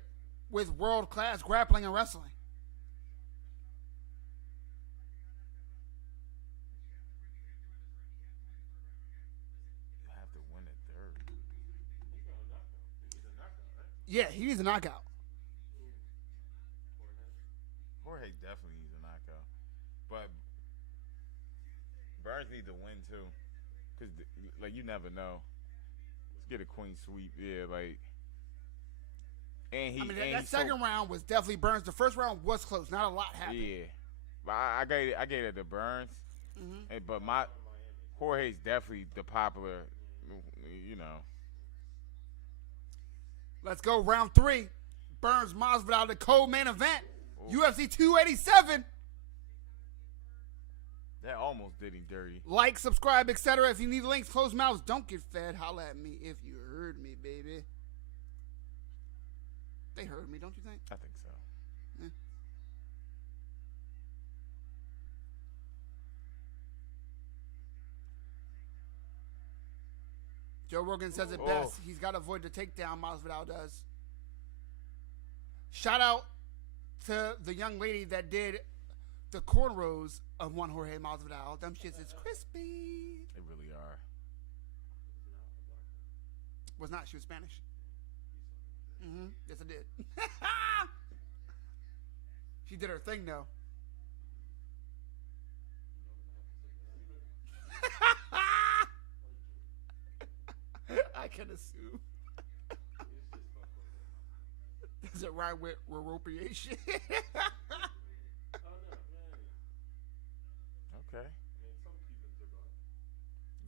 with world-class grappling and wrestling. You have to win it third. Yeah, he needs a knockout. Jorge definitely needs a knockout. But Burns needs to win, too. Because, like, you never know. Let's get a clean sweep. Yeah, like. And he, I mean, and that he's second round was definitely Burns. The first round was close. Not a lot happened. Yeah. But I gave it to Burns. Mm-hmm. But Jorge's definitely the popular, you know. Let's go round 3. Burns Masvidal, the co-main event. UFC 287. That almost did him dirty. Like, subscribe, etc. If you need links, closed mouths don't get fed. Holla at me if you heard me, baby. They heard me, don't you think? I think so. Yeah. Joe Rogan says it Oh. best. He's got to avoid the takedown. Masvidal does. Shout out to the young lady that did the cornrows of one Jorge Masvidal. Them shits is crispy. They really are. Was not. She was Spanish. Mm-hmm. Yes, I did. She did her thing, though. I can assume. Does it rhyme with reropiation? Okay.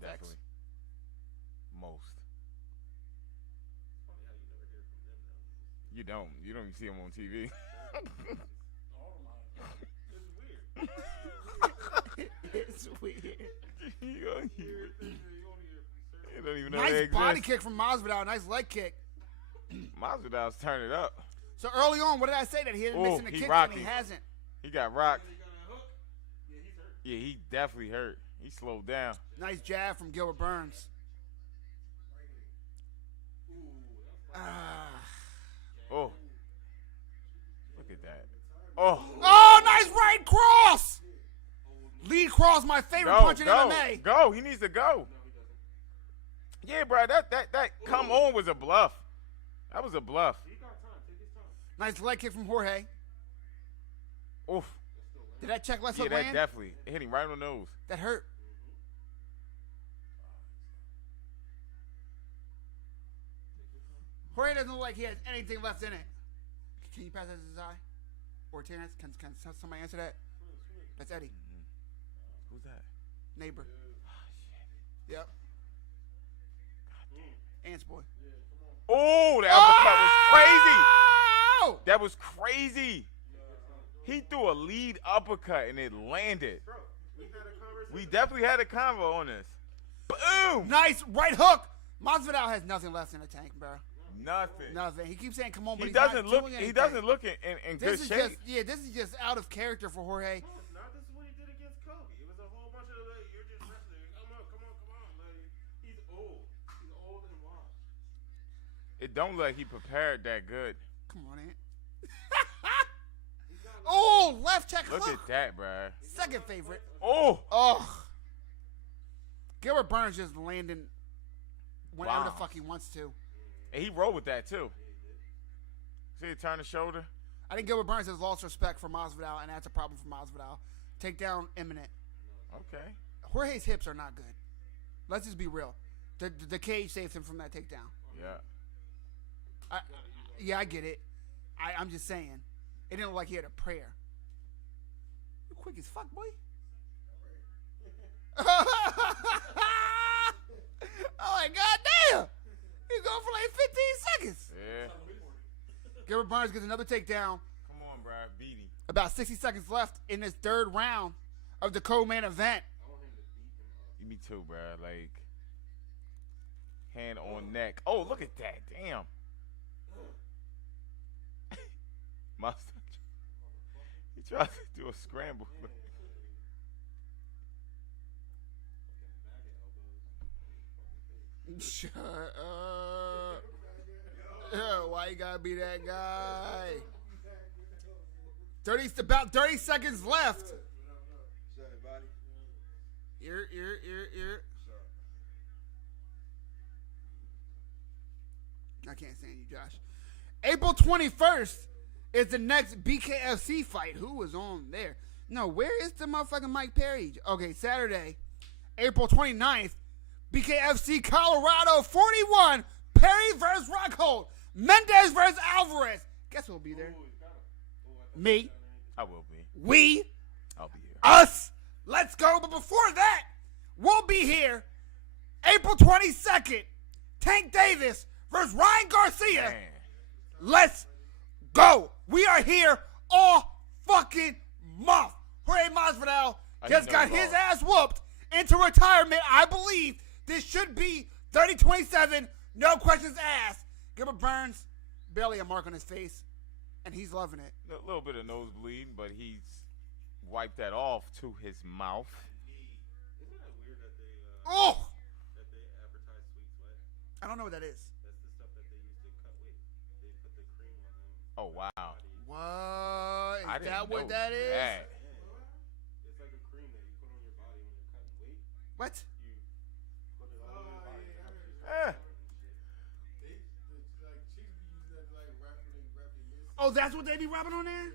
Definitely. Most. You don't. You don't even see him on TV. It's weird. You don't even know Nice they body exist. kick from Masvidal. Nice leg kick. Masvidal's turning it up. So early on, what did I say? That he had Ooh, missing the he kick rocked and he him. hasn't. He got rocked. Yeah, he definitely hurt. He slowed down. Nice jab from Gilbert Burns. Oh. Look at that. Oh. Oh, nice right cross. Lead cross, my favorite punch in MMA. Go. He needs to go. Yeah, bro. That come on was a bluff. That was a bluff. Nice leg kick from Jorge. Oof. Did that check left Yeah, hook that land? definitely hit him right on the nose. That hurt. Jorge doesn't look like he has anything left in it. Can you pass that to his eye? Or Terrence? Can somebody answer that? That's Eddie. Who's that? Neighbor. Yep. Ants boy. Oh, the uppercut was crazy. Oh! That was crazy. He threw a lead uppercut and it landed. Bro, we had a conversation. We definitely had a convo on this. Boom. Nice right hook. Masvidal has nothing left in the tank, bro. Nothing. Nothing. He keeps saying, "Come on," but He he's doesn't not look. doing He anything. doesn't look in good This is shape. this is just out of character for Jorge. No, it's not. This is what he did against Kobe. It was a whole bunch of like, you're just wrestling. Come on. Like, he's old. He's old and washed. It don't look like he prepared that good. Come on, Ant. Oh, left check Look hook. at that, bruh. Second favorite. Oh. Oh. Gilbert Burns just landing whenever the Wow. fuck he wants to. And he rolled with that too. See, he turned the shoulder. I think Gilbert Burns has lost respect for Masvidal, and that's a problem for Masvidal. Takedown imminent. Okay. Jorge's hips are not good. Let's just be real. The cage saved him from that takedown. Yeah. I get it. I'm just saying. It didn't look like he had a prayer. You quick as fuck, boy. Oh my god damn! He's going for like 15 seconds. Yeah. Gilbert Burns gets another takedown. Come on, bruh. Beat him. About 60 seconds left in this third round of the co-main event. Me too, bruh. Like, hand on neck. Oh, look at that. Damn. Mustache. He tried to do a scramble. Shut up. Why you gotta be that guy? About 30 seconds left. Ear. I can't stand you, Josh. April 21st is the next BKFC fight. Who was on there? No, where is the motherfucking Mike Perry? Okay, Saturday, April 29th, BKFC Colorado 41, Perry versus Rockhold, Mendez versus Alvarez. Guess who'll be there? Me. I will be. We. I'll be here. Us. Let's go. But before that, we'll be here April 22nd. Tank Davis versus Ryan Garcia. Man. Let's go. We are here all fucking month. Jorge Masvidal just got his ass whooped into retirement. I believe this should be 30-27. No questions asked. Gilbert Burns, barely a mark on his face, and he's loving it. A little bit of nosebleed, but he's wiped that off to his mouth. Isn't it weird that they Oh! advertise Sweet Sweat? I don't know what that is. That's the stuff that they used to cut weight. They put the cream on them. Oh, wow. What? I Is didn't that what know that is? that. It's like a cream that you put on your body when you're cutting weight. What? You put it all on your body. Oh, that's what they be rubbing on there?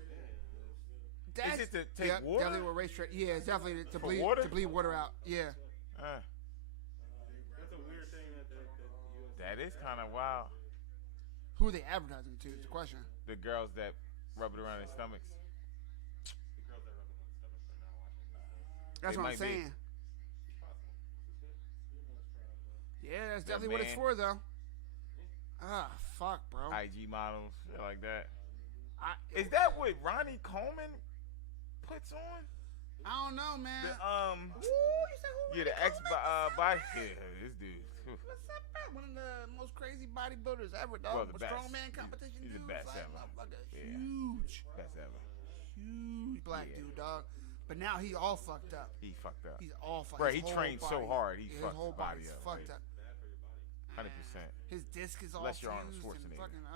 That's, Is it to take yep, water? Definitely with racetrack. Yeah, it's definitely to bleed water? to bleed water out. Yeah. That's a weird thing that the US That is kind of wild. Who are they advertising to is the question. The girls that rub it around their stomachs. the girls that rub it on the stomach are not watching this. That's They what I'm might be. saying. Yeah, that's Yeah, definitely what it's man. for, though. Ah, fuck, bro. IG models, shit like that. I Is that what Ronnie Coleman puts on? don't know, man. The Ooh, you said who? yeah, the Ronnie ex Coleman? body. Yeah, this dude. Whew. What's up, bro? One of the most crazy bodybuilders ever, dog. Well, the With best. strongman competition, He's the dude. best Like, ever. motherfucker, Yeah. huge, Best ever. huge black Yeah. dude, dog. But now he all fucked up. He fucked up. He's all fucked. Bro, his he whole trained so body- hard, he his fucked whole his body body's up, fucked like- up. 100%. His disc is all Unless you're Arnold fused and Schwarzenegger. fucking.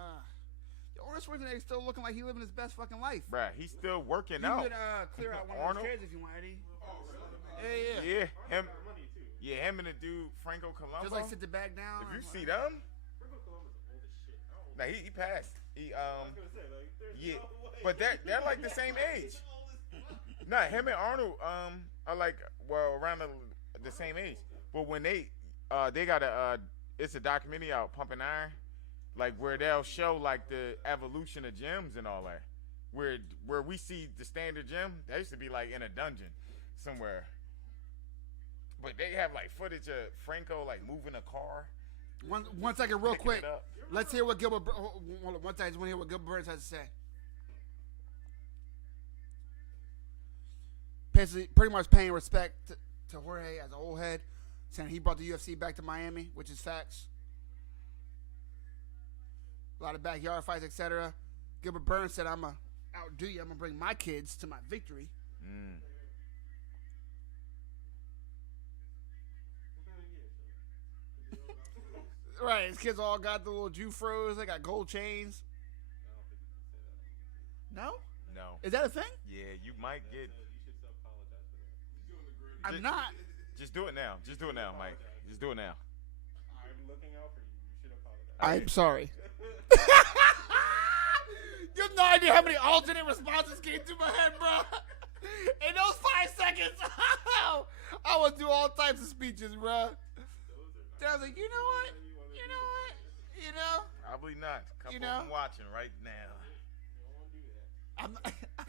Arnold Schwarzenegger's still looking like he living his best fucking life. Bruh, he's still working You out. could clear out one of Arnold? those chairs if you want, Eddie. Yeah. Yeah, him. Yeah, him and the dude Franco Colombo. Just like sit the bag down. If you and- see them, Franco Colombo's old as shit. How old nah, he passed. He I was gonna say, like, there's yeah, no way. but they're like the same age. He's old as fuck. Nah, him and Arnold are like around the same age. But when they got it's a documentary out, Pumping Iron, like where they'll show like the evolution of gyms and all that. Where we see the standard gym, that used to be like in a dungeon somewhere. But they have like footage of Franco like moving a car. One second, real picking quick. it up. Let's hear what Gilbert. Hold on, one second. I just want to hear what Gilbert Burns has to say. Pretty much paying respect to Jorge as an old head, saying he brought the UFC back to Miami, which is facts. A lot of backyard fights, etc. Gilbert Burns said, "I'm gonna outdo you. I'm gonna bring my kids to my victory." Right, his kids all got the little Jufros. They got gold chains. No? No. Is that a thing? Yeah, you might get. I'm not. Just do it now. Just do it now, Mike. Just do it now. I'm looking out for you. You should apologize. I'm sorry. You have no idea how many alternate responses came through my head, bro. In those 5 seconds, I would do all types of speeches, bro. Then I was like, you know what? You know? Probably not. Couple You know? of them watching right now. I've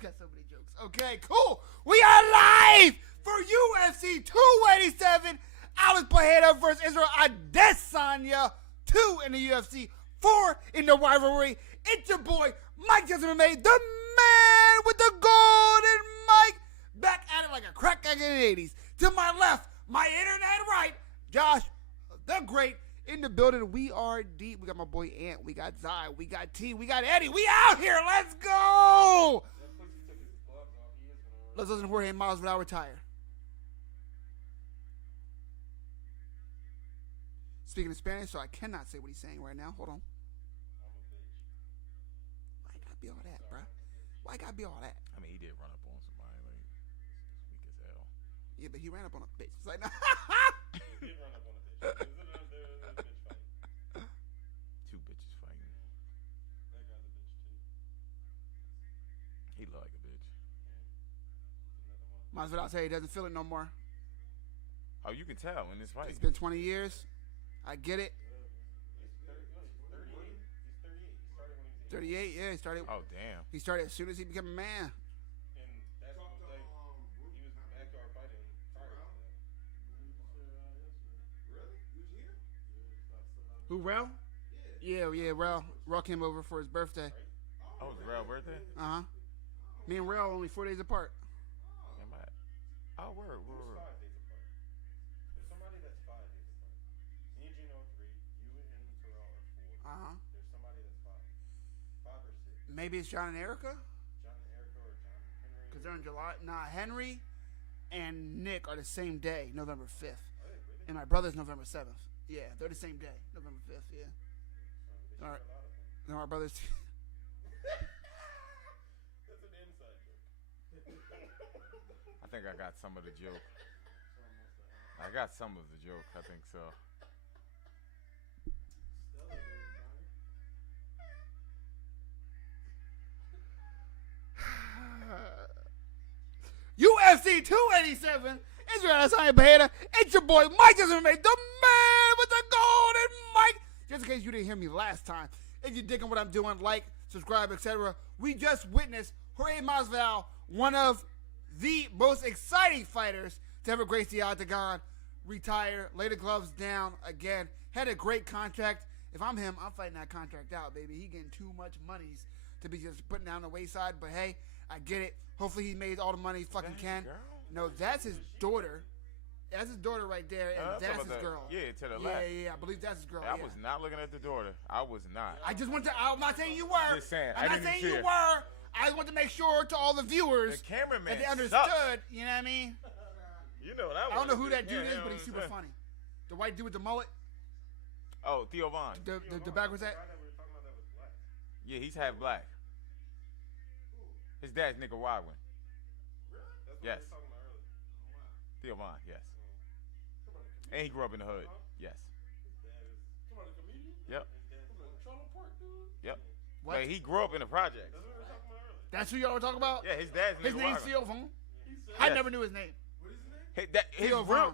got so many jokes. Okay, cool. We are live for UFC 287. Alex Pereira versus Israel Adesanya. 2 in the UFC, 4 in the rivalry. It's your boy, Mike Jessamine, the man with the golden mic. Back at it like a crack in the 80s. To my left, my internet right, Josh, the great, in the building. We are deep. We got my boy Ant. We got Zai. We got T. We got Eddie. We out here. Let's go. Let's listen to Jorge Masvidal retire. Speaking in Spanish, so I cannot say what he's saying right now. Hold on. Why gotta be all that, bro? Why gotta be all that? I mean, he did run up on somebody like weak as hell. Yeah, but he ran up on a bitch. It's like, nah. He did run up on a bitch. There was a bitch fight. 2 bitches fighting. That guy's a bitch too. He look like a bitch. Masvidal said he doesn't feel it no more. Oh, you can tell in this fight. It's been 20 years. I get it. He's 38. He's 38. He started when he was 38, yeah, he started. Oh, damn. He started as soon as he became a man. And that's like he was backyard fighting prior to that. Who, Rel? Yeah, Rel. Rel came over for his birthday. Oh, it's Real birthday? Uh-huh. Me and Rel only 4 days apart. Am I? Oh, word. 5 days apart. There's somebody that's 5 days apart. Me and Gino are 3. You and Terrell are 4. Uh-huh. There's somebody that's 5. 5 or 6. Maybe it's John and Erica? John and Erica or John and Henry. Because they're in July. Nah, Henry and Nick are the same day, November 5th. Are they really? And my brother's November 7th. Yeah, they're the same day, November 5th, yeah. They All right. share a lot of things. No, our brothers. That's an inside joke. I think I got some of the joke. I got some of the joke. I think so. UFC 287. Israel Adesanya Pereira. It's your boy Mike Jessamine, the man with the golden mic. Just in case you didn't hear me last time, if you're digging what I'm doing, like, subscribe, etc. We just witnessed Jorge Masvidal, one of the most exciting fighters to ever grace the octagon, retire, lay the gloves down again. Had a great contract. If I'm him, I'm fighting that contract out, baby. He getting too much monies to be just putting down the wayside. But hey, I get it. Hopefully he made all the money he fucking That's can. his girl? No, that's his daughter. That's his daughter right there, and That's that's about his the- girl. yeah, to the yeah, left. Yeah, I believe that's his girl. I yeah. was not looking at the daughter. I was not. I just want to. I'm not saying you were. Just saying, I'm I not didn't saying see you it. were. I want to make sure to all the viewers The cameraman that they understood. sucks. You know what I mean? You know what I I don't know who wanna that do. dude Yeah, is, you but know he's what super I'm saying? funny. The white dude with the mullet, Oh, Theo Vaughn. the backwards hat. The guy that we were talking about that was black. Yeah, he's half black. His dad's Nicaraguan. That's what Yes. we were talking about earlier. Theo Vaughn, yes. And he grew up in the hood. Yes. His dad is. Somebody comedian? Yep. His dad's From the Trailer Park, dude? Yep. What? Like, he grew up in the projects. That's what we were talking about earlier. That's who y'all were talking about. Yeah, his dad's His name's Nicaraguan. Theo Vaughn. He said, I Yes. never knew his name. what is his name?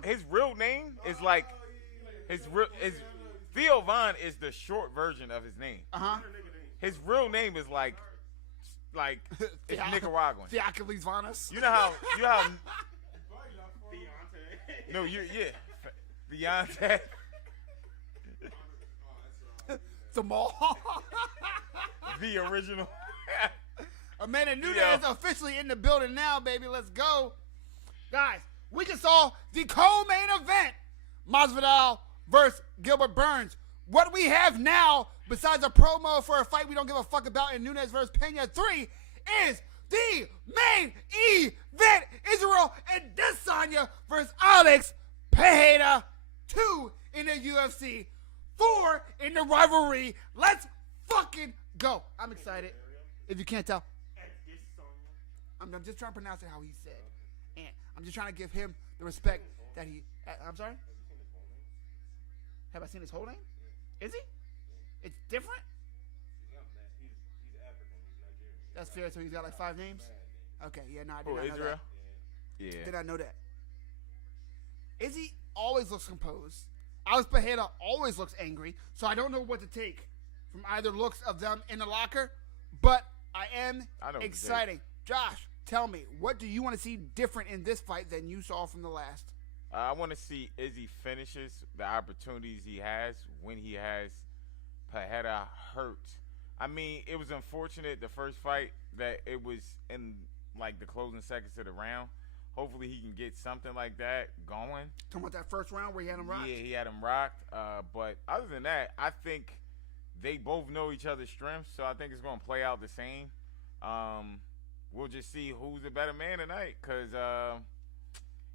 His real name is like his Theo Vaughn is the short version of his name. Uh huh. His real name is like it's Nicaraguan. Theophilus Vanas. You know how Deontay. No, Deontay. Jamal. The original. Amanda Nunes Yeah. is officially in the building now, baby. Let's go. Guys, we just saw the co-main event. Masvidal versus Gilbert Burns. What we have now, besides a promo for a fight we don't give a fuck about in Nunes versus Pena 3, is the main event. Israel Adesanya versus Alex Pereira. 2 in the UFC. 4 in the rivalry. Let's fucking go. I'm excited. If you can't tell. I'm just trying to pronounce it how he said. And I'm just trying to give him the respect that he... I'm sorry? Have I seen his whole name? Is he? It's different? He's African. He's Nigerian. That's fair. So he's got like 5 names? Okay, yeah, no, I did Oh, not know Israel? that. Yeah. Did not know that. Izzy always looks composed. Alex Pereira always looks angry. So I don't know what to take from either looks of them in the locker. But I am excited. Josh, tell me, what do you want to see different in this fight than you saw from the last? I want to see Izzy finishes the opportunities he has when he has Pereira hurt. I mean, it was unfortunate the first fight that it was in like the closing seconds of the round. Hopefully he can get something like that going. Talking about that first round where he had him rocked? Yeah, he had him rocked. But other than that, I think they both know each other's strengths, so I think it's going to play out the same. We'll just see who's the better man tonight, because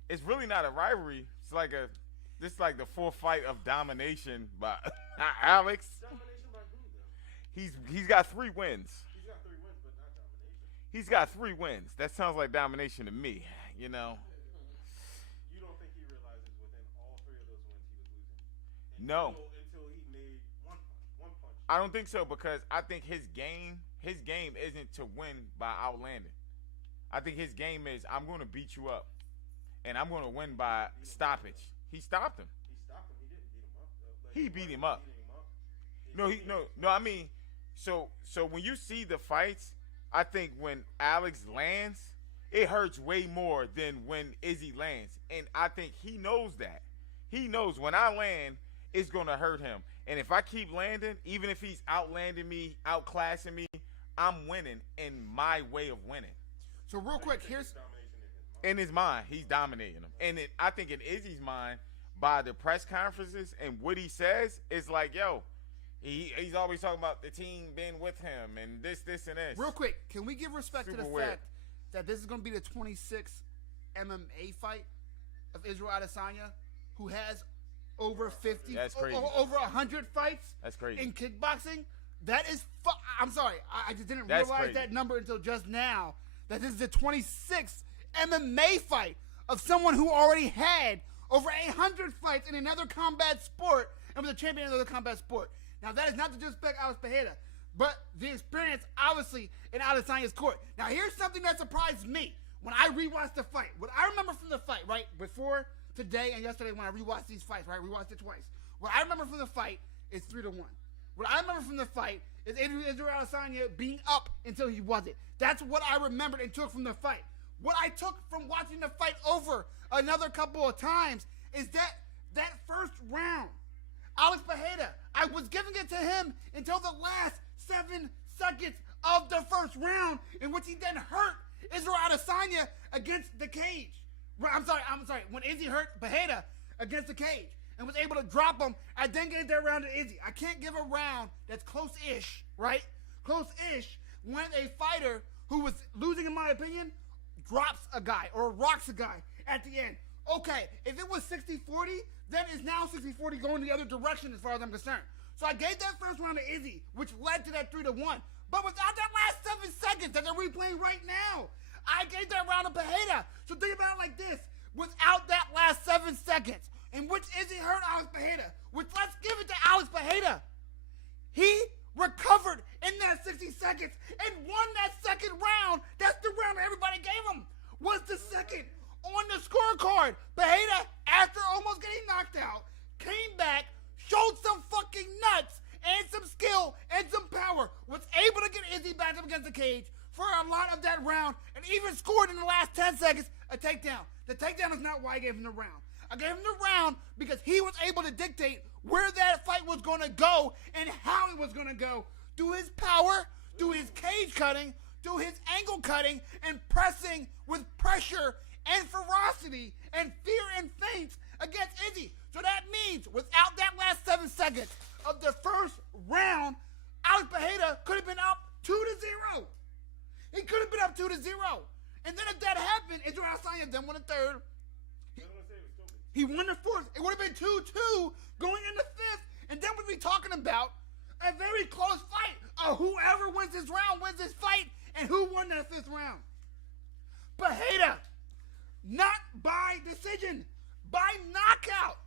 it's really not a rivalry. It's like the fourth fight of domination by Alex. Domination by who, though? He's got 3 wins. He's got 3 wins, but not domination. He's got 3 wins. That sounds like domination to me, you know. You don't think he realizes within all 3 of those wins he was losing? No. Until he made one punch. I don't think so, because I think his game isn't to win by outlanding. I think his game is, I'm going to beat you up, and I'm going to win by stoppage. He stopped him. He stopped him. He didn't beat him up, though. He beat him up. No. I mean, so when you see the fights, I think when Alex lands, it hurts way more than when Izzy lands, and I think he knows that. He knows when I land, it's gonna hurt him, and if I keep landing, even if he's outlanding me, outclassing me, I'm winning in my way of winning. So real quick, here's... In his mind, he's dominating him, and I think in Izzy's mind, by the press conferences and what he says, it's like, yo, he's always talking about the team being with him and this, and this. Real quick, can we give respect to the Super weird. fact that this is going to be the 26th MMA fight of Israel Adesanya, who has over 50, That's crazy. over 100 fights That's crazy. in kickboxing? That is, I'm sorry, I just didn't That's realize crazy. that number until just now, that this is the 26th MMA fight of someone who already had over 100 fights in another combat sport and was a champion in another combat sport. Now, that is not to disrespect Alex Pereira, but the experience, obviously, in Adesanya's court. Now, here's something that surprised me when I rewatched the fight. What I remember from the fight, right, before today and yesterday when I rewatched these fights, right, rewatched it twice. What I remember from the fight is 3-1. What I remember from the fight is Israel Adesanya being up until he wasn't. That's what I remembered and took from the fight. What I took from watching the fight over another couple of times is that first round, Alex Pereira, I was giving it to him until the last 7 seconds of the first round, in which he then hurt Israel Adesanya against the cage. I'm sorry, when Izzy hurt Pereira against the cage and was able to drop him, I then gave that round to Izzy. I can't give a round that's close-ish, right? Close-ish when a fighter who was losing, in my opinion, drops a guy or rocks a guy at the end. Okay, if it was 60-40, then it's now 60-40 going the other direction as far as I'm concerned. So I gave that first round to Izzy, which led to that 3-1. But without that last 7 seconds that they're replaying right now, I gave that round to Pereira. So think about it like this. Without that last 7 seconds, in which Izzy hurt Alex Pereira, which let's give it to Alex Pereira, he recovered in that 60 seconds and won that second round. That's the round that everybody gave him. Was the second on the scorecard. Pereira, after almost getting knocked out, came back, showed some fucking nuts and some skill and some power, was able to get Izzy back up against the cage for a lot of that round, and even scored in the last 10 seconds a takedown. The takedown is not why I gave him the round. I gave him the round because he was able to dictate where that fight was going to go and how it was going to go. Through his power, through his cage cutting, through his angle cutting, and pressing with pressure and ferocity and fear and feints against Izzy. So that means without that last 7 seconds of the first round, Alex Pereira could have been up 2-0. He could have been up 2-0. And then if that happened, Israel Adesanya then won the third. He won the fourth. It would have been 2-2 going in the fifth. And then we'd be talking about a very close fight. Whoever wins this round wins this fight. And who won that fifth round? Pereira. Not by decision. By knockout.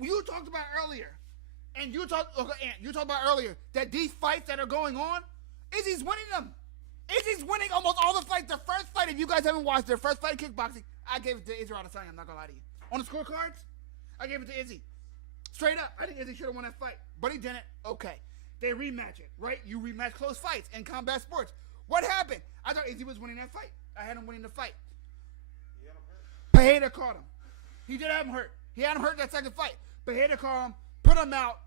You talked about earlier. And you talked about earlier that these fights that are going on, Izzy's winning them. Izzy's winning almost all the fights. The first fight, if you guys haven't watched their first fight in kickboxing, I gave it to Israel Adesanya. I'm not going to lie to you. On the scorecards, I gave it to Izzy. Straight up, I think Izzy should have won that fight. But he didn't. Okay. They rematch it, right? You rematch close fights in combat sports. What happened? I thought Izzy was winning that fight. I had him winning the fight. Pereira caught him. He did have him hurt. He had him hurt that second fight. Pereira caught him, put him out.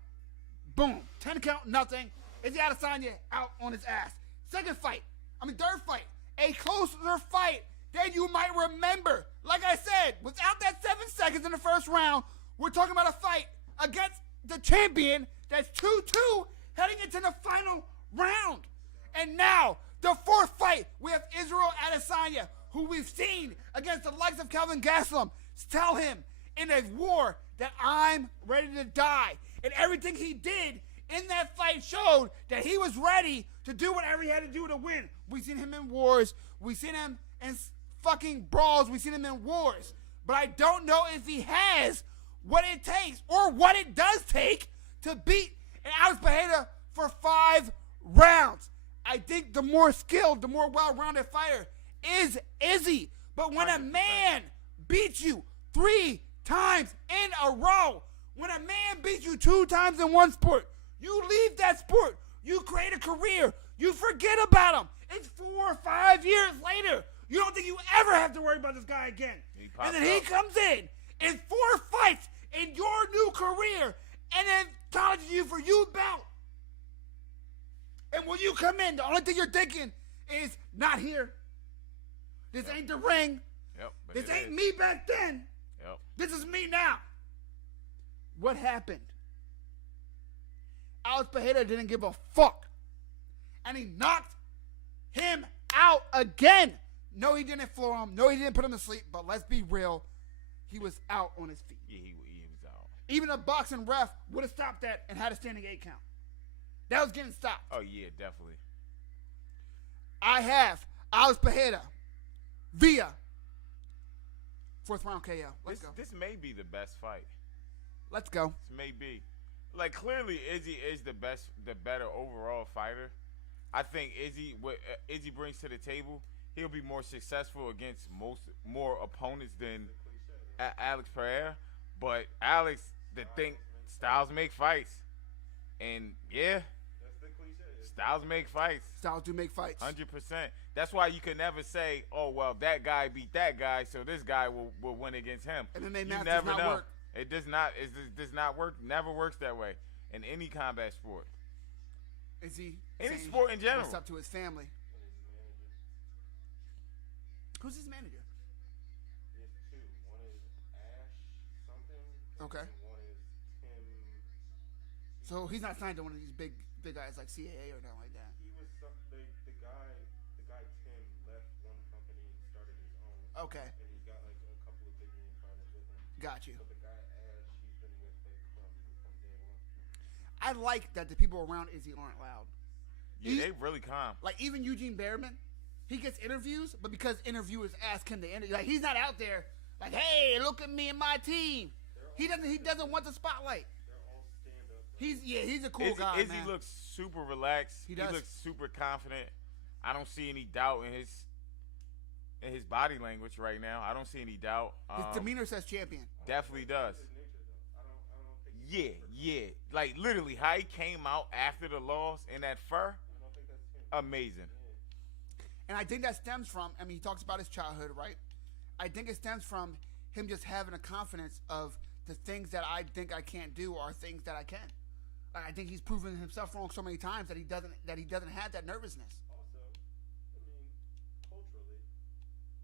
Boom. 10 count, nothing. Izzy Adesanya out on his ass. Third fight. A closer fight that you might remember. Like I said, without that 7 seconds in the first round, we're talking about a fight against the champion that's 2-2 heading into the final round. And now, the fourth fight, we have Israel Adesanya, who we've seen against the likes of Kelvin Gastelum tell him in a war that I'm ready to die. And everything he did in that fight showed that he was ready to do whatever he had to do to win. We've seen him in wars. We've seen him in fucking brawls. We've seen him in wars. But I don't know if he has what it takes or what it does take to beat Alex Pereira for 5 rounds. I think the more skilled, the more well-rounded fighter is Izzy. But when 100%. A man beats you 3 times in a row, when a man beats you 2 times in one sport, you leave that sport. You create a career. You forget about him. It's 4 or 5 years later. You don't think you ever have to worry about this guy again. And then he comes in 4 fights in your new career and then challenges you for you bout. And when you come in, the only thing you're thinking is, not here. This ain't the ring. Yep, this ain't me back then. Yep. This is me now. What happened? Alex Pereira didn't give a fuck. And he knocked him out again. No, he didn't floor him. No, he didn't put him to sleep. But let's be real. He was out on his feet. Yeah, he was out. Even a boxing ref would have stopped that and had a standing 8 count. That was getting stopped. Oh, yeah, definitely. I have Alex Pereira via 4th round KO. Let's go. This may be the best fight. Let's go. This may be. Like, clearly, Izzy is the better overall fighter. I think what Izzy brings to the table, he'll be more successful against more opponents than Alex Pereira. But Alex, styles make fights. And, yeah. That's the cliche. Styles make fights. Styles do make fights. 100%. That's why you can never say, oh, well, that guy beat that guy, so this guy will win against him. MMA you math never does not know. work. It does not. It does not work. Never works that way in any combat sport. Is he any sport in general? It's up to his family. Who's his manager? There's 2. One is Ash something. Okay. And one is Tim. So he's not signed to one of these big guys like CAA or nothing like that. He was the guy Tim left one company and started his own. Okay. And he's got like a couple of big name fighters with him. Got you. But the guy Ash, he's been with like from day one. I like that the people around Izzy aren't loud. Yeah, they really calm. Like even Eugene Behrman, he gets interviews, but because interviewers ask him to interview, like he's not out there like, hey, look at me and my team. He doesn't want the spotlight. They're all stand up. He's a cool guy. Izzy man. looks super relaxed. He does. Looks super confident. I don't see any doubt in his body language right now. I don't see any doubt. His demeanor says champion. Definitely does. His nature though. I don't think. Yeah. Like literally, how he came out after the loss in that fur, I don't think that's him. amazing. And I think that stems from, I mean, he talks about his childhood, right? I think it stems from him just having a confidence of the things that I think I can't do are things that I can. Like, I think he's proven himself wrong so many times that he doesn't have that nervousness. Also, I mean, culturally,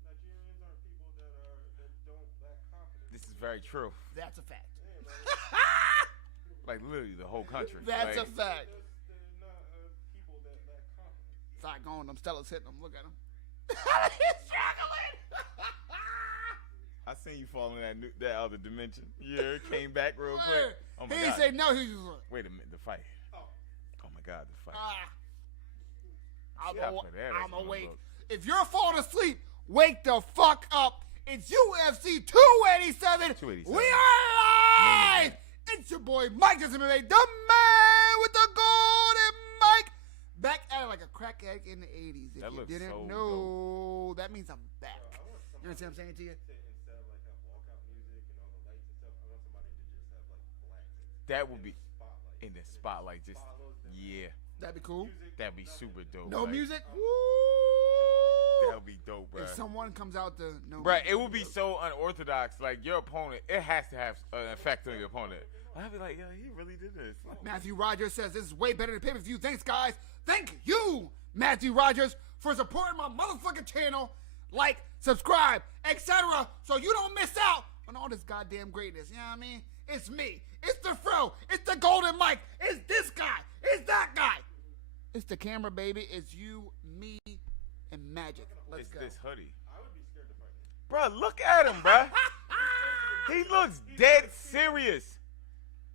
Nigerians are people that don't lack confidence. This is very true. That's a fact. Like literally the whole country. That's like, a fact. They're not people that lack confidence. It's like going, them Stella's hitting him. Look at him. He's struggling. I seen you fall in that other dimension. Yeah, it came back real quick. Oh my he God. didn't say no. He just like, Wait a minute, the fight. Oh. Oh my God, the fight. I'm awake. If you're falling asleep, wake the fuck up. It's UFC 287. 287. We are live. It's your boy Mike Johnson, the man with the golden mic. Back at it like a crack addict in the 80s. If That you looks didn't so know, that means I'm back. You understand what I'm saying to you? Instead of like have walkout music and all the lights and stuff, I want somebody to just have like black That would be spotlight. in the spotlight. Just yeah, That'd be cool. that'd be super dope. No like, music? That would be dope, bro. If someone comes out to no Bruh, music. it would be so unorthodox. Like your opponent, it has to have an effect on your opponent. I'd be like, yo, he really did this. Matthew Rogers says this is way better than pay-per-view. Thanks, guys. Thank you, Matthew Rogers, for supporting my motherfucking channel. Like, subscribe, etc. So you don't miss out on all this goddamn greatness. You know what I mean? It's me. It's the Fro. It's the Golden Mike. It's this guy. It's that guy. It's the camera, baby. It's you, me, and Magic. Let's It's go. this hoodie. I would be scared to fight him. Bruh, look at him, bruh. He looks dead serious.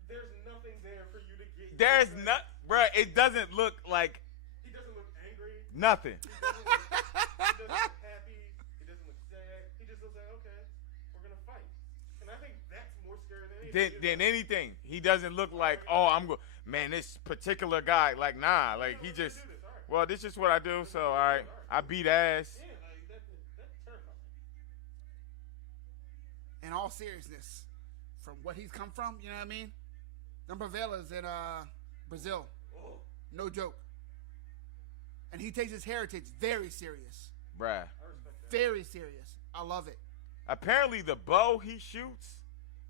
There's nothing there for you to get. There's not, bruh, it doesn't look like He doesn't look angry. nothing. He doesn't look happy. He doesn't look sad. He just looks like, okay, we're gonna fight. And I think that's more scary than anything. Than anything. He doesn't look like, oh, I'm going, man, this particular guy, like, nah, like, he just, well, this is what I do, so, all right, I beat ass. Yeah, like that's terrifying. In all seriousness, from what he's come from, you know what I mean? Them favelas in Brazil. No joke. And he takes his heritage very serious. Bruh. Very serious. I love it. Apparently the bow he shoots,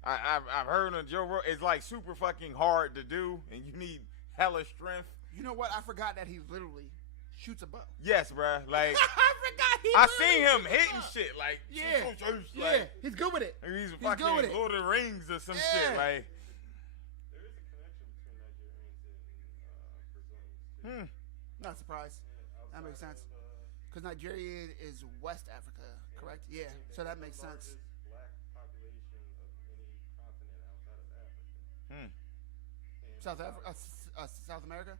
I've heard on Joe Rogan, is like super fucking hard to do, and you need hella strength. You know what? I forgot that he literally shoots a bow. Yes, bruh. Like, I forgot he I literally seen him shoots a hitting bow. shit, like, Yeah. like, He's good with it. he's good fucking with it. Lord of the Rings or some Yeah. shit, like, There is a connection between Nigerians and Brazilians too. Not surprised. That makes sense. Because Nigeria is West Africa, correct? Yeah. So that makes sense. Black population of any continent outside of Africa. South America?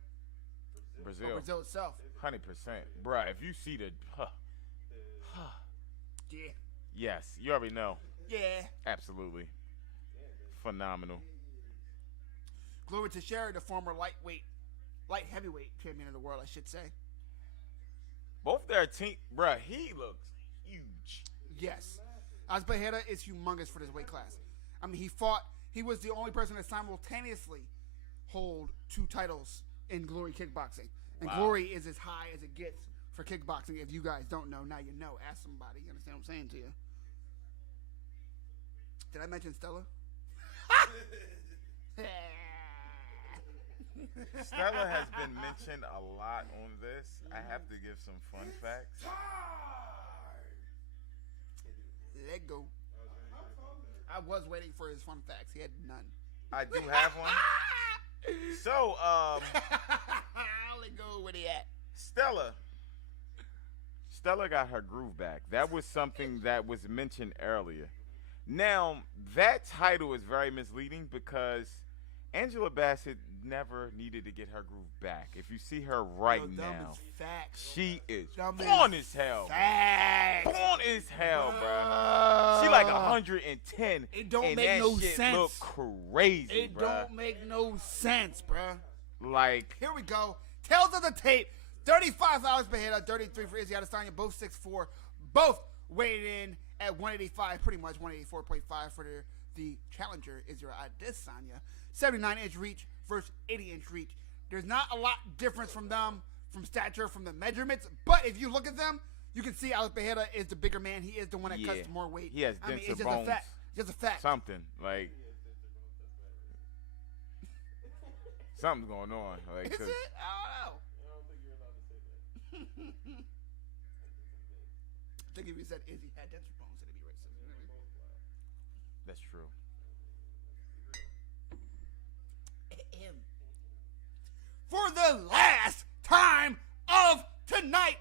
Brazil, Or Brazil itself. 100%. Bruh, if you see the, Yeah. yes, you already know. Yeah. Absolutely. Phenomenal. Glory to Sherry, the former light heavyweight champion of the world, I should say. Both their team, bruh, he looks huge. Yes. Pereira is humongous for this weight class. I mean, he was the only person to simultaneously hold 2 titles in Glory Kickboxing. And Wow. Glory is as high as it gets for kickboxing. If you guys don't know, now you know. Ask somebody. You understand what I'm saying to you? Did I mention Stella? Stella has been mentioned a lot on this. I have to give some fun facts. Let go. I was waiting for his fun facts. He had none. I do have one. So, Let go. Where he at? Stella got her groove back. That was something that was mentioned earlier. Now, that title is very misleading because Angela Bassett never needed to get her groove back. If you see her right Yo, dumb now, as facts. she is Dumb born as as hell. Facts. Born as hell, bro. She like 110. It don't and make that no shit sense. Look crazy, It bro. don't make no sense, bruh. Like, Here we go. Tails of the tape. $35 per head, 33 for Izzy Adesanya, both 6'4", both weighed in at 185, pretty much 184.5 for the challenger, Izzy Adesanya. 79-inch reach versus 80-inch reach. There's not a lot difference from them, from stature, from the measurements, but if you look at them, You can see Alex Pereira is the bigger man. He is the one that cuts more weight. He has denser it's just bones. a fact. Just a fact. Something like something's going on. Like, Is it? I don't know. I don't think you're allowed to say that. I think if you said Izzy had denser bones, it'd be racist. You know what I mean? that's true. For the last time of tonight,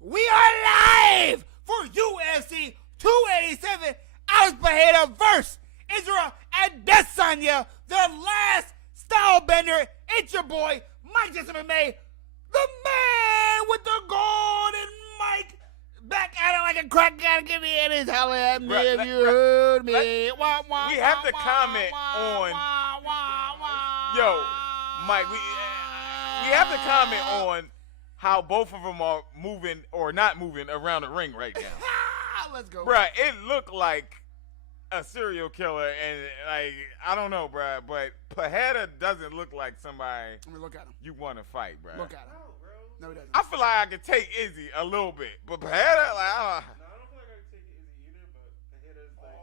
we are live for UFC 287. Alex Pereira versus Israel Adesanya, the last style bender. It's your boy, Mike Jason MMA, the man with the golden mic. Back at it like a crack addict. Give me any holler at me if you heard me. We have to comment on. Yo, Mike, we have to comment on how both of them are moving or not moving around the ring right now. Let's go. Bruh, it looked like a serial killer, and like I don't know, bruh, but Pereira doesn't look like somebody Let me look at him. you want to fight, bruh. Look at him. No, he doesn't. I feel like I could take Izzy a little bit, but Pereira, like, No, I don't feel like I can take it easy either, but Pereira's like,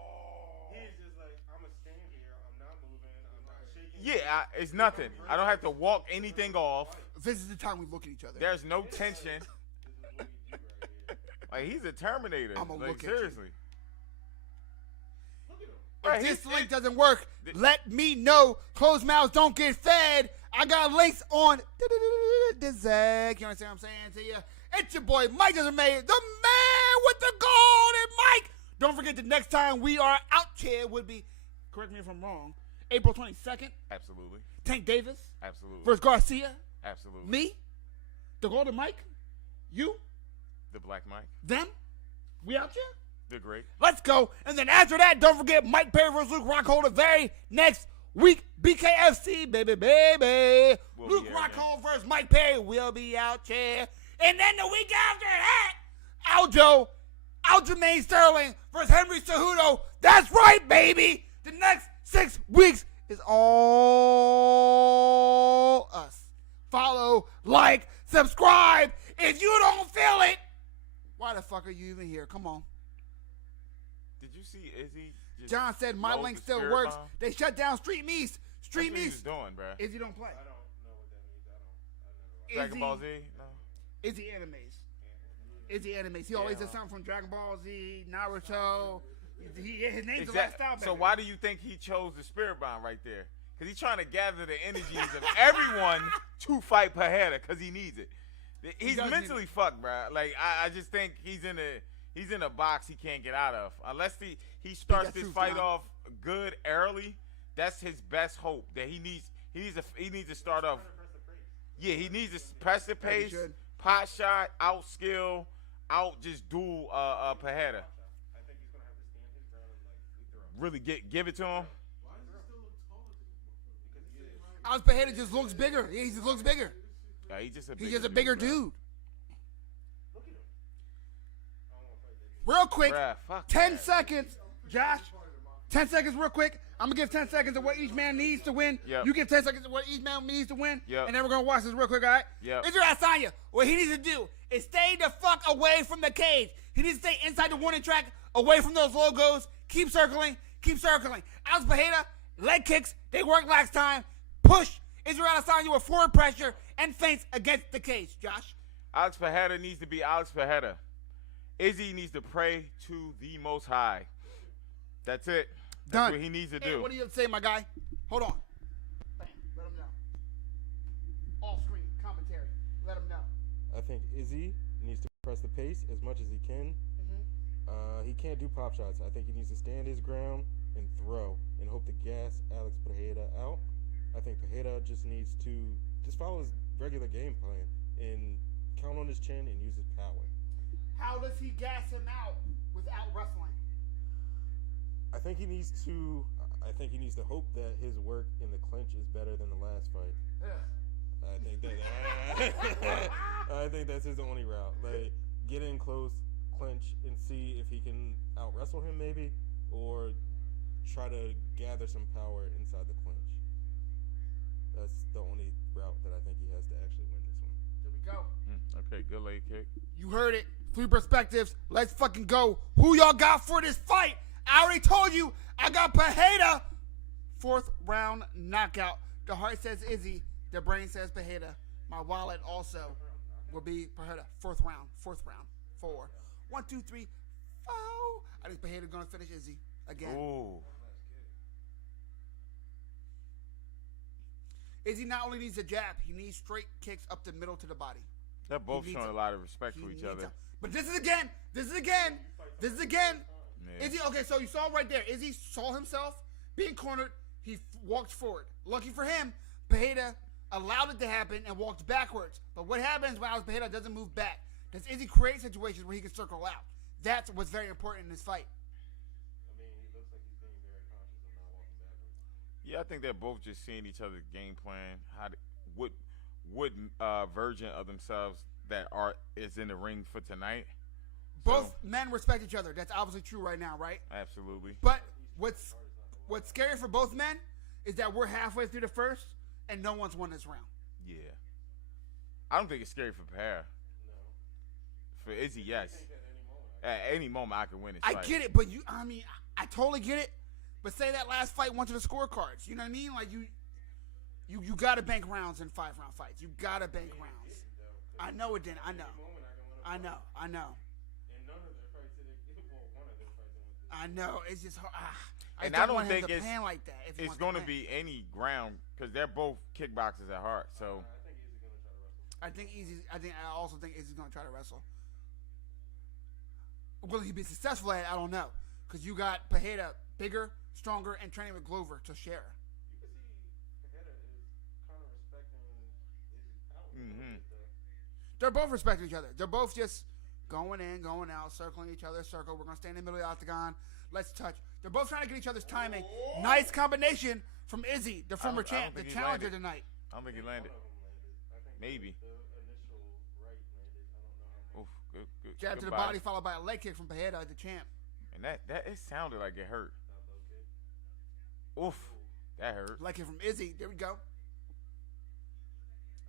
he's just like, I'm going to stand here, I'm not moving, I'm not shaking. it's nothing. I don't have to walk anything off. This is the time we look at each other. There's no tension. This is what we do right here. Like, he's a Terminator. I'ma Like, look at you. seriously. Look at him. If Right, this he's- link doesn't work, let me know. Closed mouths don't get fed. I got links on the Zag. You understand what I'm saying to you? It's your boy, Mike Jason MMA, the man with the golden mic. Don't forget the next time we are out here would be, correct me if I'm wrong, April 22nd. Absolutely. Tank Davis Absolutely. versus Garcia. Absolutely. Me, the golden mic, you, The Black Mike. them. We out here? The Great. Let's go. And then after that, don't forget Mike Perry versus Luke Rockhold the very next week. BKFC, baby, baby. We'll Luke be here again. Rockhold versus Mike Perry will be out here. And then the week after that, Aljamain Sterling versus Henry Cejudo. That's right, baby. The next 6 weeks is all us. Follow, like, subscribe. If you don't feel it, why the fuck are you even here? Come on. Did you see Izzy? Just John said my load link the still spirit works. bomb? They shut down Street Meats. That's Street what he was Meats. doing, bruh. Izzy don't play. I don't know what that means. I never Dragon Ball Z? No. Izzy animes. Izzy animes. He always Yeah. does something from Dragon Ball Z, Naruto. His name's a Exact- lifestyle. So why do you think he chose the Spirit Bomb right there? Because he's trying to gather the energies of everyone to fight Pereira because he needs it. He's does mentally fucked, bruh. Like I just think he's in a box he can't get out of unless he starts That's this true, fight John. off good early. That's his best hope that he needs to start off. Yeah, he needs to press the Yeah, he pace, should. pot shot, out skill, out just duel Pereira. I think he's going to have to stand his ground and, like, throw. Really give it to him. Because he is. Alex Pereira just looks bigger. He just looks bigger. Yeah, he's just a bigger bruh. dude. Look at him. I don't want to fight that dude. Real quick, Bruh, fuck 10 that. seconds, Josh. 10 seconds real quick. I'm going to give 10 seconds of what each man needs to win. Yep. You give 10 seconds of what each man needs to win. Yep. And then we're going to watch this real quick, all right? Yep. Israel Adesanya, what he needs to do is stay the fuck away from the cage. He needs to stay inside the warning track, away from those logos. Keep circling. Keep circling. Alex Pereira, leg kicks. They work last time. Push Israel Adesanya with forward pressure and feints against the cage. Josh? Alex Pereira needs to be Alex Pereira. Izzy needs to pray to the Most High. That's it. That's Done. what he needs to Hey, do. what do you have to say, my guy? Hold on. Bam. Let him know. All screen commentary. Let him know. I think Izzy needs to press the pace as much as he can. He can't do pop shots. I think he needs to stand his ground and throw and hope to gas Alex Pereira out. I think Pereira just needs to just follow his regular game plan and count on his chin and use his power. How does he gas him out without wrestling? I think he needs to hope that his work in the clinch is better than the last fight. I think that's his only route. Like, get in close, clinch, and see if he can out wrestle him maybe, or try to gather some power inside the clinch. That's the only route that I think he has to actually win this one. There we go. Okay, good leg kick. You heard it. 3 perspectives. Let's fucking go. Who y'all got for this fight? I already told you. I got Pereira. 4th round knockout. The heart says Izzy. The brain says Pereira. My wallet also will be Pereira. 4th round. 4. 1, 2, 3, 4. I think Pereira gonna finish Izzy again. Ooh. Izzy not only needs a jab, he needs straight kicks up the middle to the body. They're both He showing needs a lot of respect He for each needs other. them. But this is again. Yeah. Izzy, okay, so you saw right there. Izzy saw himself being cornered. He walked forward. Lucky for him, Pereira allowed it to happen and walked backwards. But what happens when Pereira doesn't move back? Does Izzy create situations where he can circle out? That's what's very important in this fight. I mean, he looks like he's being very conscious of not walking backwards. Yeah, I think they're both just seeing each other's game plan. What version of themselves that is in the ring for tonight. Both men respect each other. That's obviously true right now, right? Absolutely. But what's scary for both men is that we're halfway through the first and no one's won this round. Yeah. I don't think it's scary for Pereira. No. For Izzy, yes. I think at any moment, At any moment, I can win this I fight. get it, but I totally get it. But say that last fight went to the scorecards. You know what I mean? Like you gotta bank rounds in 5-round fights. You gotta bank rounds. I know it didn't. I know. moment I can win a fight. I know. And none of their fights, one of their fights. I know. It's just hard. I And don't I don't want him think to it's- pan like that. If he It's wants going to win. be any ground because they're both kickboxers at heart. So I think Izzy's gonna try to wrestle. I also think Izzy's gonna try to wrestle. Will he be successful at it? I don't know. Because you got Pereira bigger, stronger, and training with Glover to share. You can see Pereira is kind of respecting Izzy's power. a little Mhm. bit, though. They're both respecting each other. They're both just going in, going out, circling each other, circle. We're gonna stand in the middle of the octagon. Let's touch. They're both trying to get each other's timing. Nice combination from Izzy, the former don't champ, the think he challenger landed. tonight. I don't think he landed. One of them landed. I think Maybe. the initial right landed. I don't know how much. Oof, good. Jab to good the body, followed by a leg kick from Pereira, the champ. And that it sounded like it hurt. That low kick. Oof, that hurt. Leg kick from Izzy. There we go.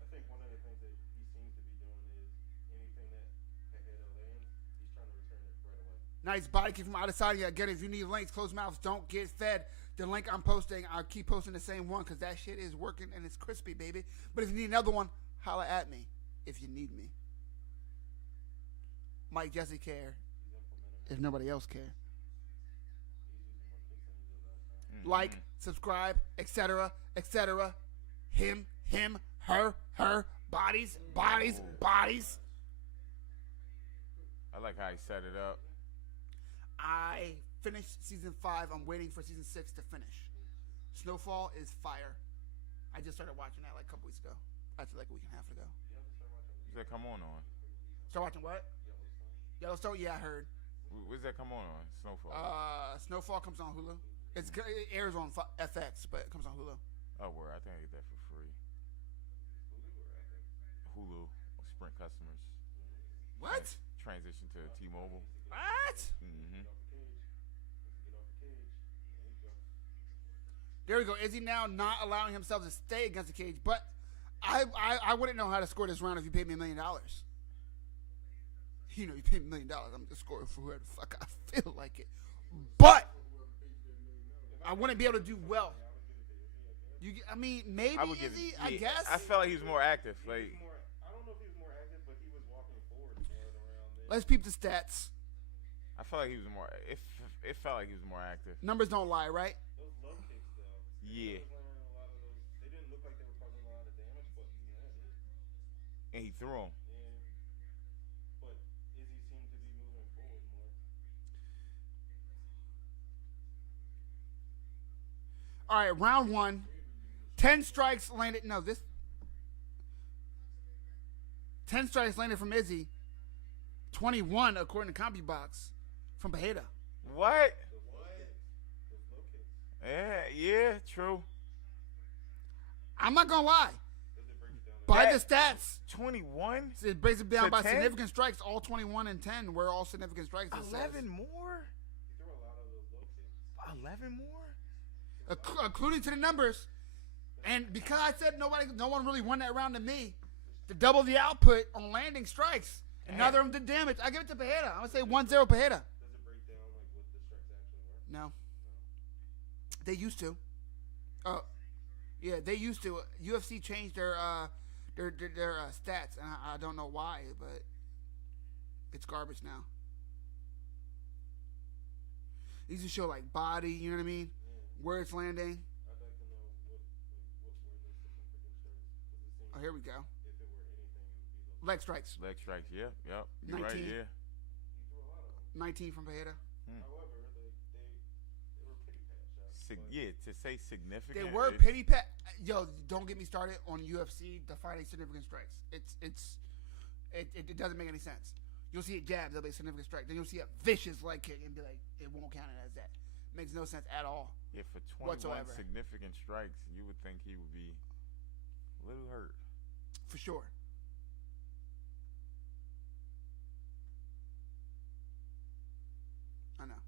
I think one of the things that he seems to be doing is anything that Pereira lands, he's trying to return it right away. Nice body kick from Adesanya. Again, if you need links, closed mouths don't get fed. The link I'm posting, I'll keep posting the same one because that shit is working and it's crispy, baby. But if you need another one, holla at me if you need me. Mike Jesse care if nobody else care. Like, subscribe, etc., etc. Him, her, bodies. I like how he set it up. I finished season 5. I'm waiting for season 6 to finish. Snowfall is fire. I just started watching that like a couple weeks ago. Actually, like a week and a half ago. Does that come on? Start watching what? Yellowstone? Yeah, I heard. Where's that come on? Snowfall. Snowfall comes on Hulu. It airs on FX, but it comes on Hulu. Oh, word. I think I get that for free. Hulu. Sprint customers. What? Transition to T-Mobile. What? Mm-hmm. There we go. Is he now not allowing himself to stay against the cage? But I wouldn't know how to score this round if you paid me $1 million. You know, you paid me $1 million. I'm just scoring for whoever the fuck I feel like it. But I wouldn't be able to do well. I mean, maybe I would give Izzy, it. I guess. I felt like he was more active. Like, I don't know if he was more active, but he was walking forward more around there. Let's peep the stats. I felt like he was more. It felt like he was more active. Numbers don't lie, right? Those low kicks, though. Yeah. He was landing a lot of those. They didn't look like they were causing a lot of damage, but he landed. And he threw him. Yeah. But Izzy seemed to be moving forward more. All right, round 1. 10 strikes landed. No, this. 10 strikes landed from Izzy. 21, according to CompuBox, from Pereira. What? Those low kicks. Yeah, true. I'm not going to lie. Does it break it down? By That- the stats, 21? it breaks it down To by 10? significant strikes. All 21 and 10 were all significant strikes. it says. 11 more? He threw a lot of those low kicks. 11 more? According to the numbers, And because I said no one really won that round to me, to double the output on landing strikes, and neither of them did damage, I give it to Pereira. I'm going to say 1-0 Pereira. Does it break down like what the strikes actually were? No. They used to. Yeah, they used to. UFC changed their stats, and I don't know why, but it's garbage now. They used to show like body, you know what I mean? Where it's landing. I'd like to know what were the significant strikes. 'Cause it seems Oh, here we go. if it were anything, it would be those. Leg strikes. Leg strikes. Yeah. Yep. You're right. 19. Yeah. He threw a lot of them. 19 from Pereira. However, they were pity pat shots. but Yeah. To say significant. They were it's- pity pat. Yo, don't get me started on UFC defining significant strikes. It doesn't make any sense. You'll see a jab, there'll be a significant strike. Then you'll see a vicious leg kick and be like, it won't count it as that. Makes no sense at all. Yeah, for 21 whatsoever. significant strikes, you would think he would be a little hurt. For sure. I know.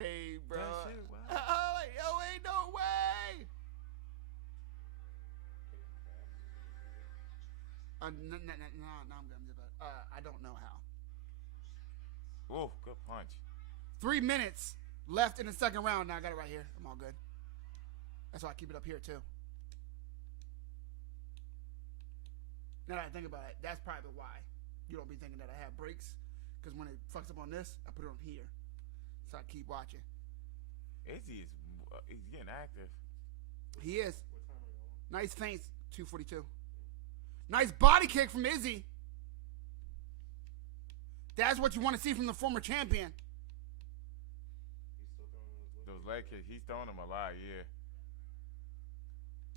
Hey, bro. That shit, wow. Yo, ain't no way. No, I'm good. I don't know how. Oh, good punch. 3 minutes left in the second round. Now I got it right here. I'm all good. That's why I keep it up here too. Now that I think about it, that's probably why you don't be thinking that I have breaks. Because when it fucks up on this, I put it on here. So I keep watching. Izzy is he's getting active. He is. What time are you on? Nice feints, 242. Nice body kick from Izzy. That's what you want to see from the former champion. He's still throwing Those leg kicks, he's throwing them a lot. Yeah.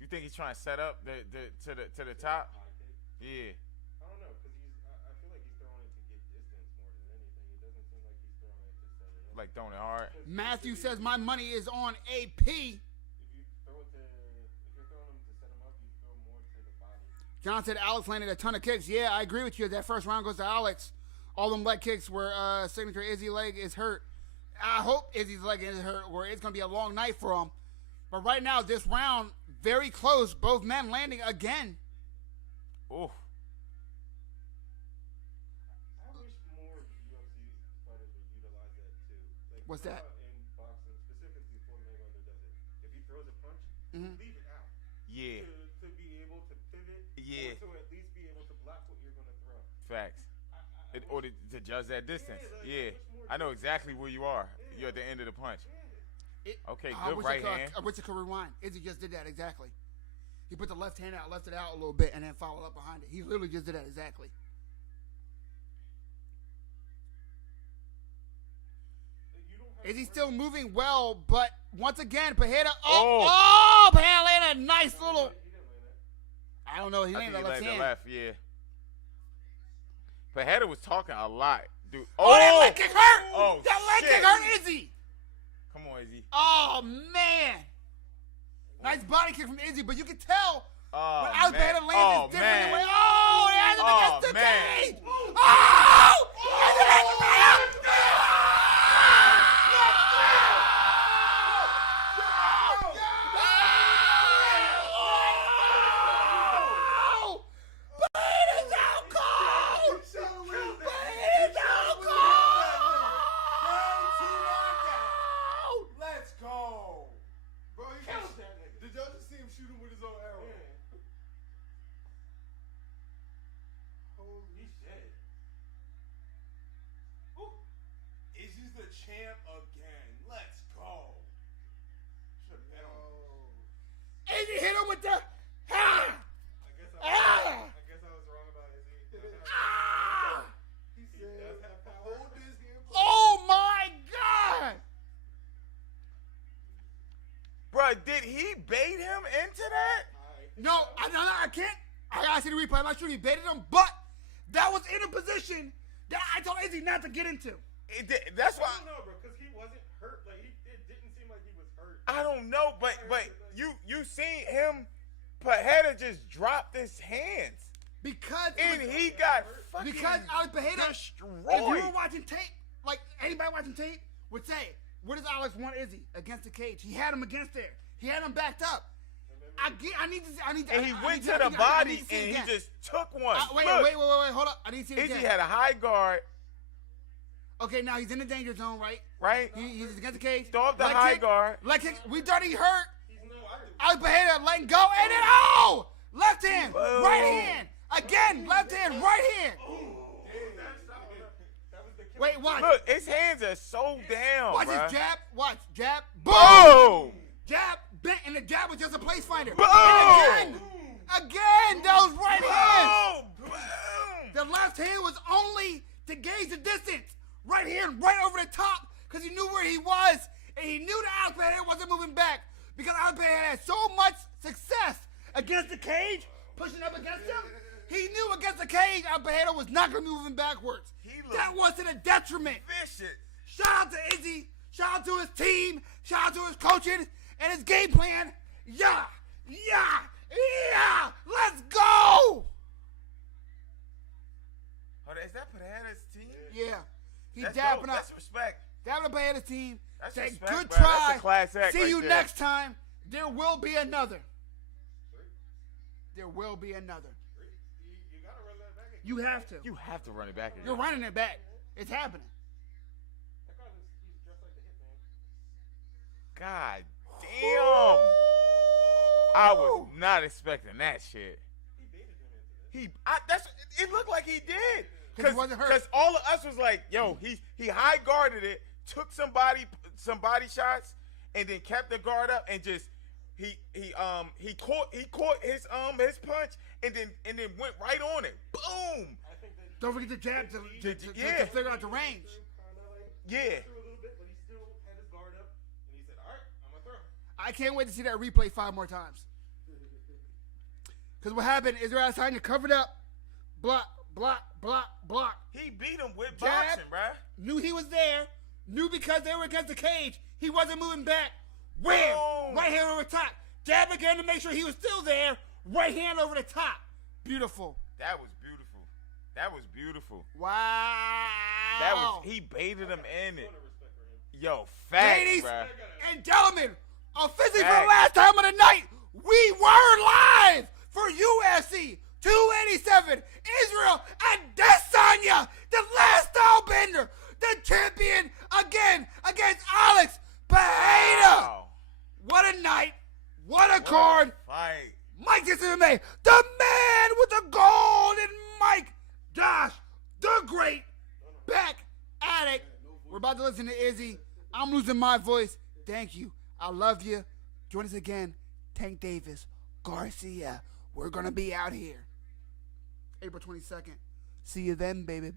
You think he's trying to set up the to the top? high kick. Yeah. I don't know, because I feel like he's throwing it to get distance more than anything. It doesn't seem like he's throwing it to set it up. Like throwing it hard. Matthew says my money is on AP. If you're throwing them to set him up, you throw more to the body. John said Alex landed a ton of kicks. Yeah, I agree with you. That first round goes to Alex. All them leg kicks where signature Izzy leg is hurt. I hope Izzy's leg is hurt where it's going to be a long night for him. But right now, this round, very close. Both men landing again. Oh. I wish more UFC fighters would utilize that too. Like, What's that? In boxing, specifically Floyd Mayweather does it. If he throws a punch, leave it out. Yeah. To be able to pivot. Yeah. Or to at least be able to block what you're going to throw. Facts. Or to judge that distance. Yeah, like, Yeah. I know exactly where you are. You're at the end of the punch. Okay, I good wish right I hand. wish I could rewind. Izzy just did that exactly. He put the left hand out, left it out a little bit, and then followed up behind it. He literally just did that exactly. Izzy still moving well, but once again, Pereira. Pereira landed a nice little. I don't know. He I landed think a he left landed hand. left, yeah. Pereira was talking a lot, dude. That leg kick hurt. Oh, that leg shit. kick hurt Izzy. Come on, Izzy. Oh man. Nice body kick from Izzy, but you can tell Oh, when Alex Pereira lands Oh, is different. man. He has him Oh, against the man. cage. Oh! Izzy has Pereira. Let's go. Bro, did y'all just see him shoot him with his own arrow? Holy shit. No, I can't. I gotta see the replay. I'm not sure he baited him, but that was in a position that I told Izzy not to get into. That's why. I don't know, bro, because he wasn't hurt. Like it didn't seem like he was hurt. I don't know, but you seen him, Pereira just dropped his hands. Because He got fucking Alex Pereira, destroyed. if you were watching tape, like anybody watching tape would say, what does Alex want Izzy against the cage? He had him against there. He had him backed up. And he went to the body and he just took one. Wait, hold up. I need to see it again. Izzy had a high guard. Okay, now he's in the danger zone, right? Right? He's against the cage. Throw up the high guard. Leg kick. We thought he hurt. He's no active. Alex Pereira letting go, and then left hand, Boom. right hand, again, left hand, right hand. That was the kill. Wait, watch. Look, his hands are so down, Watch bruh. his jab. Watch jab. Boom! Jab bent, and the jab was just a place finder. Boom! And again, those right hands. Boom! The left hand was only to gauge the distance. Right hand, right over the top, because he knew where he was, and he knew that Alex Pereira wasn't moving back, because Alex Pereira had so much success against the cage, pushing up against him. He knew against the cage, Alex Pereira was not going to be moving backwards. That wasn't a detriment. Vicious. Shout out to Izzy. Shout out to his team. Shout out to his coaching and his game plan. Yeah. Let's go. Hold on, is that Pereira's team? Yeah. He That's dapping dope. up. That's respect. Dapping up Pereira's team. That's Say, respect, good bro. try. That's a class act See right you there. next time. There will be another. There will be another. You gotta run that back. You have to. You have to run it back again. You're running it back. It's happening. That guy he's dressed like the Hitman. God damn. I was not expecting that shit. He baited him into this. It looked like he did. 'Cause he wasn't hurt. Because all of us was like, yo, he high guarded it, took some body shots, and then kept the guard up and just he caught his punch and then went right on it. Boom. I think that Don't forget the jab to Yeah. figure out the range. kinda like Yeah. threw a little bit, but he still had his guard up, and he said, "All right, I'm gonna throw." I can't wait to see that replay 5 more times. Because what happened is Adesanya covered up, block. He beat him with Jab. boxing, bruh. Knew he was there. Knew because they were against the cage, he wasn't moving back. Wham! Boom. Right hand over the top. Jab again to make sure he was still there. Right hand over the top. Beautiful. That was beautiful. That was beautiful. Wow. He baited him in it. Ton of respect for him. Yo, facts, Ladies bruh. and gentlemen, officially for the Facts. last time of the night, we were live for UFC 287. Israel Adesanya, the last style bender, the champion again against Alex Pereira. Wow. What a night. What a What card. a fight. Mike MMA, the man with the golden mic. Josh, the great, back at it. We're about to listen to Izzy. I'm losing my voice. Thank you. I love you. Join us again. Tank Davis, Garcia. We're going to be out here. April 22nd. See you then, baby.